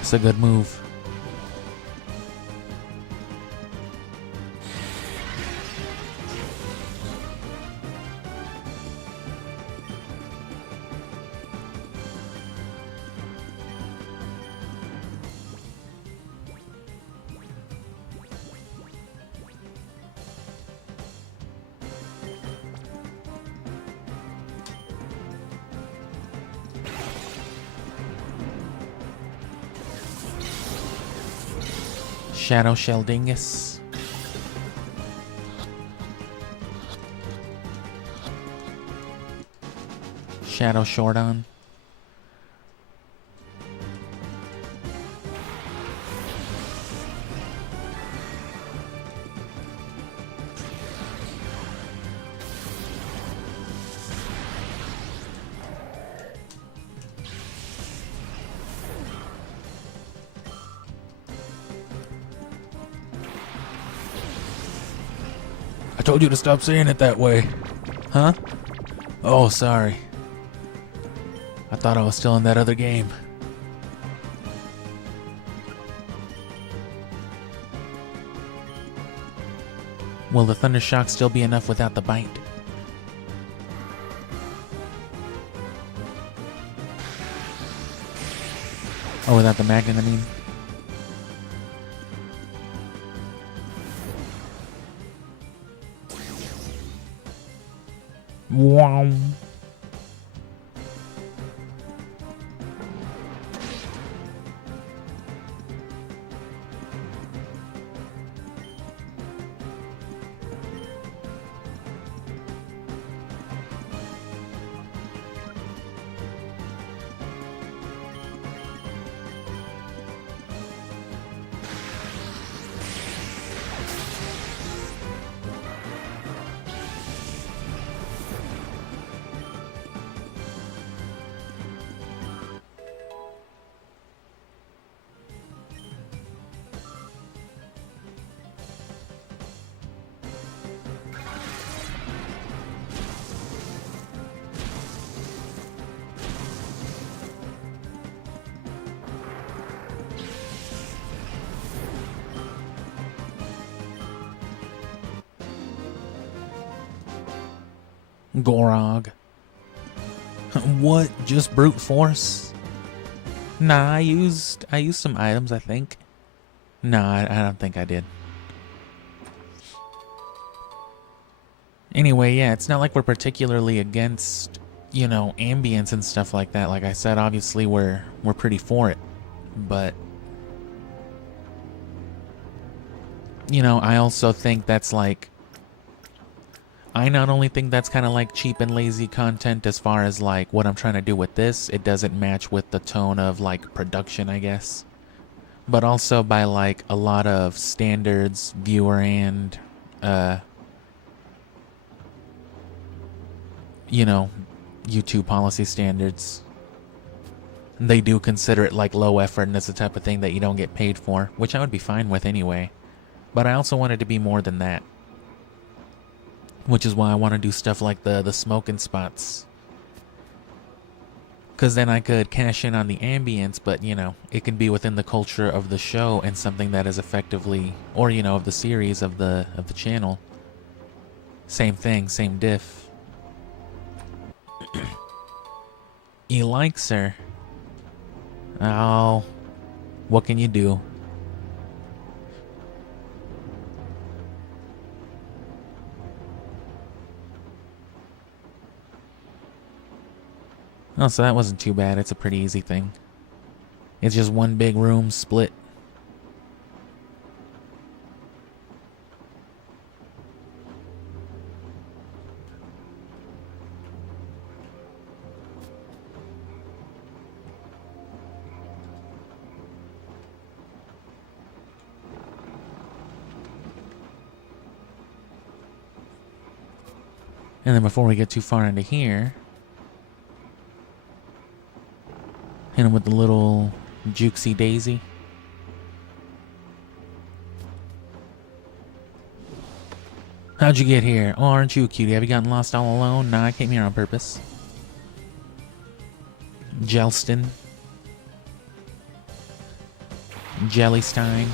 It's a good move. Shadow Sheldingus. Shadow Shordon. I told you to stop saying it that way. Huh? Oh, sorry. I thought I was still in that other game. Will the Thunder Shock still be enough without the bite? Oh, without the magnet, I mean. Wow. Gorog. What? Just brute force? Nah, I used some items, I think. Nah, I don't think I did. Anyway, yeah, it's not like we're particularly against, you know, ambience and stuff like that. Like I said, obviously we're pretty for it. But you know, I also think that's like, I not only think that's kind of like cheap and lazy content as far as like what I'm trying to do with this, it doesn't match with the tone of like production, I guess. But also by like a lot of standards, viewer and, you know, YouTube policy standards. They do consider it like low effort and it's the type of thing that you don't get paid for, which I would be fine with anyway. But I also want it to be more than that. Which is why I want to do stuff like the smoking spots. Because then I could cash in on the ambience, but, you know, it can be within the culture of the show and something that is effectively, or, you know, of the series of the channel. Same thing, same diff. You like, sir? Oh, what can you do? Oh, so that wasn't too bad. It's a pretty easy thing. It's just one big room split. And then before we get too far into here, hit him with the little jukesy daisy. How'd you get here? Oh, aren't you a cutie? Have you gotten lost all alone? Nah, I came here on purpose. Jelston. Jellystein.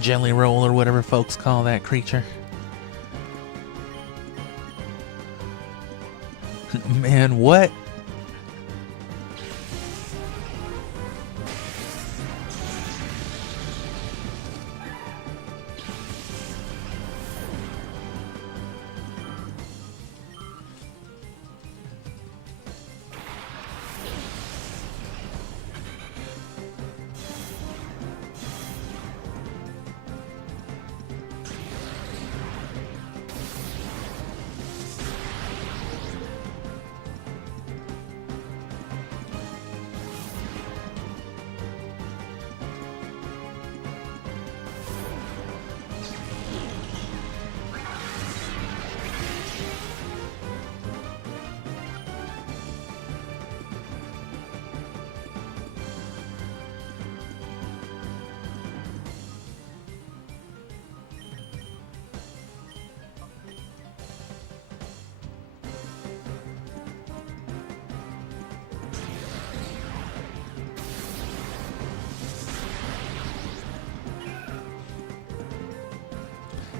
Jelly roll or whatever folks call that creature. Man, what?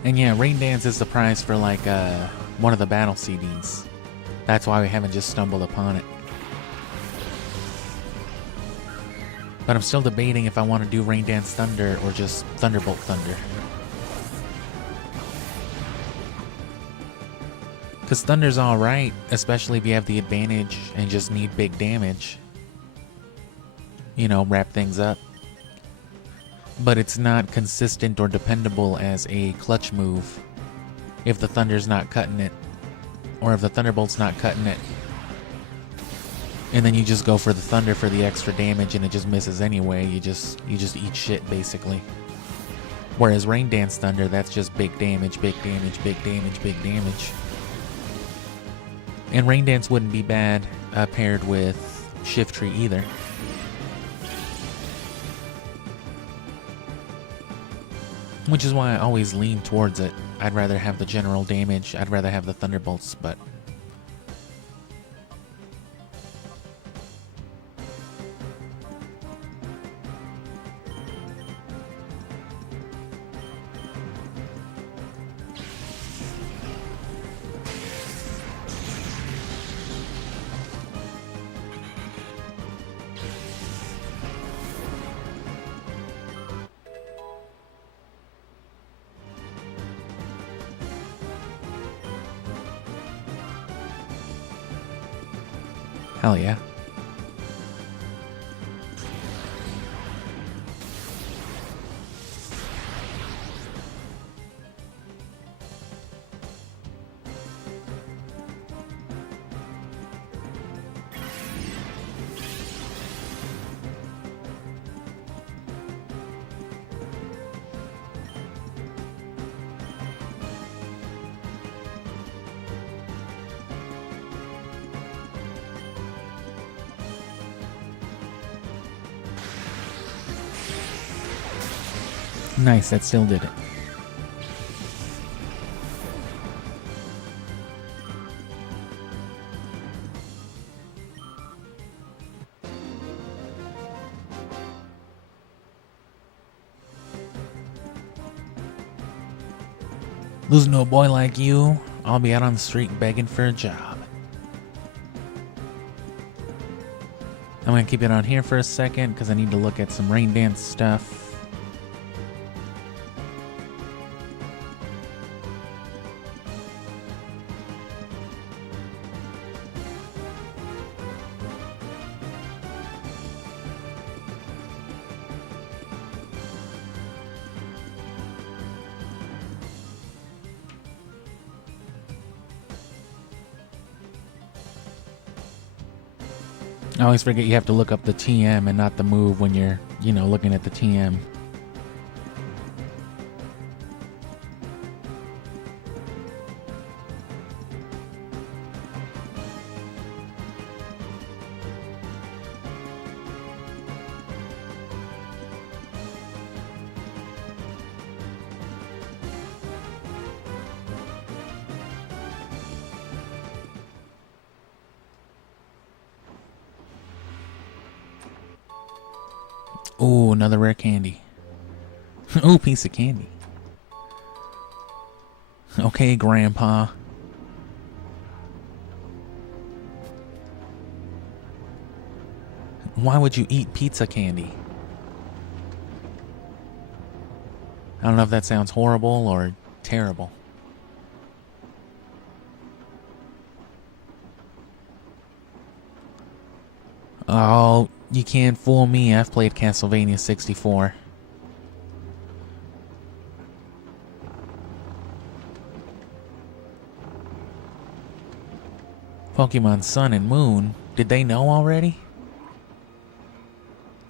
And yeah, Rain Dance is the prize for like one of the battle CDs. That's why we haven't just stumbled upon it. But I'm still debating if I want to do Rain Dance Thunder or just Thunderbolt Thunder. Because Thunder's alright, especially if you have the advantage and just need big damage. You know, wrap things up. But it's not consistent or dependable as a clutch move if the Thunder's not cutting it. Or if the Thunderbolt's not cutting it. And then you just go for the Thunder for the extra damage and it just misses anyway. You just eat shit, basically. Whereas Rain Dance Thunder, that's just big damage, big damage, big damage, big damage. And Rain Dance wouldn't be bad paired with Shift Tree either. Which is why I always lean towards it. I'd rather have the general damage, I'd rather have the Thunderbolts, but... Hell yeah. Nice, that still did it. Losing to a boy like you, I'll be out on the street begging for a job. I'm gonna keep it on here for a second because I need to look at some Rain Dance stuff. I always forget you have to look up the TM and not the move when you're, you know, looking at the TM. Ooh, another rare candy. Ooh, piece of candy. Okay, Grandpa. Why would you eat pizza candy? I don't know if that sounds horrible or terrible. Oh, you can't fool me. I've played Castlevania 64. Pokemon Sun and Moon? Did they know already?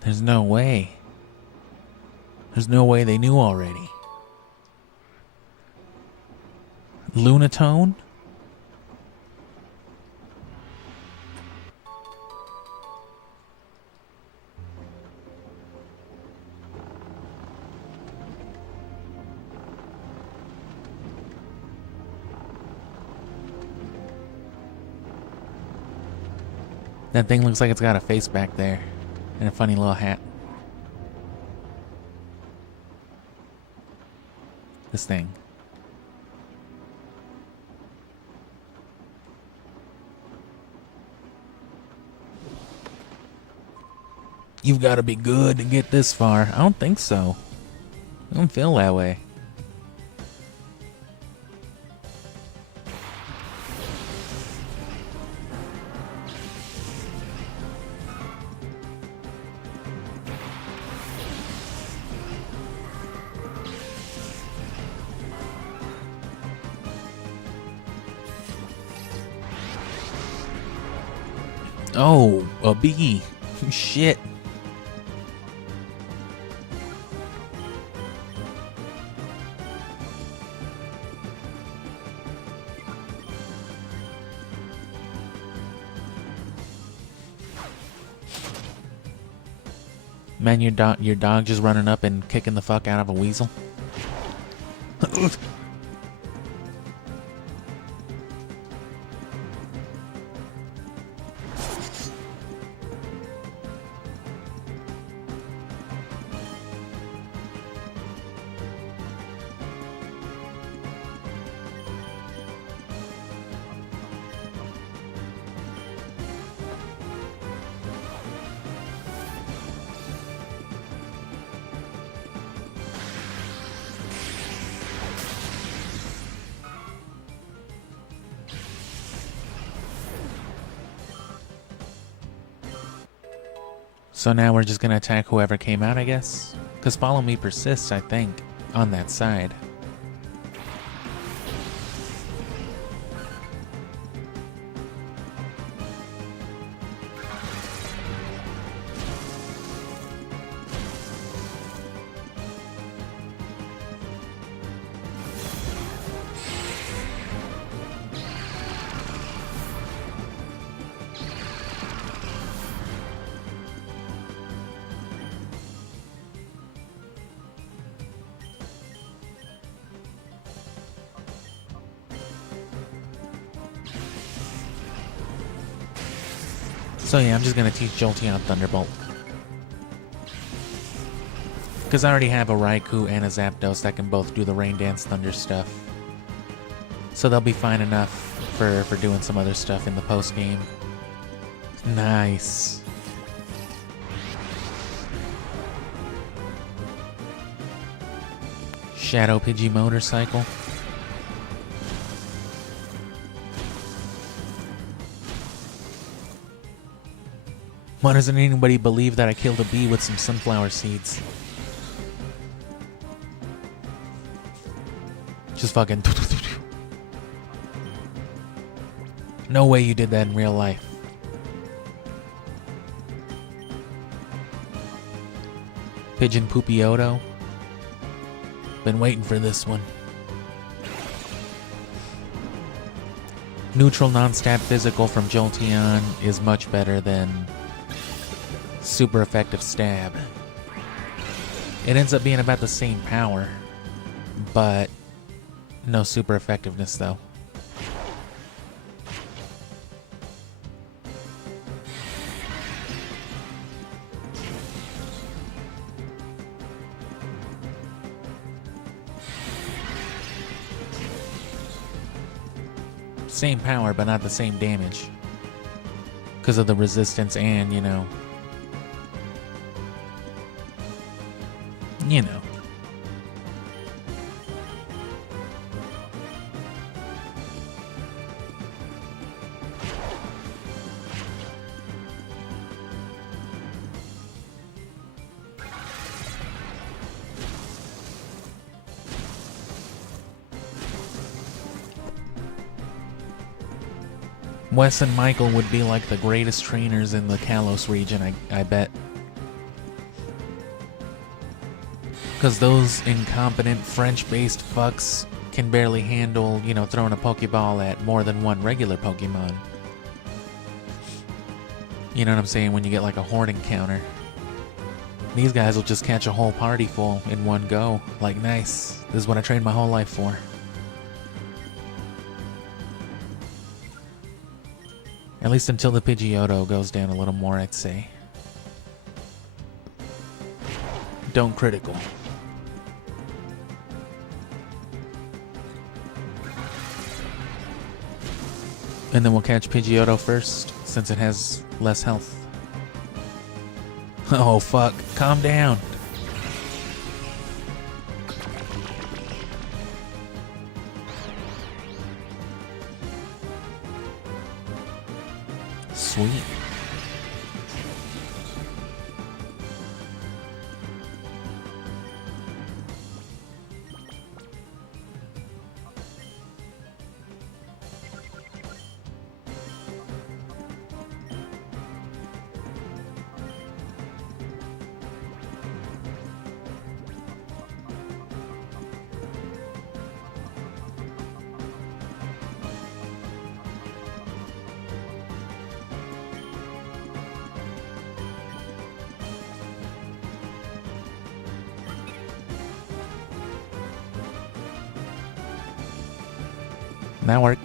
There's no way. There's no way they knew already. Lunatone? That thing looks like it's got a face back there and a funny little hat. This thing. You've got to be good to get this far. I don't think so. I don't feel that way. Oh, a bee. Shit. Man, your dog just running up and kicking the fuck out of a weasel. So now we're just gonna attack whoever came out, I guess? Because follow me persists, I think, on that side. So yeah, I'm just gonna teach Jolteon Thunderbolt. Because I already have a Raikou and a Zapdos that can both do the Rain Dance Thunder stuff. So they'll be fine enough for doing some other stuff in the post-game. Nice. Shadow Pidgey Motorcycle. Why doesn't anybody believe that I killed a bee with some sunflower seeds? Just fucking... No way you did that in real life. Pigeon Pupiotto. Been waiting for this one. Neutral non-stat physical from Jolteon is much better than super effective stab. It ends up being about the same power, but no super effectiveness though. Same power, but not the same damage. Because of the resistance and, you know. Wes and Michael would be like the greatest trainers in the Kalos region, I bet. Because those incompetent French-based fucks can barely handle, you know, throwing a Pokeball at more than one regular Pokemon. You know what I'm saying? When you get like a horde encounter. These guys will just catch a whole party full in one go. Like, nice. This is what I trained my whole life for. At least until the Pidgeotto goes down a little more, I'd say. Don't critical. And then we'll catch Pidgeotto first, since it has less health. Oh fuck, calm down. Sweet. That worked.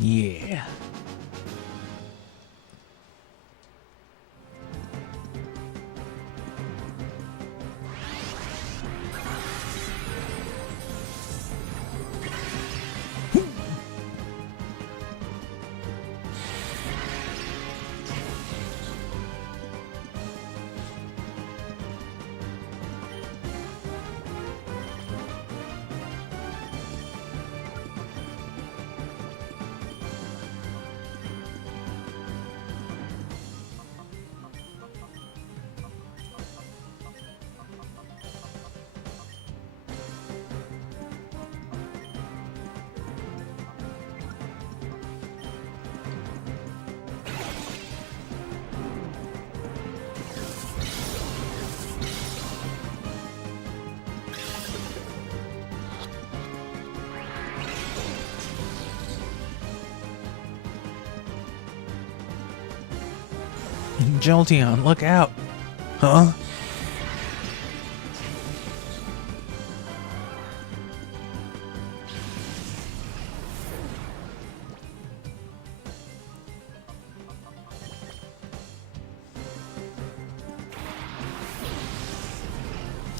Yeah. Jolteon, look out. Huh?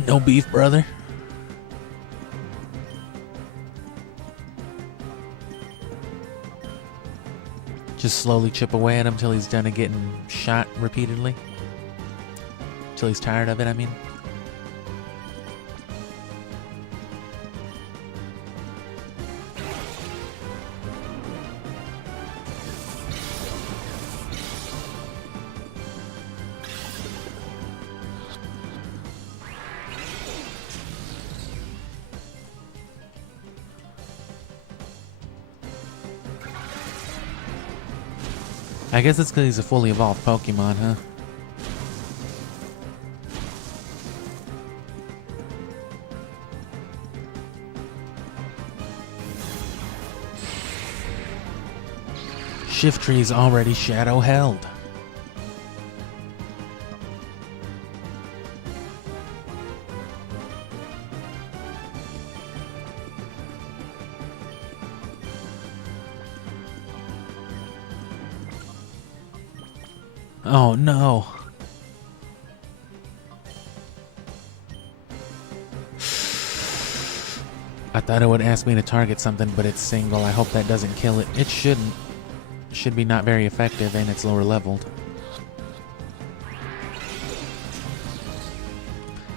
No beef, brother. Just slowly chip away at him till he's done getting shot repeatedly. Till he's tired of it, I mean. I guess it's because he's a fully evolved Pokemon, huh? Shiftry's already shadow held. Oh no. I thought it would ask me to target something, but it's single. I hope that doesn't kill it. It shouldn't. It should be not very effective, and it's lower leveled.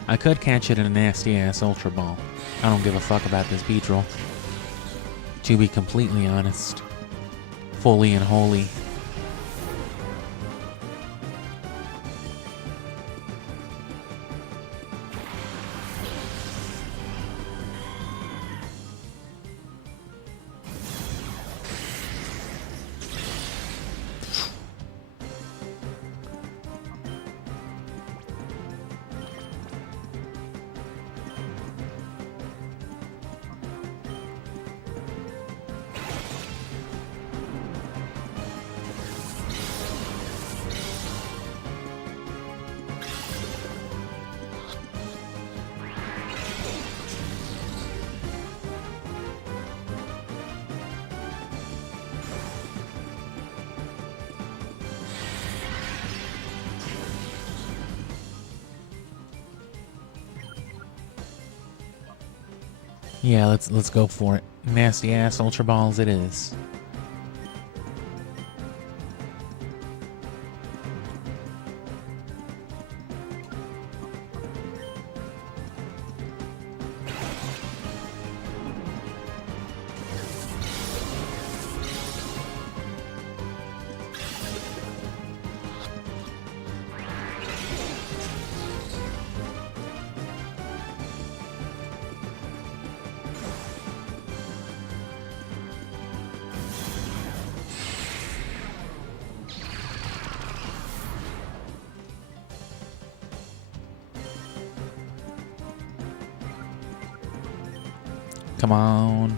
I could catch it in a nasty-ass Ultra Ball. I don't give a fuck about this Beedrill. To be completely honest. Fully and wholly. Yeah, let's go for it. Nasty ass Ultra Balls it is. Come on.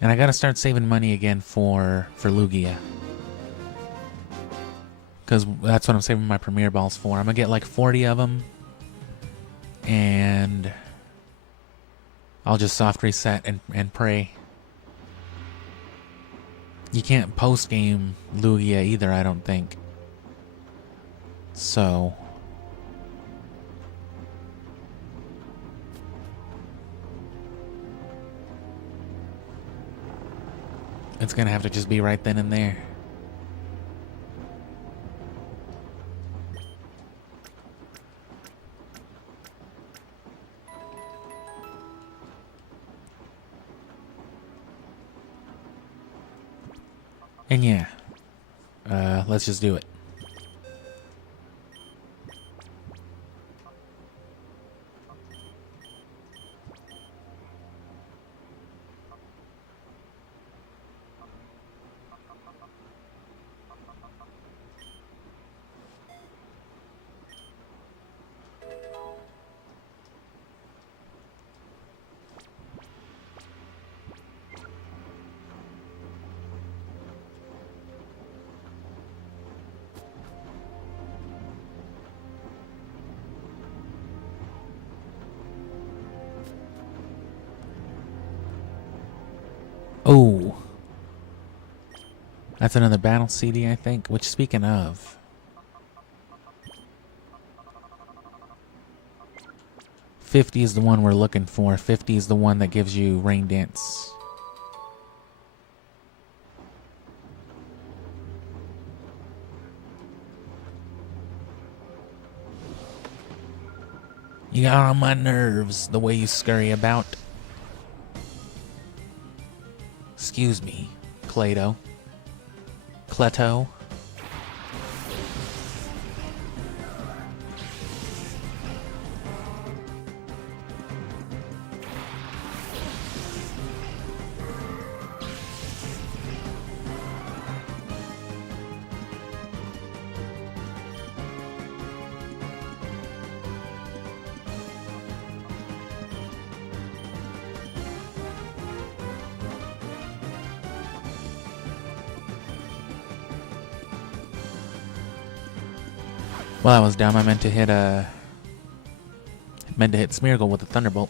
And I gotta start saving money again for Lugia. Because that's what I'm saving my Premier Balls for. I'm gonna get like 40 of them. And I'll just soft reset and pray. You can't post-game Lugia either, I don't think. So... it's gonna have to just be right then and there. And yeah, let's just do it. Oh, that's another battle CD, I think. Which, speaking of, 50 is the one we're looking for. 50 is the one that gives you Rain Dance. You got on my nerves, the way you scurry about. Excuse me, Cleto. Well, I was dumb. I meant to hit Smeargle with a Thunderbolt.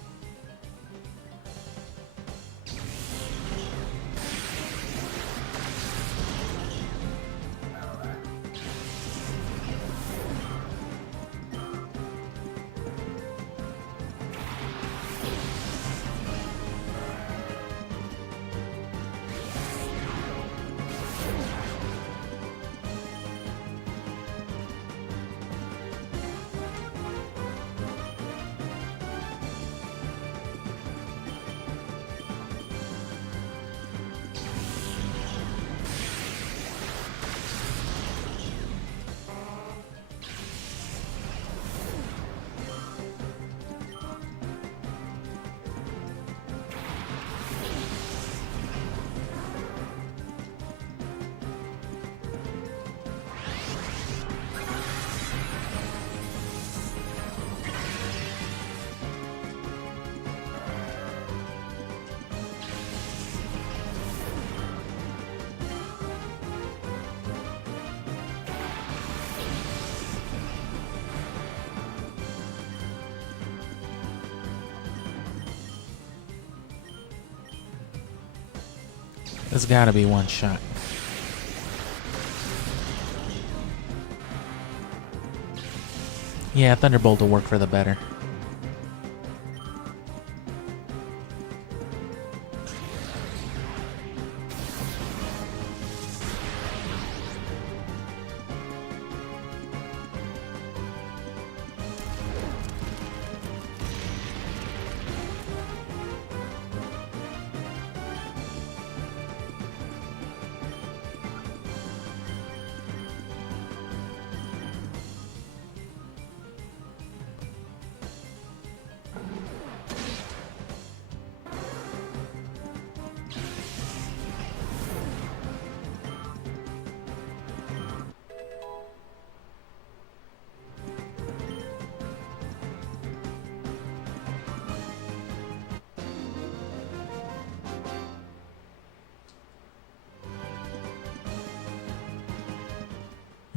There's gotta be one shot. Yeah, Thunderbolt will work for the better.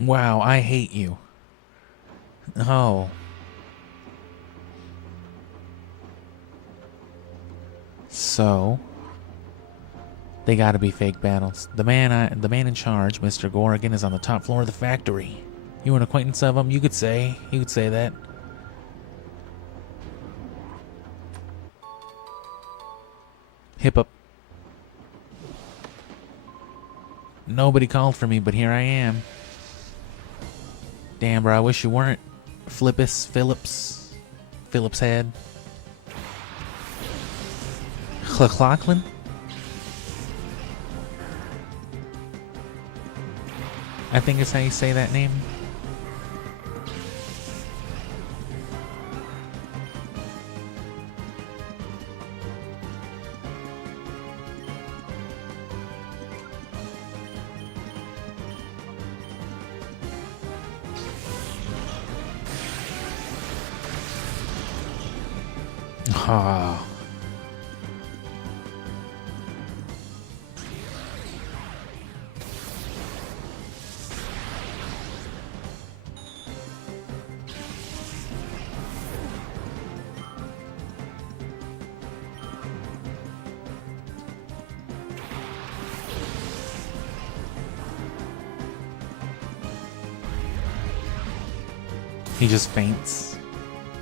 Wow, I hate you. Oh. So they gotta be fake battles. The man in charge, Mr. Gorgon, is on the top floor of the factory. You an acquaintance of him? You could say that. Hip up. Nobody called for me, but here I am. Damn, bro, I wish you weren't. Phillips head. Clocklin? I think is how you say that name. Ah. He just faints.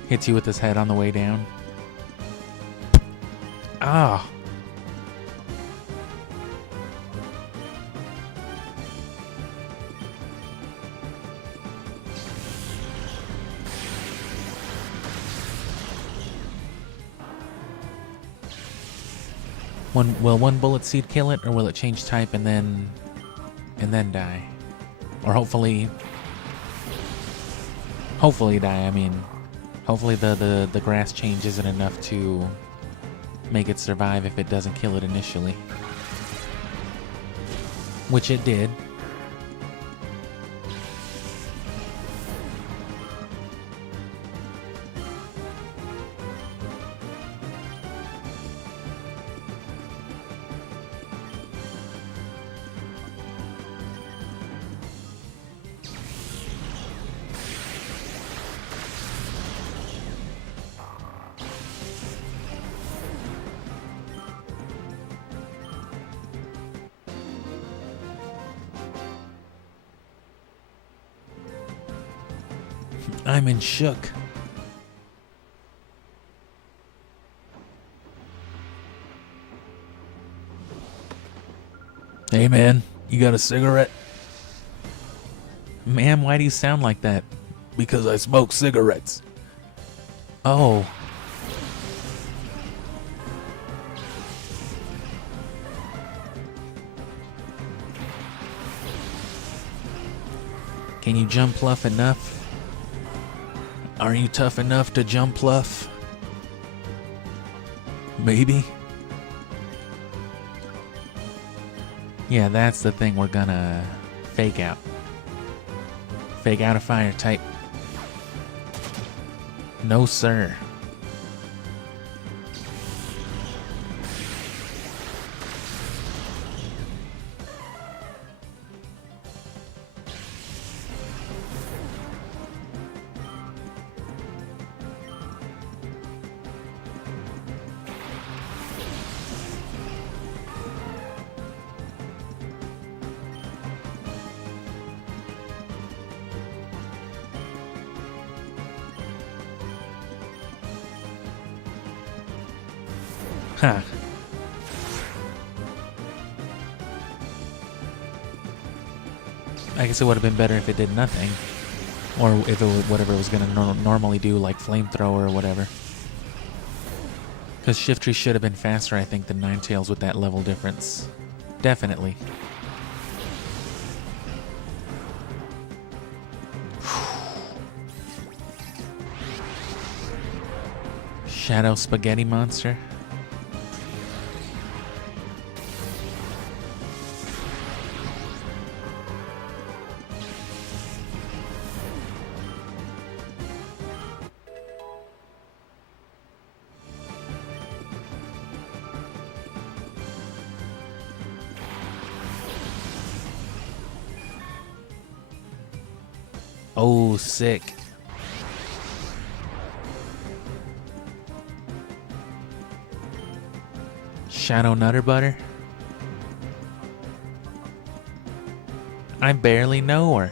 Hits you with his head on the way down. Ah. Will one bullet seed kill it, or will it change type and then die? Or hopefully die. I mean, hopefully the grass change isn't enough to make it survive if it doesn't kill it initially. Which it did. I'm in shook. Hey man, you got a cigarette? Ma'am, why do you sound like that? Because I smoke cigarettes. Oh. Can you jump pluff enough? Are you tough enough to jump pluff? Maybe. Yeah, that's the thing we're gonna fake out. Fake out a fire type. No, sir. Huh. I guess it would have been better if it did nothing. Or if it was whatever it was going to normally do, like flamethrower or whatever. Because Shiftry should have been faster, I think, than Ninetales with that level difference. Definitely. Shadow Spaghetti Monster. Oh, sick. Shadow Nutter Butter? I barely know her.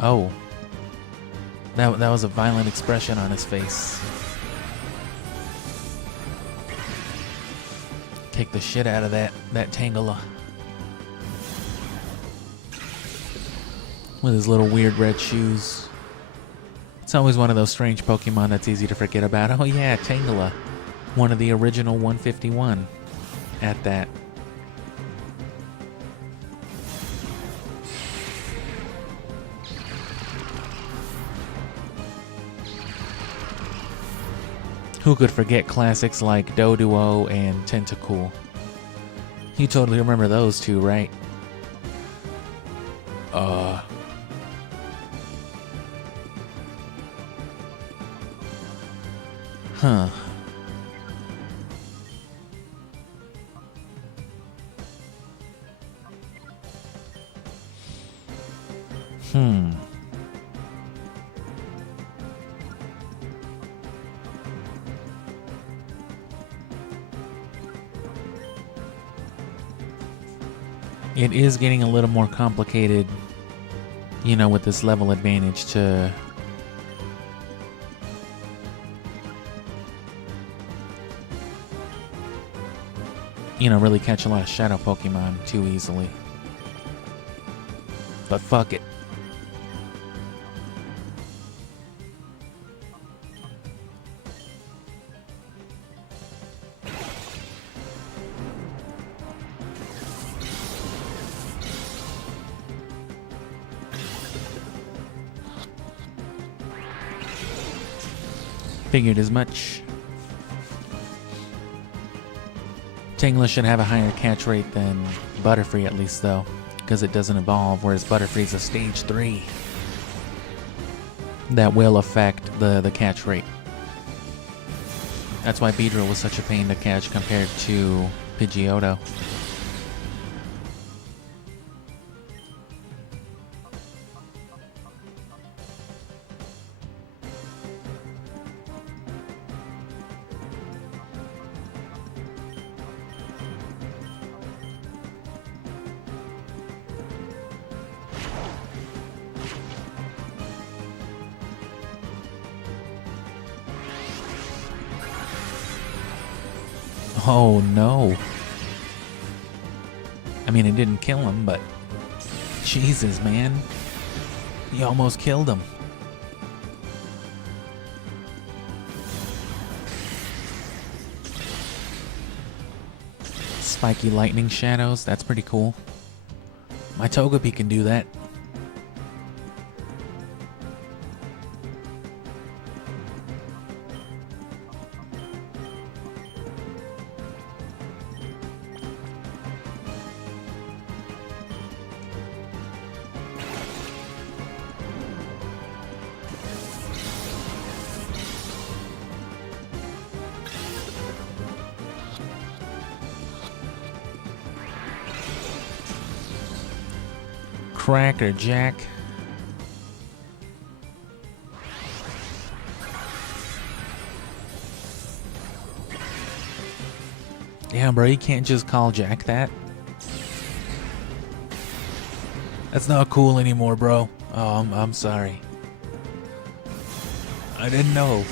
Oh. That was a violent expression on his face. Kick the shit out of that Tangela. With his little weird red shoes. It's always one of those strange Pokemon that's easy to forget about. Oh yeah, Tangela. One of the original 151 at that. Who could forget classics like Doduo and Tentacool? You totally remember those two, right? Huh. It is getting a little more complicated, you know, with this level advantage to really catch a lot of shadow Pokemon too easily. But fuck it. Figured as much. Tangela should have a higher catch rate than Butterfree at least though, because it doesn't evolve, whereas Butterfree's a stage 3. That will affect the catch rate. That's why Beedrill was such a pain to catch compared to Pidgeotto. Oh no. I mean, it didn't kill him, but Jesus, man. You almost killed him. Spiky lightning shadows, that's pretty cool. My Togepi can do that. Cracker Jack. Yeah, bro, you can't just call Jack that. That's not cool anymore, bro. Oh, I'm sorry. I didn't know.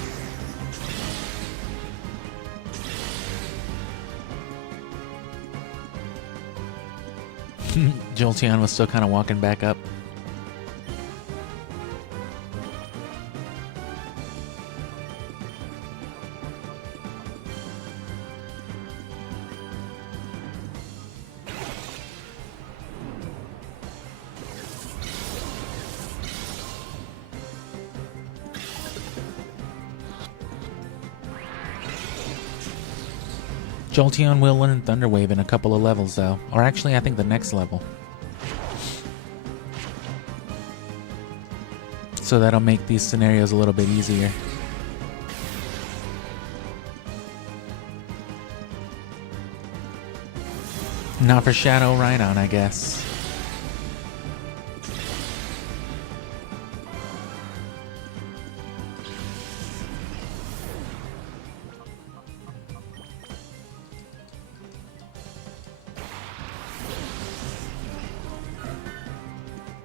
Jolteon was still kind of walking back up. Jolteon will learn Thunder Wave in a couple of levels, though. Or actually, I think the next level. So that'll make these scenarios a little bit easier. Not for Shadow Rhydon, I guess.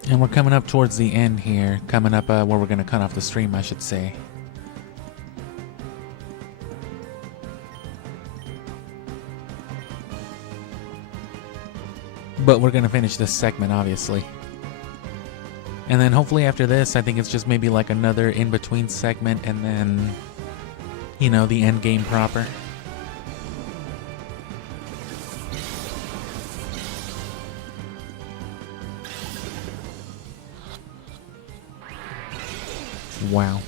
And we're coming up towards the end here. Coming up where we're going to cut off the stream, I should say. But we're going to finish this segment, obviously. And then hopefully after this, I think it's just maybe like another in-between segment and then, you know, the end game proper. Wow.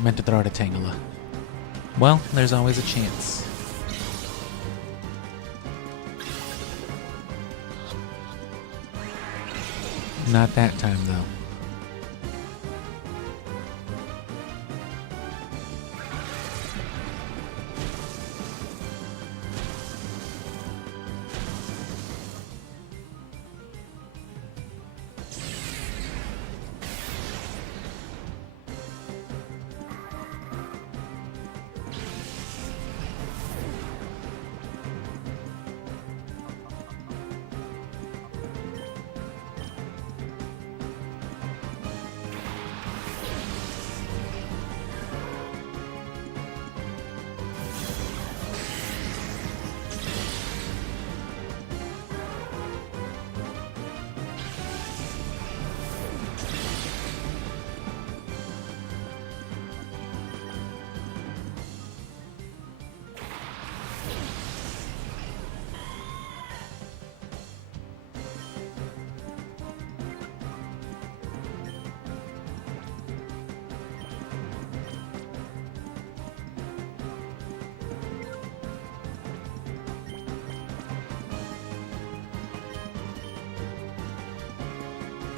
Meant to throw it at Tangela. Well, there's always a chance. Not that time, though.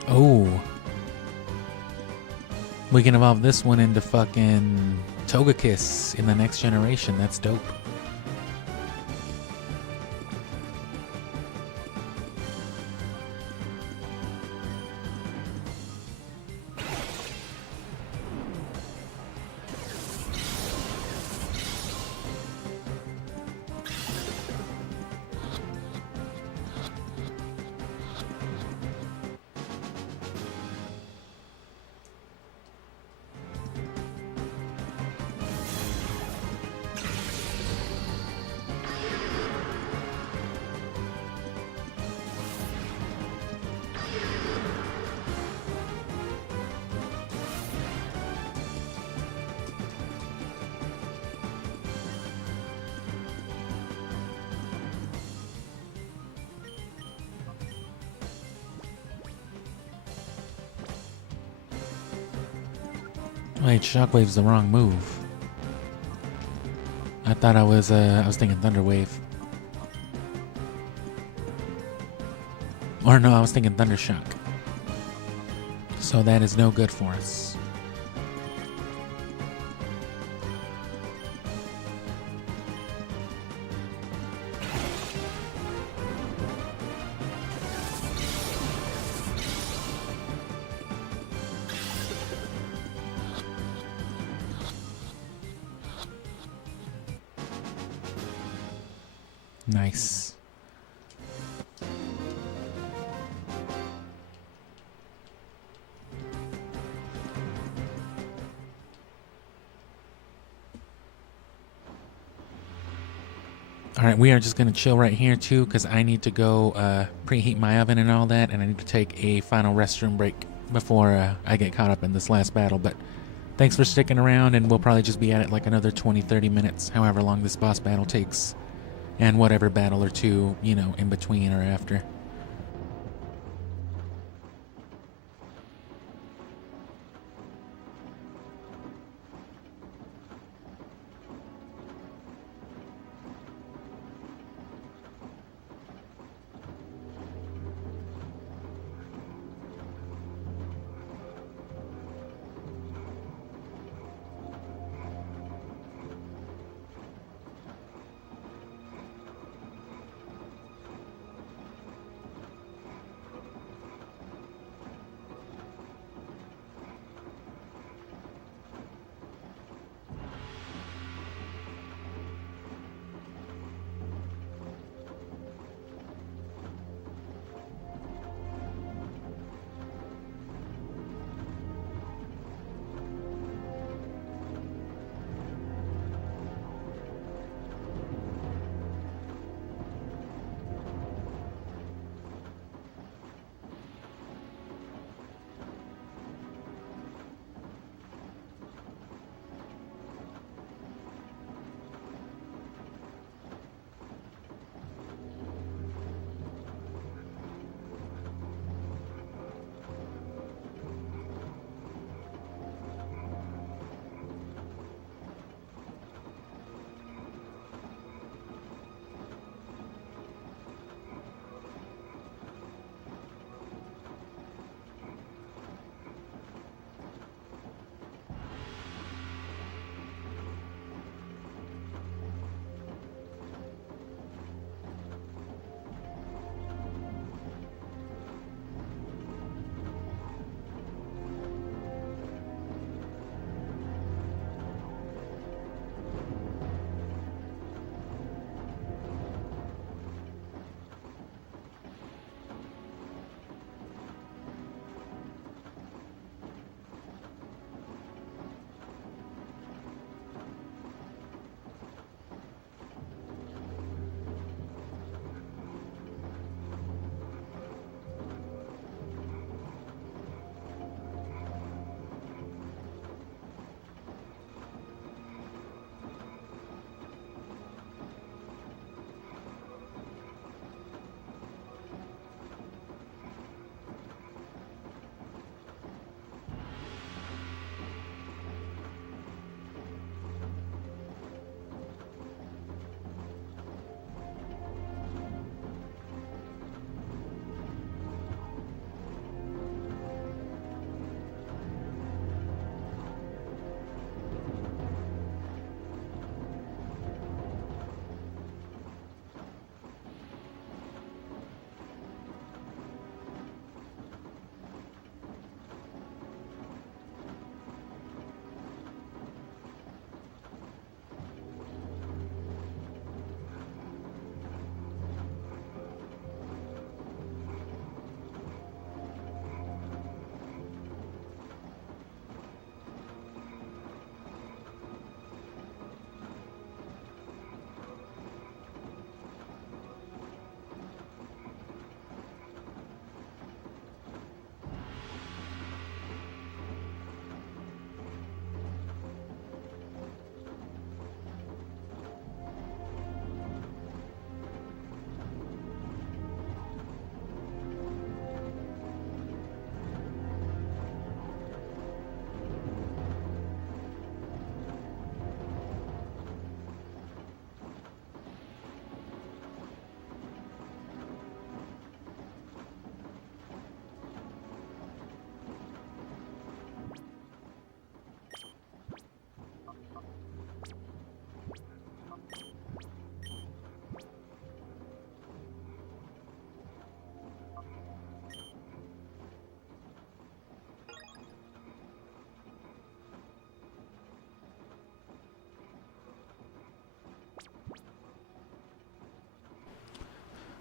Oh. We can evolve this one into fucking Togekiss in the next generation. That's dope. Wait, Shockwave's the wrong move. I thought I was thinking Thunderwave. Or no, I was thinking Thundershock. So that is no good for us. Nice. Alright, we are just going to chill right here too, because I need to go preheat my oven and all that, and I need to take a final restroom break before I get caught up in this last battle. But thanks for sticking around, and we'll probably just be at it like another 20-30 minutes, however long this boss battle takes. And whatever battle or two, you know, in between or after.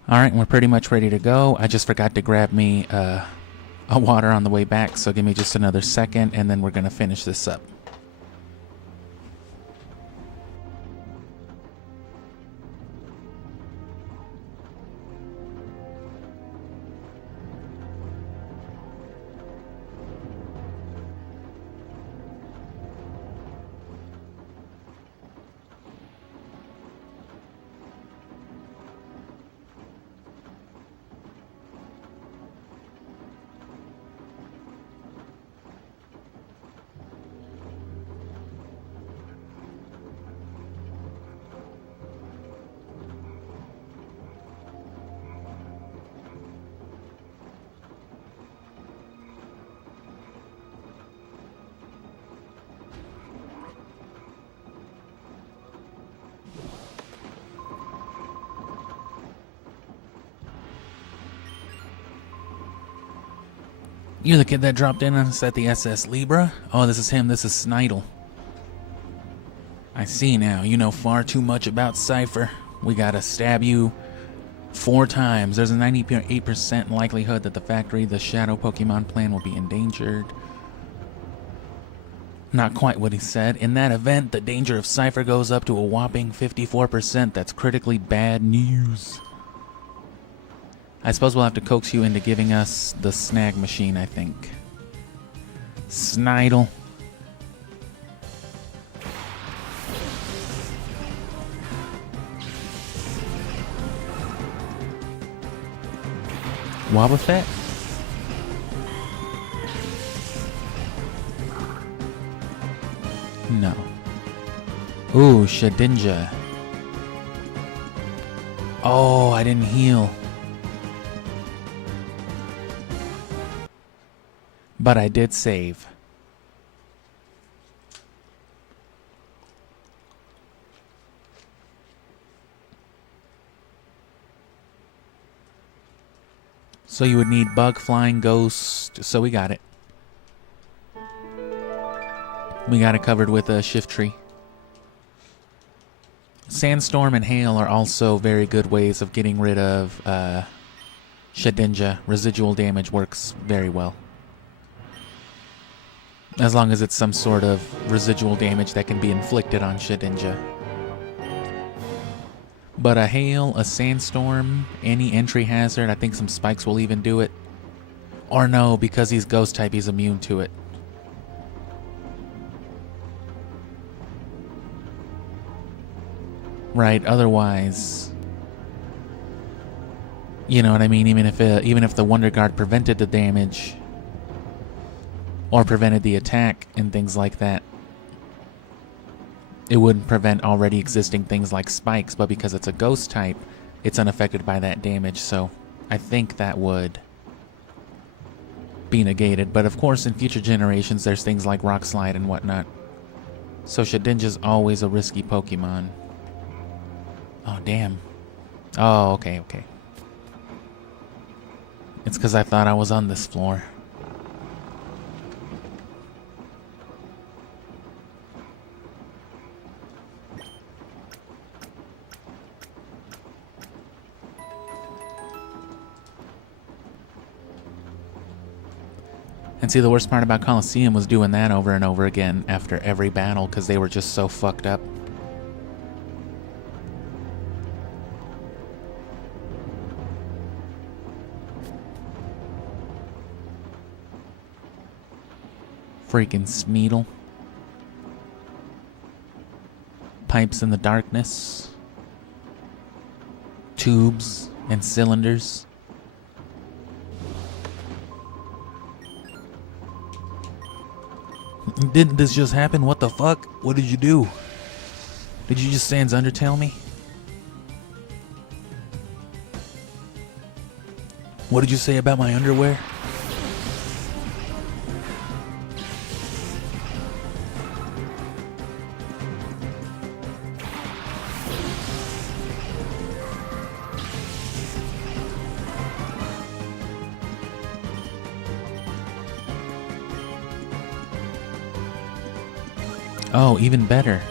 Alright, we're pretty much ready to go. I just forgot to grab me a water on the way back, so give me just another second, and then we're going to finish this up. You're the kid that dropped in on us at the SS Libra? Oh, this is him. This is Snidel. I see now. You know far too much about Cypher. We gotta stab you 4 times. There's a 98% likelihood that the factory, the Shadow Pokemon plan, will be endangered. Not quite what he said. In that event, the danger of Cypher goes up to a whopping 54%. That's critically bad news. I suppose we'll have to coax you into giving us the snag machine, I think. Snidel. Wobbuffet? No. Ooh, Shedinja. Oh, I didn't heal. But I did save. So you would need Bug, Flying, Ghost. So we got it. We got it covered with a Shift Tree. Sandstorm and Hail are also very good ways of getting rid of Shedinja. Residual damage works very well. As long as it's some sort of residual damage that can be inflicted on Shedinja. But a Hail, a Sandstorm, any entry hazard, I think some Spikes will even do it. Or no, because he's Ghost type, he's immune to it. Right, otherwise... You know what I mean? Even if the Wonder Guard prevented the damage... or prevented the attack and things like that, it wouldn't prevent already existing things like Spikes, but because it's a Ghost type, it's unaffected by that damage, so I think that would be negated. But of course, in future generations, there's things like Rock Slide and whatnot. So Shedinja's always a risky Pokemon. Oh, damn. Oh, okay. It's because I thought I was on this floor. And see, the worst part about Coliseum was doing that over and over again after every battle because they were just so fucked up. Freaking Sneedle. Pipes in the darkness. Tubes and cylinders. Didn't this just happen? What the fuck? What did you do? Did you just Sans Undertale me? What did you say about my underwear? Oh, even better.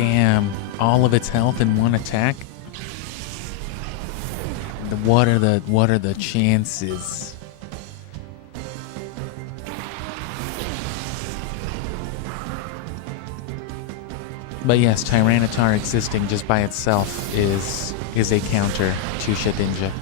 Damn, all of its health in one attack? What are the chances? But yes, Tyranitar existing just by itself is a counter to Shedinja.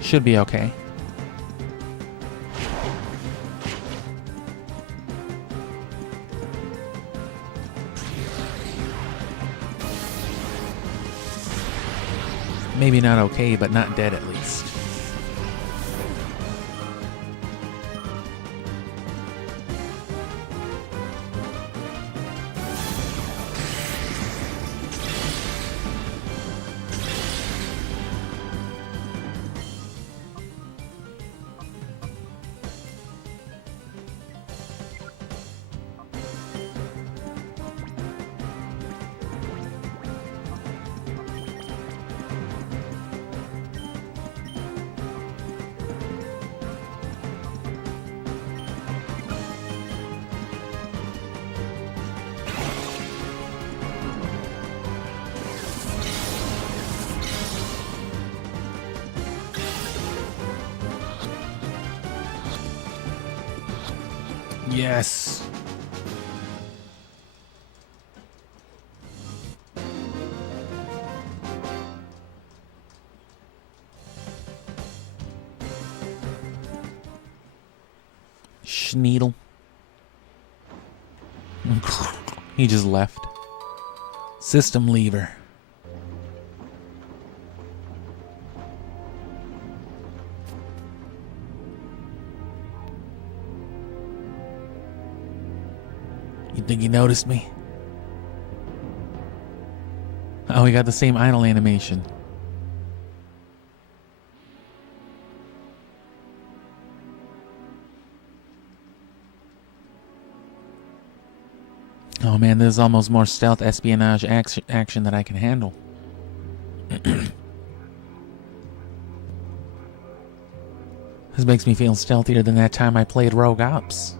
Should be okay. Maybe not okay, but not dead at least. Yes. Schneedle. He just left. System lever. You think he noticed me? Oh, we got the same idle animation. Oh man, this is almost more stealth espionage action that I can handle. This makes me feel stealthier than that time I played Rogue Ops.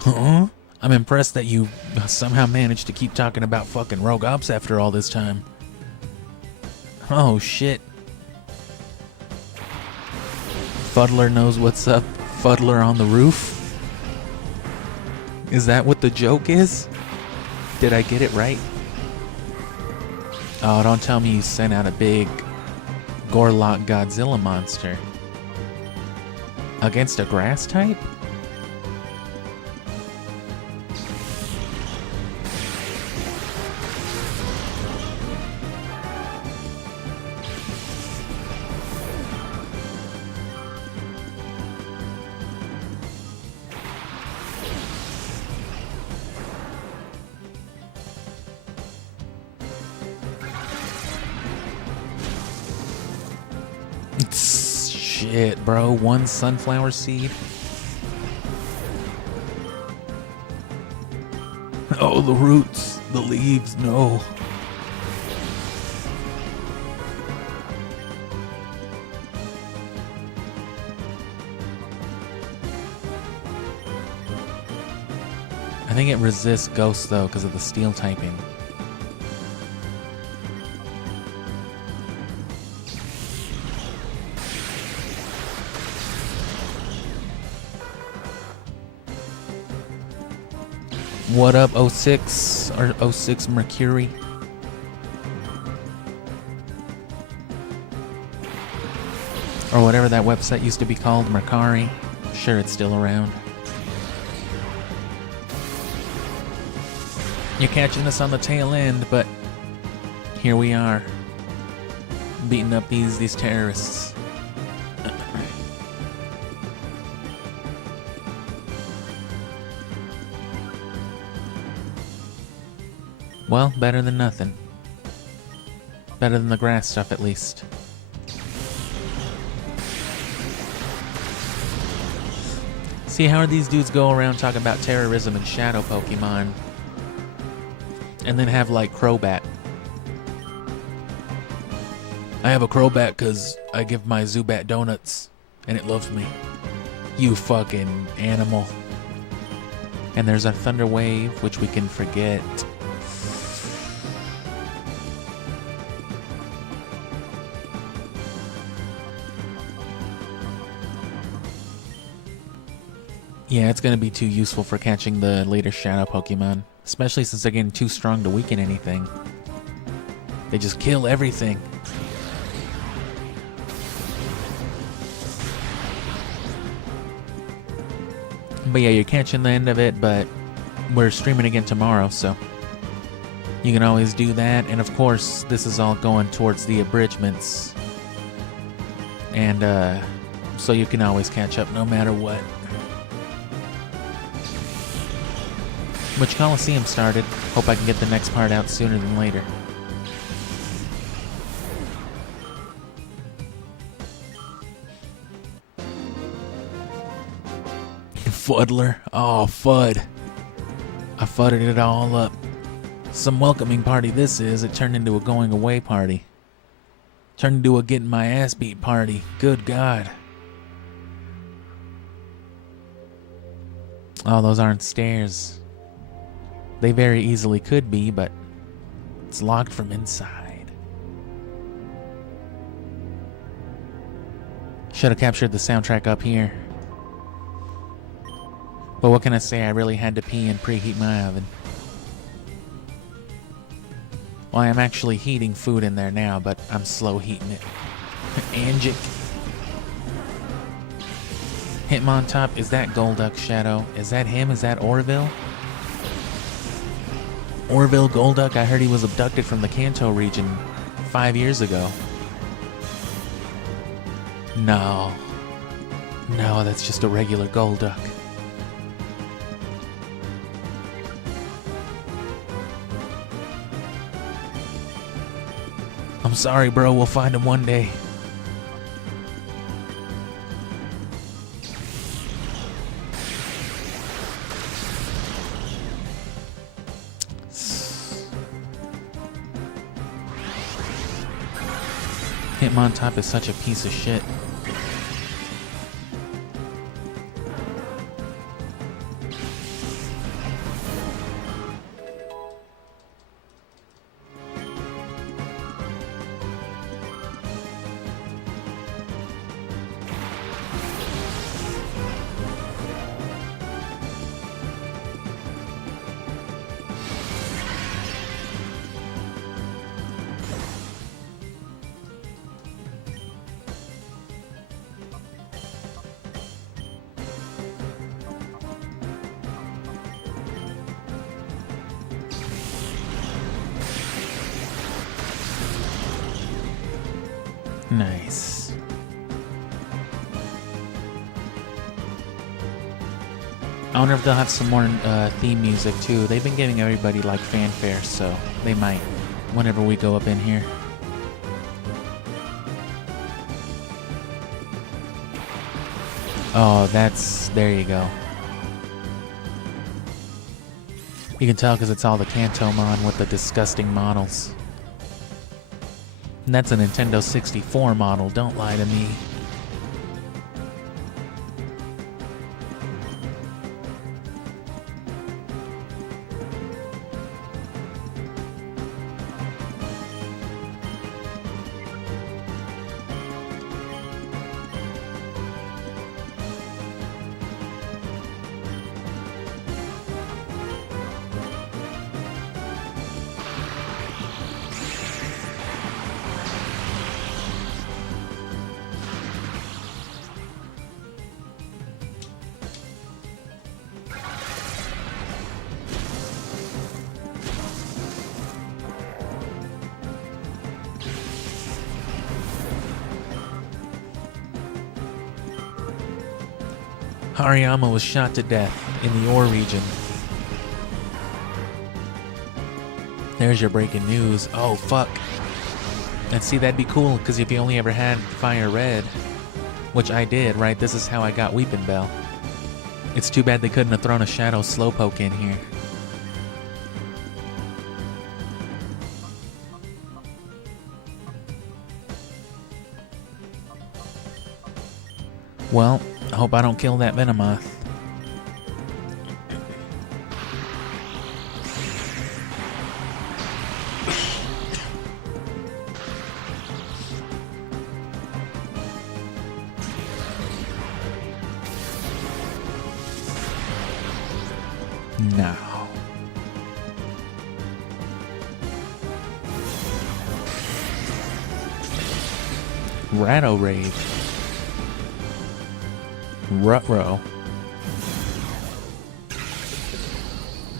Huh? I'm impressed that you somehow managed to keep talking about fucking Rogue Ops after all this time. Oh shit. Fuddler knows what's up. Fuddler on the roof? Is that what the joke is? Did I get it right? Oh, don't tell me you sent out a big Gorlock Godzilla monster. Against a grass type? Shit, bro. One sunflower seed. Oh, the roots, the leaves, no. I think it resists ghosts though because of the steel typing. What up, 06 or 06 Mercury? Or whatever that website used to be called, Mercari. Sure, it's still around. You're catching us on the tail end, but here we are, beating up these terrorists. Well, better than nothing. Better than the grass stuff, at least. See, how are these dudes go around talking about terrorism and shadow Pokemon, and then have, like, Crobat? I have a Crobat because I give my Zubat donuts, and it loves me. You fucking animal. And there's a Thunder Wave, which we can forget. Yeah, it's going to be too useful for catching the later Shadow Pokemon. Especially since they're getting too strong to weaken anything. They just kill everything. But yeah, you're catching the end of it, but we're streaming again tomorrow, so you can always do that. And of course, this is all going towards the abridgments. And so you can always catch up no matter what. Which Coliseum started. Hope I can get the next part out sooner than later. Fuddler. Oh, Fud. I fudded it all up. Some welcoming party this is. It turned into a going away party. Turned into a getting my ass beat party. Good God. Oh, those aren't stairs. They very easily could be, but it's locked from inside. Should have captured the soundtrack up here. But what can I say? I really had to pee and preheat my oven. Well, I'm actually heating food in there now, but I'm slow heating it. Angic. Hitmontop, is that Golduck Shadow? Is that him? Is that Orville? Orville Golduck? I heard he was abducted from the Kanto region 5 years ago. No. No, that's just a regular Golduck. I'm sorry, bro. We'll find him one day. Hitmontop is such a piece of shit. Nice. I wonder if they'll have some more theme music too. They've been giving everybody like fanfare, so they might whenever we go up in here. Oh, there you go. You can tell because it's all the Kantomon with the disgusting models. And that's a Nintendo 64 model, don't lie to me. Hariyama was shot to death in the Ore region. There's your breaking news. Oh, fuck. And see, that'd be cool, because if you only ever had Fire Red, which I did, right? This is how I got Weeping Bell. It's too bad they couldn't have thrown a Shadow Slowpoke in here. Well, I hope I don't kill that Venomoth. No. Ratto Rage. Rutro.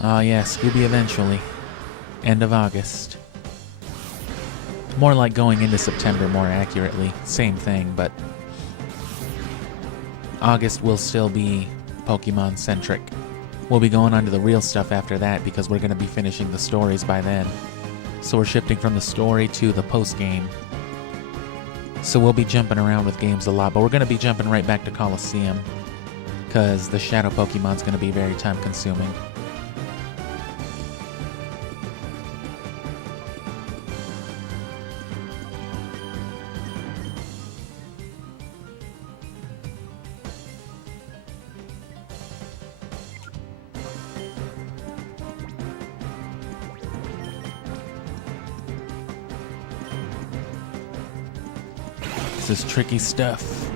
Oh yeah, Scooby eventually. End of August. More like going into September, more accurately. Same thing, but August will still be Pokemon-centric. We'll be going on to the real stuff after that because we're going to be finishing the stories by then. So we're shifting from the story to the post-game. So we'll be jumping around with games a lot, but we're going to be jumping right back to Colosseum because the Shadow Pokemon's going to be very time-consuming. This is tricky stuff.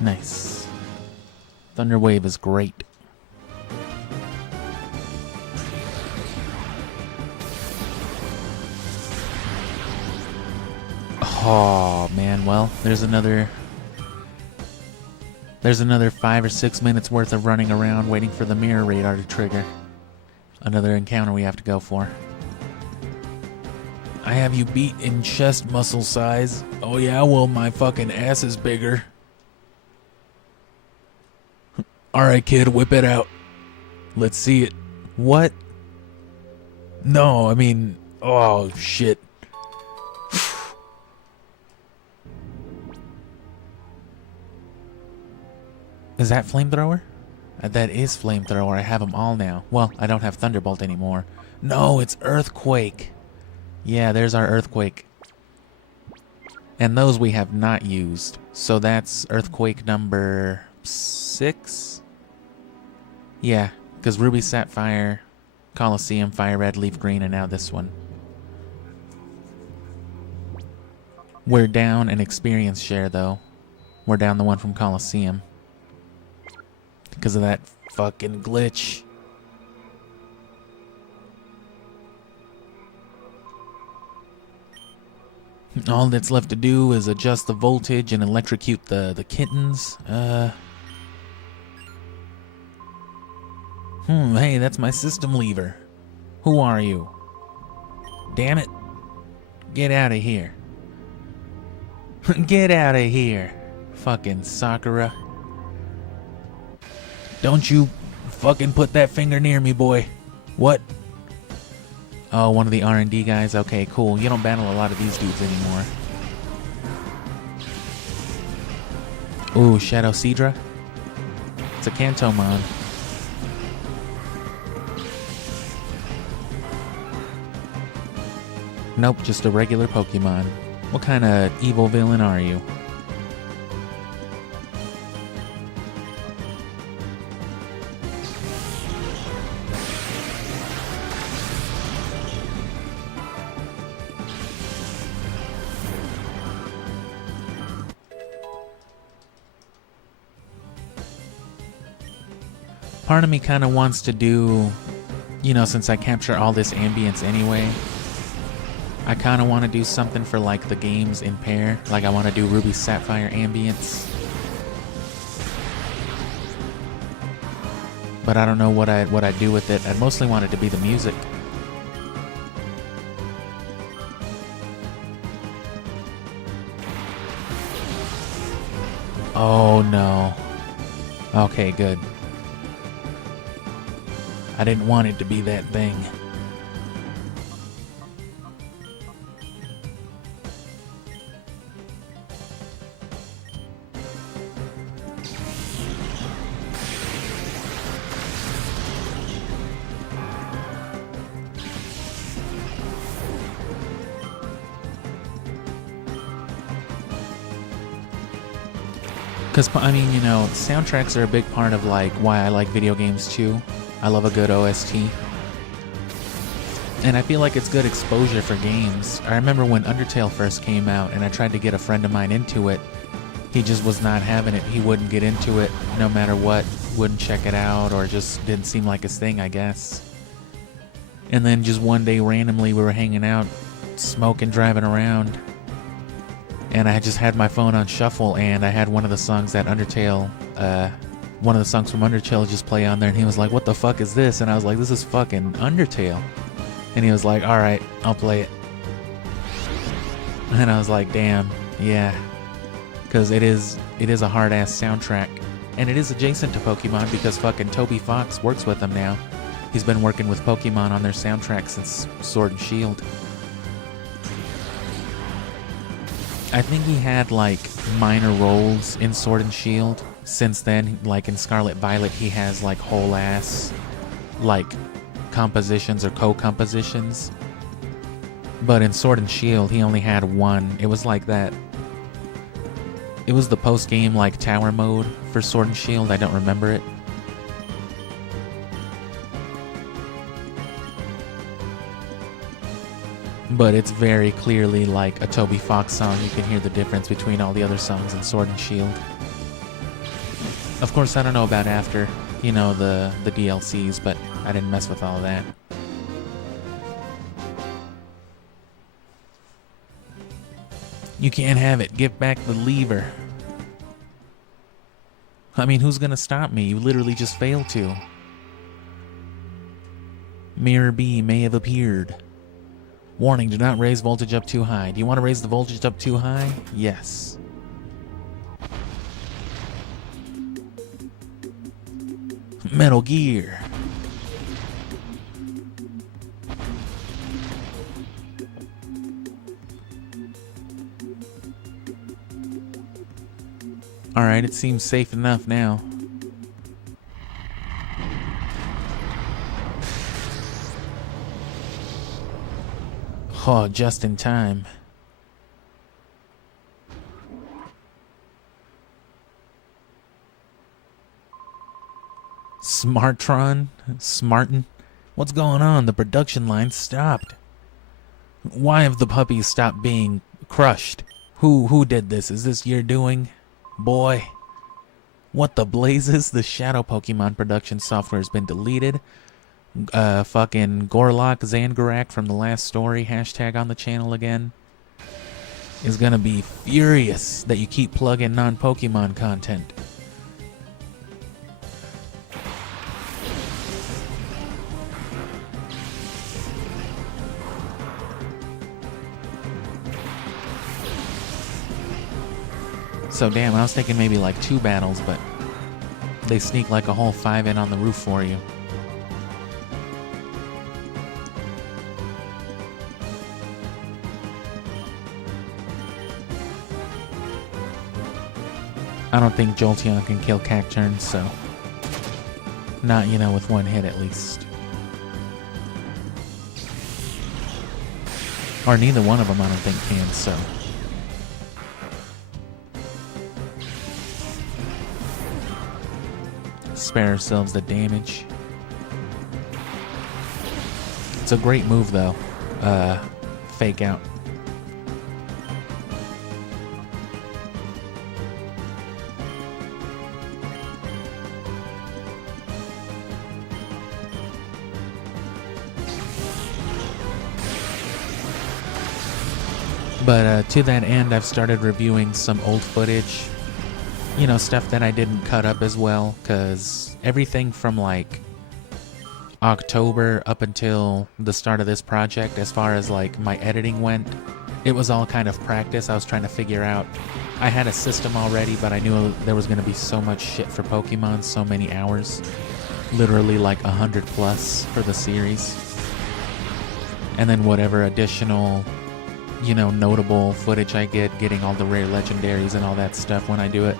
Nice. Thunder Wave is great. Oh man, well, there's another 5 or 6 minutes worth of running around waiting for the mirror radar to trigger. Another encounter we have to go for. I have you beat in chest muscle size. Oh yeah, well my fucking ass is bigger. Alright kid, whip it out. Let's see it. What? No, I mean, oh shit. Is that Flamethrower? That is Flamethrower. I have them all now. Well, I don't have Thunderbolt anymore. No, it's Earthquake. Yeah, there's our Earthquake. And those we have not used. So that's Earthquake number 6? Yeah, because Ruby, Sapphire, Colosseum, Fire Red, Leaf Green, and now this one. We're down an experience share, though. We're down the one from Colosseum. Because of that fucking glitch. All that's left to do is adjust the voltage and electrocute the kittens. Hey, that's my system lever. Who are you? Damn it. Get out of here. Get out of here. Fucking Sakura. Don't you fucking put that finger near me, boy. What? Oh, one of the R&D guys? Okay, cool. You don't battle a lot of these dudes anymore. Ooh, Shadow Seadra? It's a Kantomon. Nope, just a regular Pokemon. What kind of evil villain are you? Part of me kind of wants to do, you know, since I capture all this ambience anyway, I kind of want to do something for like the games in pair. Like I want to do Ruby Sapphire ambience. But I don't know what I'd do with it. I'd mostly want it to be the music. Oh no. Okay, good. I didn't want it to be that thing. Because, I mean, you know, soundtracks are a big part of, like, why I like video games, too. I love a good OST. And I feel like it's good exposure for games. I remember when Undertale first came out, and I tried to get a friend of mine into it. He just was not having it. He wouldn't get into it no matter what. Wouldn't check it out, or just didn't seem like his thing, I guess. And then just one day, randomly, we were hanging out, smoking, driving around. And I just had my phone on shuffle, and I had one of the songs that Undertale, one of the songs from Undertale just play on there, and he was like, "What the fuck is this?" And I was like, "This is fucking Undertale." And he was like, "Alright, I'll play it." And I was like, damn, yeah. Because it is a hard-ass soundtrack. And it is adjacent to Pokemon because fucking Toby Fox works with them now. He's been working with Pokemon on their soundtrack since Sword and Shield. I think he had, like, minor roles in Sword and Shield. Since then, like in Scarlet Violet, he has, like, whole-ass, like, compositions or co-compositions. But in Sword and Shield, he only had one. It was like that. It was the post-game, like, tower mode for Sword and Shield. I don't remember it. But it's very clearly like a Toby Fox song. You can hear the difference between all the other songs in Sword and Shield. Of course, I don't know about after, you know, the DLCs, but I didn't mess with all of that. You can't have it. Give back the lever. I mean, who's gonna stop me? You literally just failed to. Mirror B may have appeared. Warning, do not raise voltage up too high. Do you want to raise the voltage up too high? Yes. Metal Gear. Alright, it seems safe enough now. Oh, just in time. Smartron? Smartin? What's going on? The production line stopped. Why have the puppies stopped being crushed? Who did this? Is this your doing? Boy. What the blazes? The Shadow Pokemon production software has been deleted. Fucking Gorlock Zangorak from the last story, hashtag on the channel again, is gonna be furious that you keep plugging non-Pokemon content. So damn, I was thinking maybe like 2 battles, but they sneak like a whole 5 in on the roof for you. I don't think Jolteon can kill Cacturne, so... Not, you know, with 1 hit at least. Or neither one of them I don't think can, so... Spare ourselves the damage. It's a great move, though. Fake out. But to that end, I've started reviewing some old footage. You know, stuff that I didn't cut up as well, because everything from like October up until the start of this project, as far as like my editing went, it was all kind of practice. I was trying to figure out I had a system already, but I knew there was going to be so much shit for Pokemon, so many hours. Literally like 100 plus for the series. And then whatever additional, you know, notable footage I get, getting all the rare legendaries and all that stuff when I do it.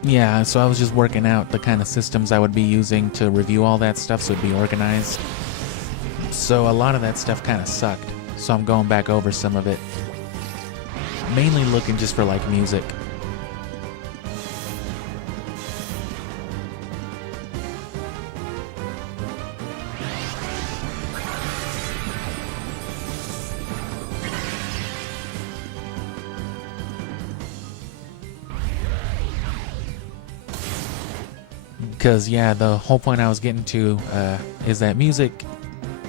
Yeah, so I was just working out the kind of systems I would be using to review all that stuff so it'd be organized. So a lot of that stuff kind of sucked, so I'm going back over some of it. Mainly looking just for like music. Because, yeah, the whole point I was getting to is that music,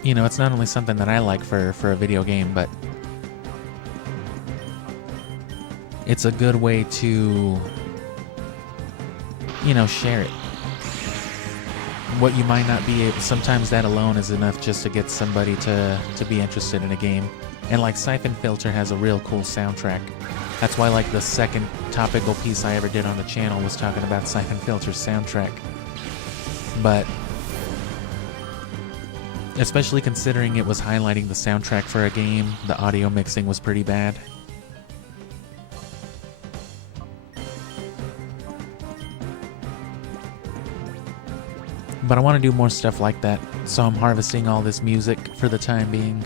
you know, it's not only something that I like for a video game, but it's a good way to, you know, share it. What you might not be able, sometimes that alone is enough just to get somebody to be interested in a game. And like Siphon Filter has a real cool soundtrack. That's why like the second topical piece I ever did on the channel was talking about Siphon Filter's soundtrack. But especially considering it was highlighting the soundtrack for a game, the audio mixing was pretty bad. But I want to do more stuff like that, so I'm harvesting all this music for the time being.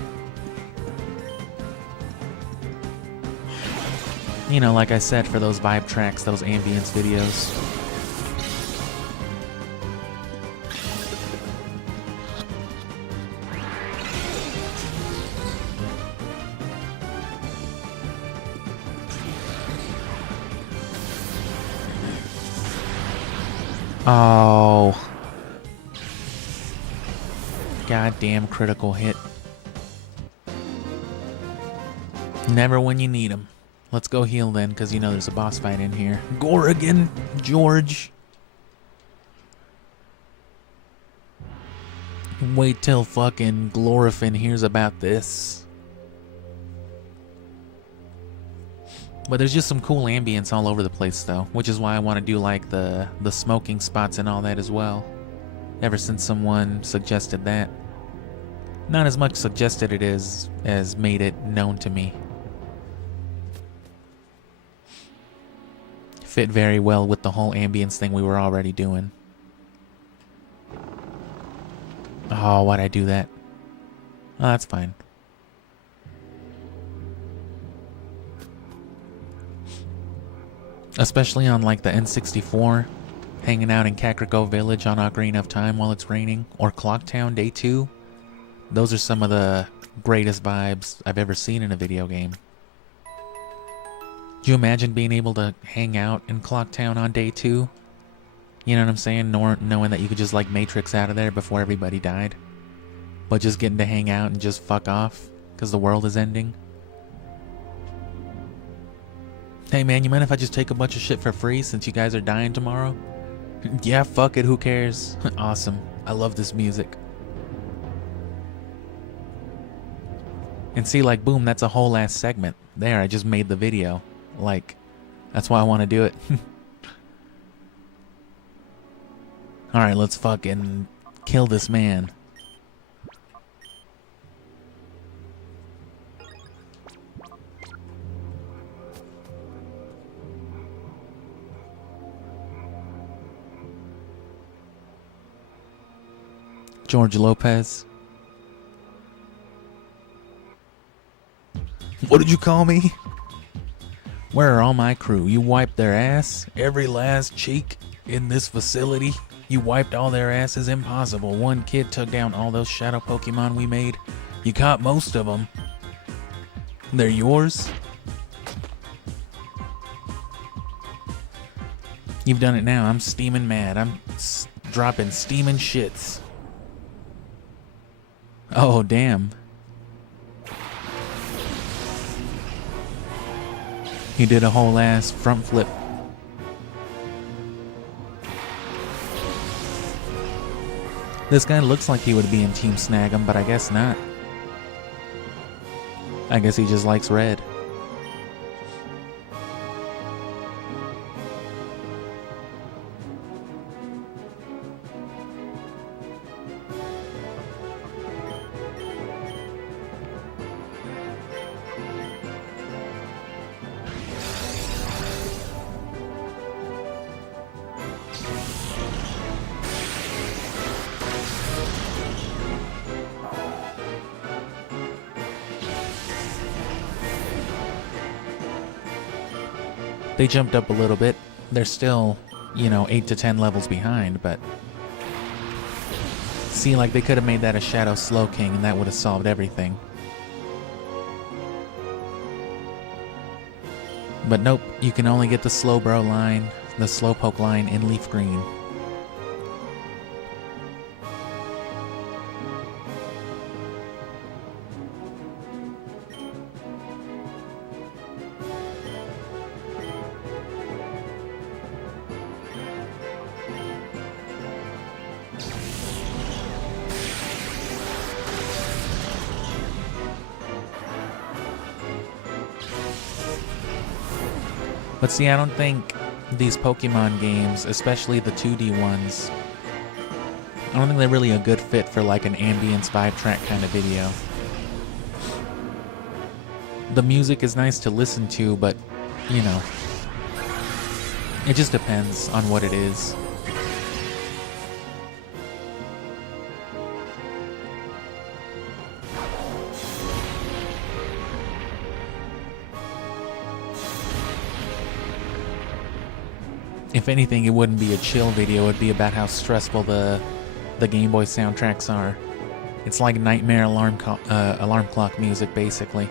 You know, like I said, for those vibe tracks, those ambience videos. Oh. Goddamn critical hit. Never when you need him. Let's go heal then, because you know there's a boss fight in here. Gorrigan, George. Wait till fucking Glorifin hears about this. But there's just some cool ambience all over the place though, which is why I want to do like the smoking spots and all that as well. Ever since someone suggested that. Not as much suggested it is as made it known to me. Fit very well with the whole ambience thing we were already doing. Oh, why'd I do that? Oh, that's fine. Especially on like the N64, hanging out in Kakariko Village on Ocarina of Time while it's raining, or Clocktown Day 2. Those are some of the greatest vibes I've ever seen in a video game. Do you imagine being able to hang out in Clocktown on Day 2? You know what I'm saying? Knowing that you could just like Matrix out of there before everybody died. But just getting to hang out and just fuck off because the world is ending. Hey man, you mind if I just take a bunch of shit for free since you guys are dying tomorrow? Yeah, fuck it, who cares? Awesome. I love this music. And see, like, boom, that's a whole ass segment. There, I just made the video. Like, that's why I want to do it. Alright, let's fucking kill this man. George Lopez. What did you call me? Where are all my crew? You wiped their ass? Every last cheek in this facility? You wiped all their asses? Impossible. One kid took down all those shadow Pokemon we made. You caught most of them. They're yours? You've done it now. I'm steaming mad. I'm dropping steaming shits. Oh, damn. He did a whole ass front flip. This guy looks like he would be in Team Snag'em, but I guess not. I guess he just likes red. They jumped up a little bit. They're still, 8 to 10 levels behind, but... See, like, they could have made that a Shadow Slow King, and that would have solved everything. But nope, you can only get the Slowbro line, the Slowpoke line in Leaf Green. But see, I don't think these Pokemon games, especially the 2D ones, I don't think they're really a good fit for like an ambience vibe track kind of video. The music is nice to listen to, but, it just depends on what it is. If anything, it wouldn't be a chill video. It'd be about how stressful the Game Boy soundtracks are. It's like nightmare alarm clock music, basically.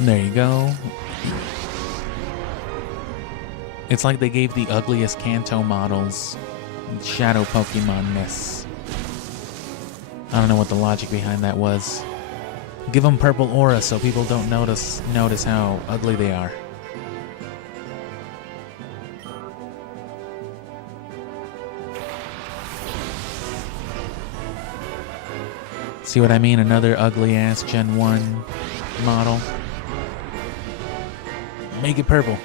There you go. It's like they gave the ugliest Kanto models Shadow Pokemon-ness. I don't know what the logic behind that was. Give them purple aura so people don't notice how ugly they are. See what I mean? Another ugly-ass Gen 1 model. Make it purple.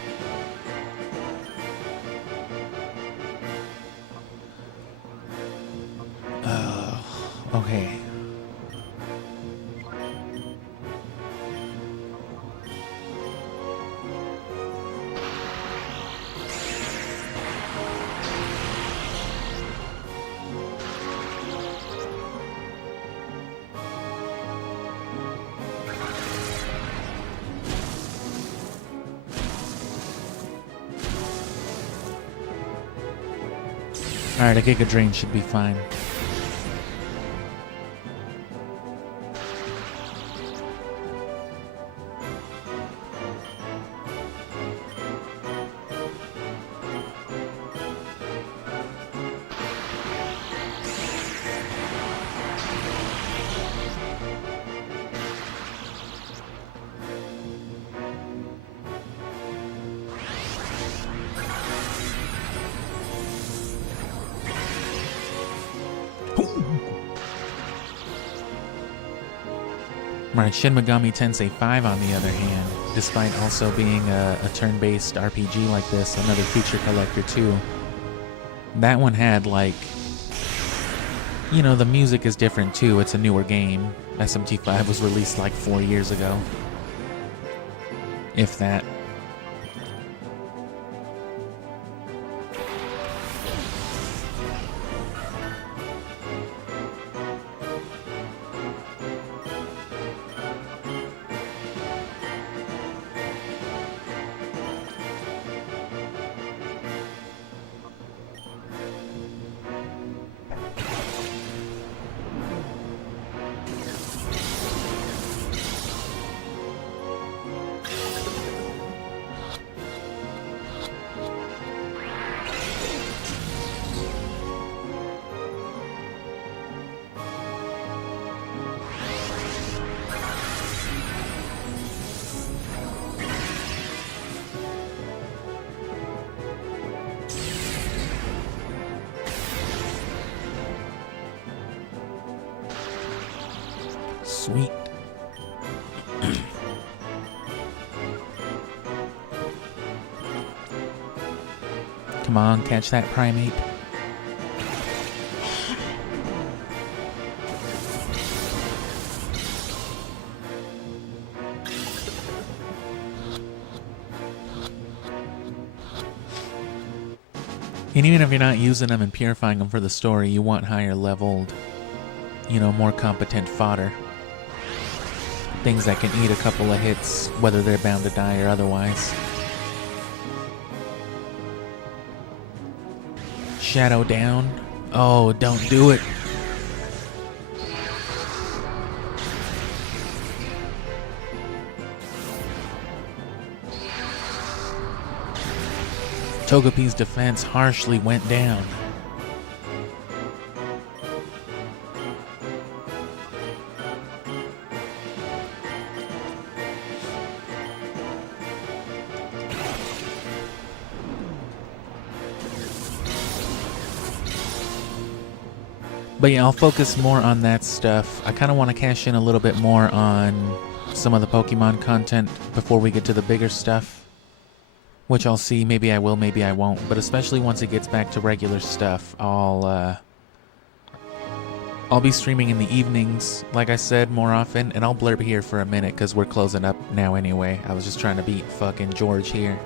Okay. Alright, a Giga Drain should be fine. Right, Shin Megami Tensei 5, on the other hand, despite also being a turn-based RPG like this, another feature collector too, that one had, like, the music is different too. It's a newer game. SMT5 was released like 4 years ago. If that. Sweet. Come on, catch that primate. And even if you're not using them and purifying them for the story, you want higher leveled, you know, more competent fodder. Things that can eat a couple of hits, whether they're bound to die or otherwise. Shadow down. Oh, don't do it. Togepi's defense harshly went down. But yeah, I'll focus more on that stuff. I kind of want to cash in a little bit more on some of the Pokemon content before we get to the bigger stuff. Which I'll see, maybe I will, maybe I won't. But especially once it gets back to regular stuff, I'll be streaming in the evenings, like I said, more often. And I'll blurb here for a minute, because we're closing up now anyway. I was just trying to beat fucking George here.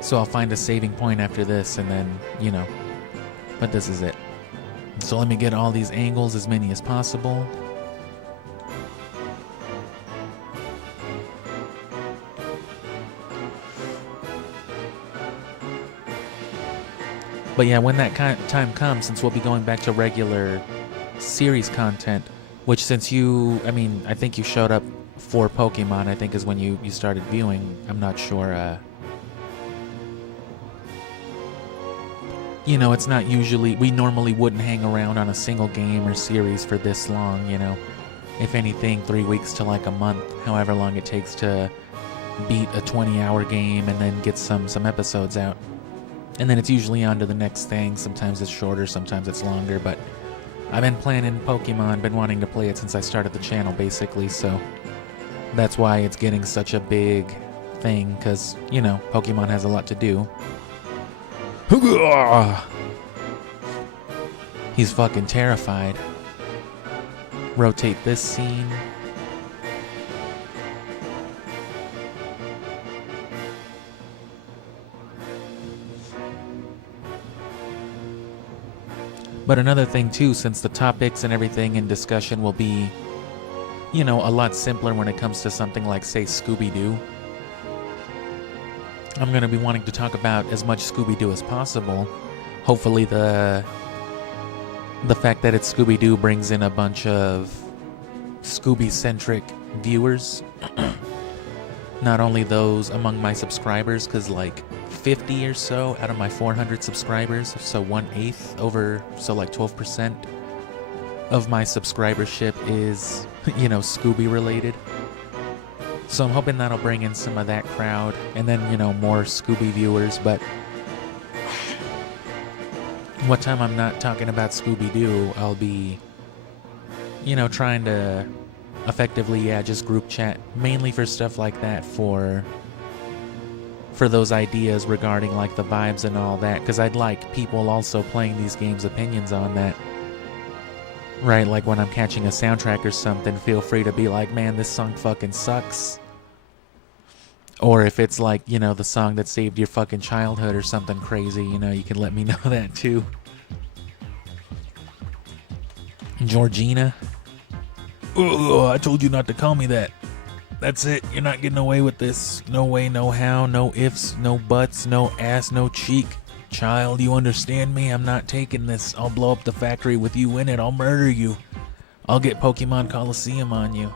So I'll find a saving point after this, and then, you know. But this is it. So let me get all these angles, as many as possible. But yeah, when that time comes, since we'll be going back to regular series content, which since you, I mean, I think you showed up for Pokemon, I think is when you started viewing. I'm not sure, you know, it's not usually, we normally wouldn't hang around on a single game or series for this long, you know. If anything, 3 weeks to like a month, however long it takes to beat a 20-hour game and then get some episodes out. And then it's usually on to the next thing. Sometimes it's shorter, sometimes it's longer, but I've been planning Pokemon, been wanting to play it since I started the channel, basically, so that's why it's getting such a big thing, because, you know, Pokemon has a lot to do. He's fucking terrified. Rotate this scene. But another thing too, since the topics and everything in discussion will be, you know, a lot simpler when it comes to something like, say, Scooby-Doo. I'm going to be wanting to talk about as much Scooby-Doo as possible. Hopefully the fact that it's Scooby-Doo brings in a bunch of Scooby-centric viewers. Not only those among my subscribers, because like 50 or so out of my 400 subscribers, so 1/8 over, so like 12% of my subscribership is, you know, Scooby related. So I'm hoping that'll bring in some of that crowd, and then, you know, more Scooby viewers. But what time I'm not talking about Scooby-Doo, I'll be, you know, trying to effectively, yeah, just group chat, mainly for stuff like that, for those ideas regarding like the vibes and all that, because I'd like people also playing these games' opinions on that. Right, like when I'm catching a soundtrack or something, feel free to be like, man, this song fucking sucks. Or if it's like, you know, the song that saved your fucking childhood or something crazy, you know, you can let me know that too. Georgina. Oh, I told you not to call me that. That's it. You're not getting away with this. No way, no how, no ifs, no buts, no ass, no cheek. Child, you understand me? I'm not taking this. I'll blow up the factory with you in it. I'll murder you. I'll get Pokemon Coliseum on you.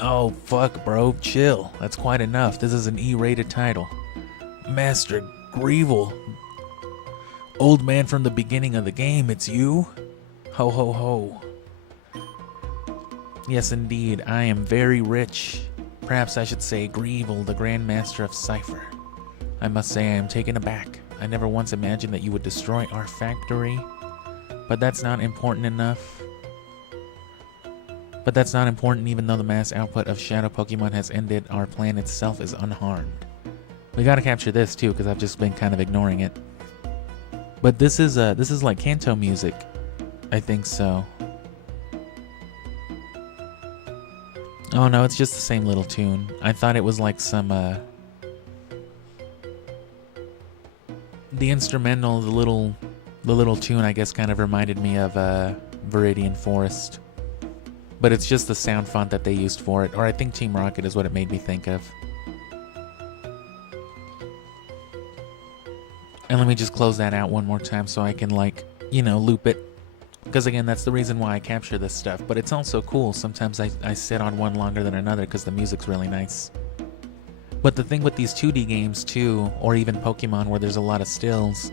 Oh, fuck, bro. Chill. That's quite enough. This is an E-rated title. Master Greevil. Old man from the beginning of the game, it's you? Ho, ho, ho. Yes, indeed. I am very rich. Perhaps I should say Greevil, the Grandmaster of Cipher. I must say I am taken aback. I never once imagined that you would destroy our factory. But that's not important enough. But that's not important. Even though the mass output of shadow Pokemon has ended, our plan itself is unharmed. We gotta capture this too, because I've just been kind of ignoring it. But this is like Kanto music. I think so. Oh no, it's just the same little tune. I thought it was like some the instrumental, the little tune, I guess, kind of reminded me of Viridian Forest. But it's just the sound font that they used for it. Or I think Team Rocket is what it made me think of. And let me just close that out one more time so I can, like, you know, loop it. Because again, that's the reason why I capture this stuff. But it's also cool. Sometimes I sit on one longer than another because the music's really nice. But the thing with these 2D games too, or even Pokemon where there's a lot of stills,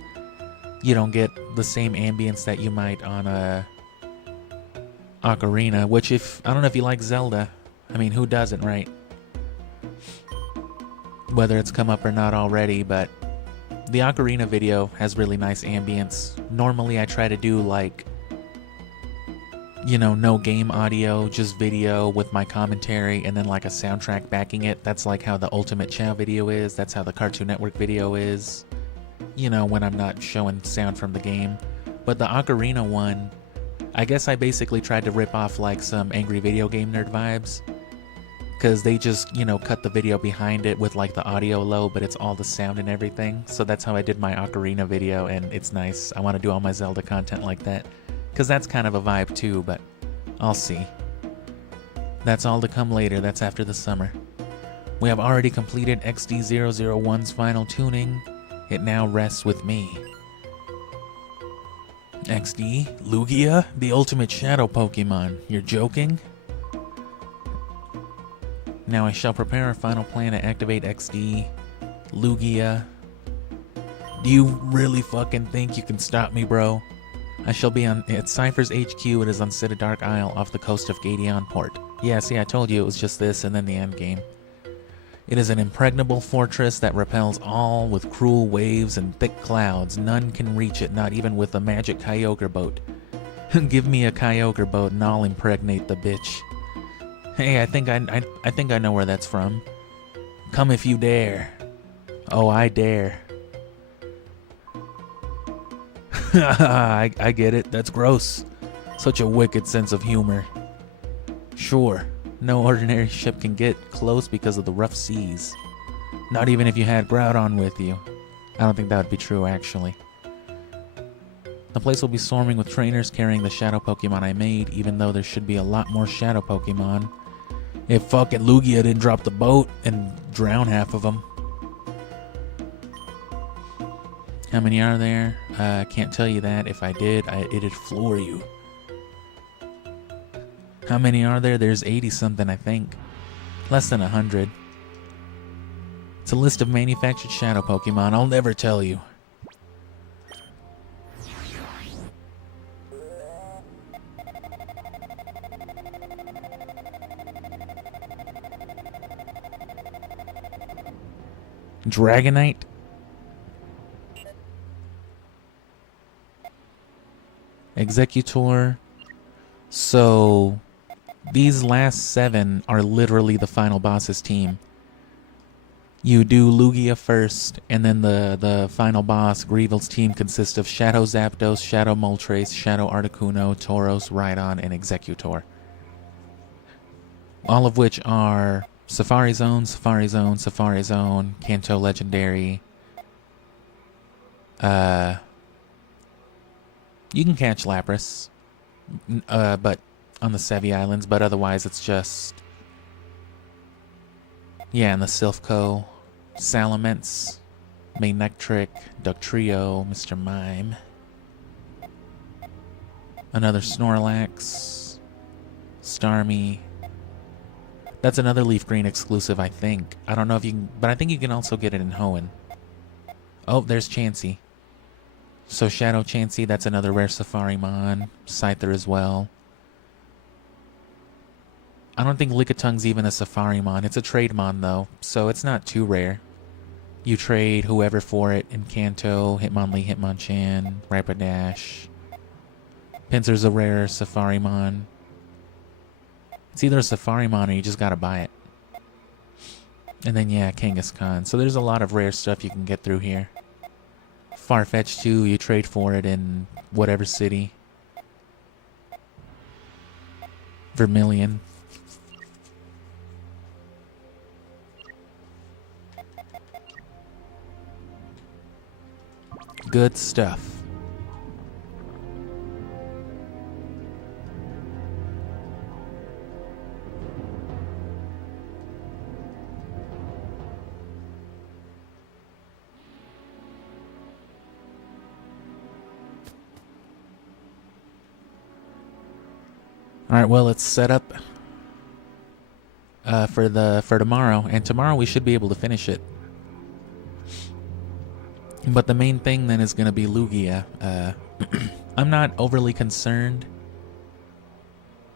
you don't get the same ambience that you might on a Ocarina, which I don't know if you like Zelda. I mean, who doesn't, right? Whether it's come up or not already, but the Ocarina video has really nice ambience. Normally I try to do like, you know, no game audio, just video with my commentary and then like a soundtrack backing it. That's like how the Ultimate Chao video is. That's how the Cartoon Network video is. You know, when I'm not showing sound from the game. But the Ocarina one, I guess I basically tried to rip off like some Angry Video Game Nerd vibes. Because they just, you know, cut the video behind it with like the audio low, but it's all the sound and everything. So that's how I did my Ocarina video, and it's nice. I want to do all my Zelda content like that. Because that's kind of a vibe too, but I'll see. That's all to come later. That's after the summer. We have already completed XD001's final tuning. It now rests with me. XD? Lugia? The ultimate shadow Pokemon. You're joking? Now I shall prepare a final plan to activate XD. Lugia. Do you really fucking think you can stop me, bro? I shall be at Cypher's HQ. It is on Dark Isle off the coast of Gadeon Port. Yeah, see, I told you it was just this and then the end game. It is an impregnable fortress that repels all with cruel waves and thick clouds. None can reach it, not even with a magic Kyogre boat. Give me a Kyogre boat and I'll impregnate the bitch. Hey, I think I know where that's from. Come if you dare. Oh, I dare. I get it. That's gross. Such a wicked sense of humor. Sure, no ordinary ship can get close because of the rough seas. Not even if you had Groudon with you. I don't think that would be true, actually. The place will be swarming with trainers carrying the shadow Pokemon I made, even though there should be a lot more shadow Pokemon. If fucking Lugia didn't drop the boat and drown half of them. How many are there? I can't tell you that. If I did, it'd floor you. How many are there? There's 80-something, I think. Less than 100. It's a list of manufactured shadow Pokemon. I'll never tell you. Dragonite? Executor. So these last 7 are literally the final boss's team. You do Lugia first, and then the final boss, Greevil's team, consists of Shadow Zapdos, Shadow Moltres, Shadow Articuno, Tauros, Rhydon, and Executor. All of which are Safari Zone, Safari Zone, Safari Zone, Kanto Legendary. You can catch Lapras, but on the Sevi Islands, but otherwise it's just, yeah, in the Silphco, Salamence, Manectric, Dugtrio, Mr. Mime, another Snorlax, Starmie. That's another Leaf Green exclusive, I think. I don't know if you can, but I think you can also get it in Hoenn. Oh, there's Chansey. So Shadow Chansey, that's another rare Safarimon. Scyther as well. I don't think Lickitung's even a Safarimon. It's a Trademon though, so it's not too rare. You trade whoever for it in Kanto, Hitmonlee, Hitmonchan, Rapidash. Pinsir's a rare Safarimon. It's either a Safarimon or you just gotta buy it. And then, yeah, Kangaskhan. So there's a lot of rare stuff you can get through here. Farfetch'd too, you trade for it in whatever city. Vermilion. Good stuff. Alright, well, it's set up for tomorrow, and tomorrow we should be able to finish it. But the main thing then is going to be Lugia. I'm not overly concerned.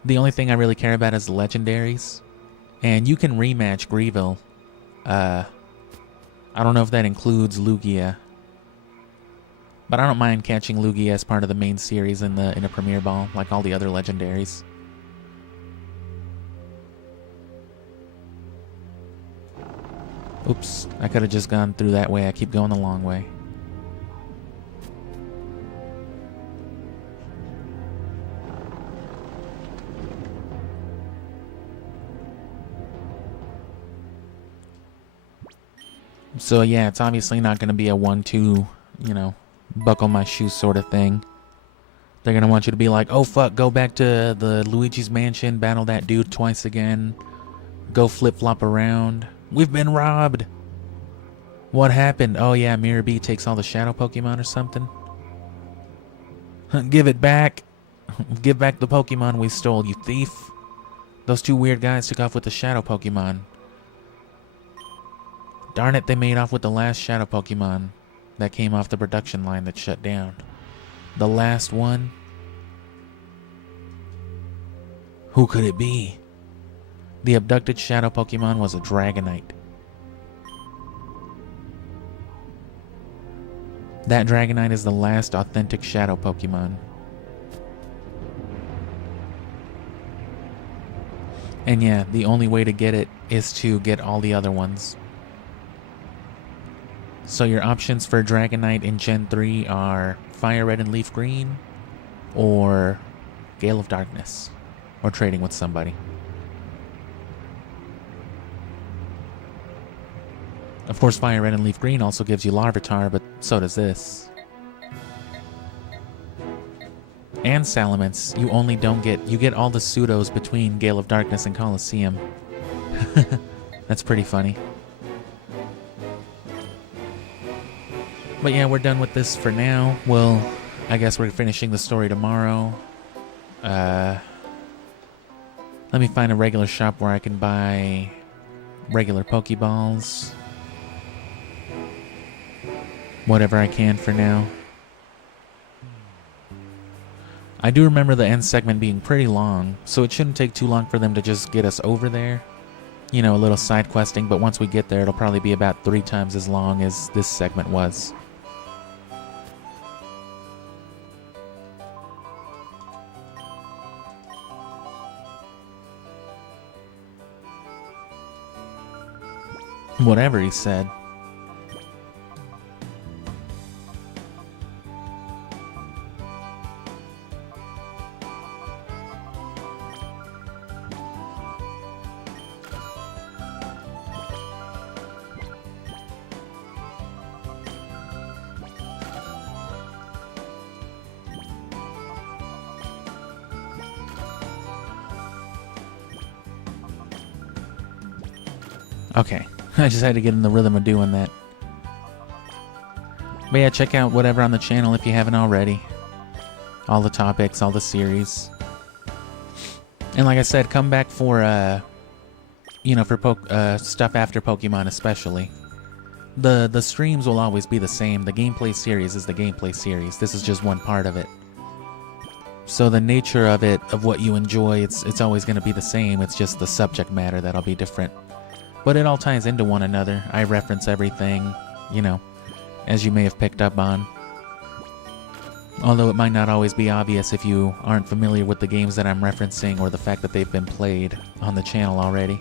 The only thing I really care about is the legendaries. And you can rematch Greevil. I don't know if that includes Lugia. But I don't mind catching Lugia as part of the main series in a Premier Ball, like all the other legendaries. Oops, I could have just gone through that way. I keep going the long way. So yeah, it's obviously not going to be a 1-2, you know, buckle my shoes sort of thing. They're going to want you to be like, oh fuck, go back to the Luigi's Mansion, battle that dude twice again, go flip-flop around. We've been robbed. What happened? Oh yeah, Mirror B takes all the shadow Pokemon or something. Give it back. Give back the Pokemon we stole, you thief. Those two weird guys took off with the shadow Pokemon. Darn it, they made off with the last shadow Pokemon that came off the production line that shut down. The last one? Who could it be? The abducted shadow Pokemon was a Dragonite. That Dragonite is the last authentic shadow Pokemon. And yeah, the only way to get it is to get all the other ones. So your options for Dragonite in Gen 3 are Fire Red and Leaf Green, or Gale of Darkness, or trading with somebody. Of course, Fire Red and Leaf Green also gives you Larvitar, but so does this. And Salamence, you only don't get, you get all the pseudos between Gale of Darkness and Coliseum. That's pretty funny. But yeah, we're done with this for now. Well, I guess we're finishing the story tomorrow. Let me find a regular shop where I can buy regular Pokeballs. Whatever I can for now. I do remember the end segment being pretty long, so it shouldn't take too long for them to just get us over there. You know, a little side questing, but once we get there, it'll probably be about 3 times as long as this segment was. Whatever he said. Okay. I just had to get in the rhythm of doing that. But yeah, check out whatever on the channel if you haven't already. All the topics, all the series. And like I said, come back for, you know, for stuff after Pokemon especially. The streams will always be the same. The gameplay series is the gameplay series. This is just one part of it. So the nature of it, of what you enjoy, it's always going to be the same. It's just the subject matter that'll be different. But it all ties into one another. I reference everything, you know, as you may have picked up on. Although it might not always be obvious if you aren't familiar with the games that I'm referencing or the fact that they've been played on the channel already.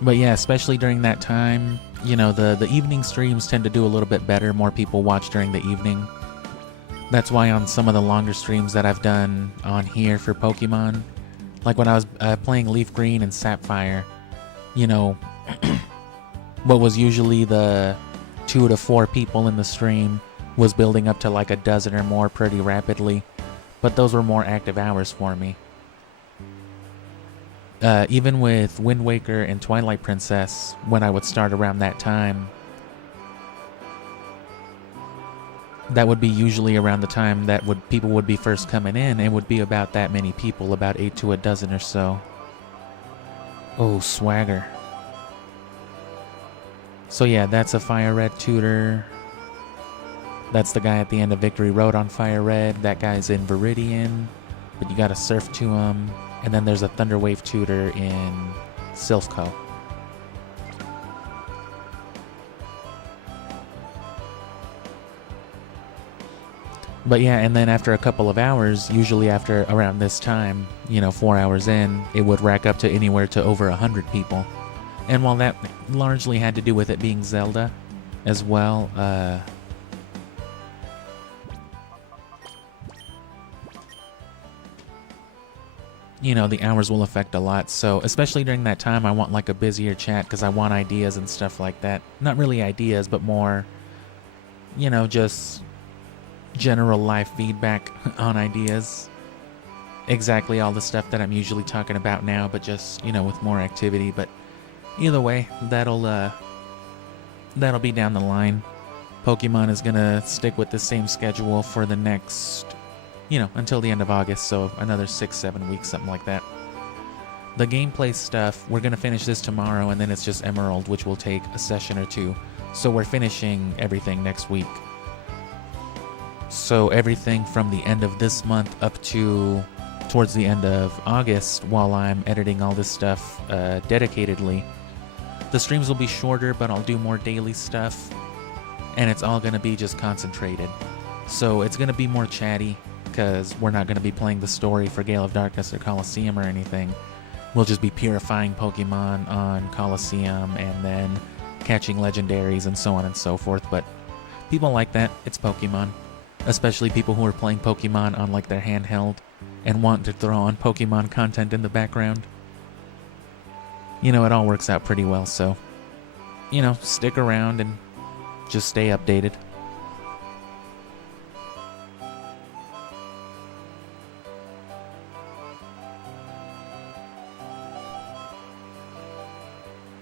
But yeah, especially during that time, you know, the evening streams tend to do a little bit better. More people watch during the evening. That's why on some of the longer streams that I've done on here for Pokemon, like when I was playing Leaf Green and Sapphire, you know, what was usually the 2 to 4 people in the stream was building up to like a dozen or more pretty rapidly. But those were more active hours for me. Even with Wind Waker and Twilight Princess, when I would start around that time, that would be usually around the time that people would be first coming in, and would be about that many people, about 8 to a dozen or so. Oh, swagger. So yeah, that's a Fire Red tutor. That's the guy at the end of Victory Road on Fire Red. That guy's in Viridian, but you gotta surf to him. And then there's a Thunderwave tutor in Silphco. But yeah, and then after a couple of hours, usually after around this time, you know, 4 hours in, it would rack up to anywhere to over 100 people. And while that largely had to do with it being Zelda as well, you know, the hours will affect a lot. So especially during that time, I want like a busier chat because I want ideas and stuff like that. Not really ideas, but more, you know, just general life feedback on ideas. Exactly all the stuff that I'm usually talking about now, but just, you know, with more activity. But either way, that'll be down the line. Pokemon is gonna stick with the same schedule for the next, you know, until the end of August, so another 6-7 weeks, something like that. The gameplay stuff, we're gonna finish this tomorrow, and then it's just Emerald, which will take a session or 2. So we're finishing everything next week. So everything from the end of this month up to towards the end of August, while I'm editing all this stuff dedicatedly, the streams will be shorter, but I'll do more daily stuff, and it's all gonna be just concentrated. So it's gonna be more chatty, because we're not going to be playing the story for Gale of Darkness or Coliseum or anything. We'll just be purifying Pokemon on Coliseum and then catching legendaries and so on and so forth. But people like that. It's Pokemon. Especially people who are playing Pokemon on like their handheld and want to throw on Pokemon content in the background. You know, it all works out pretty well, so, you know, stick around and just stay updated.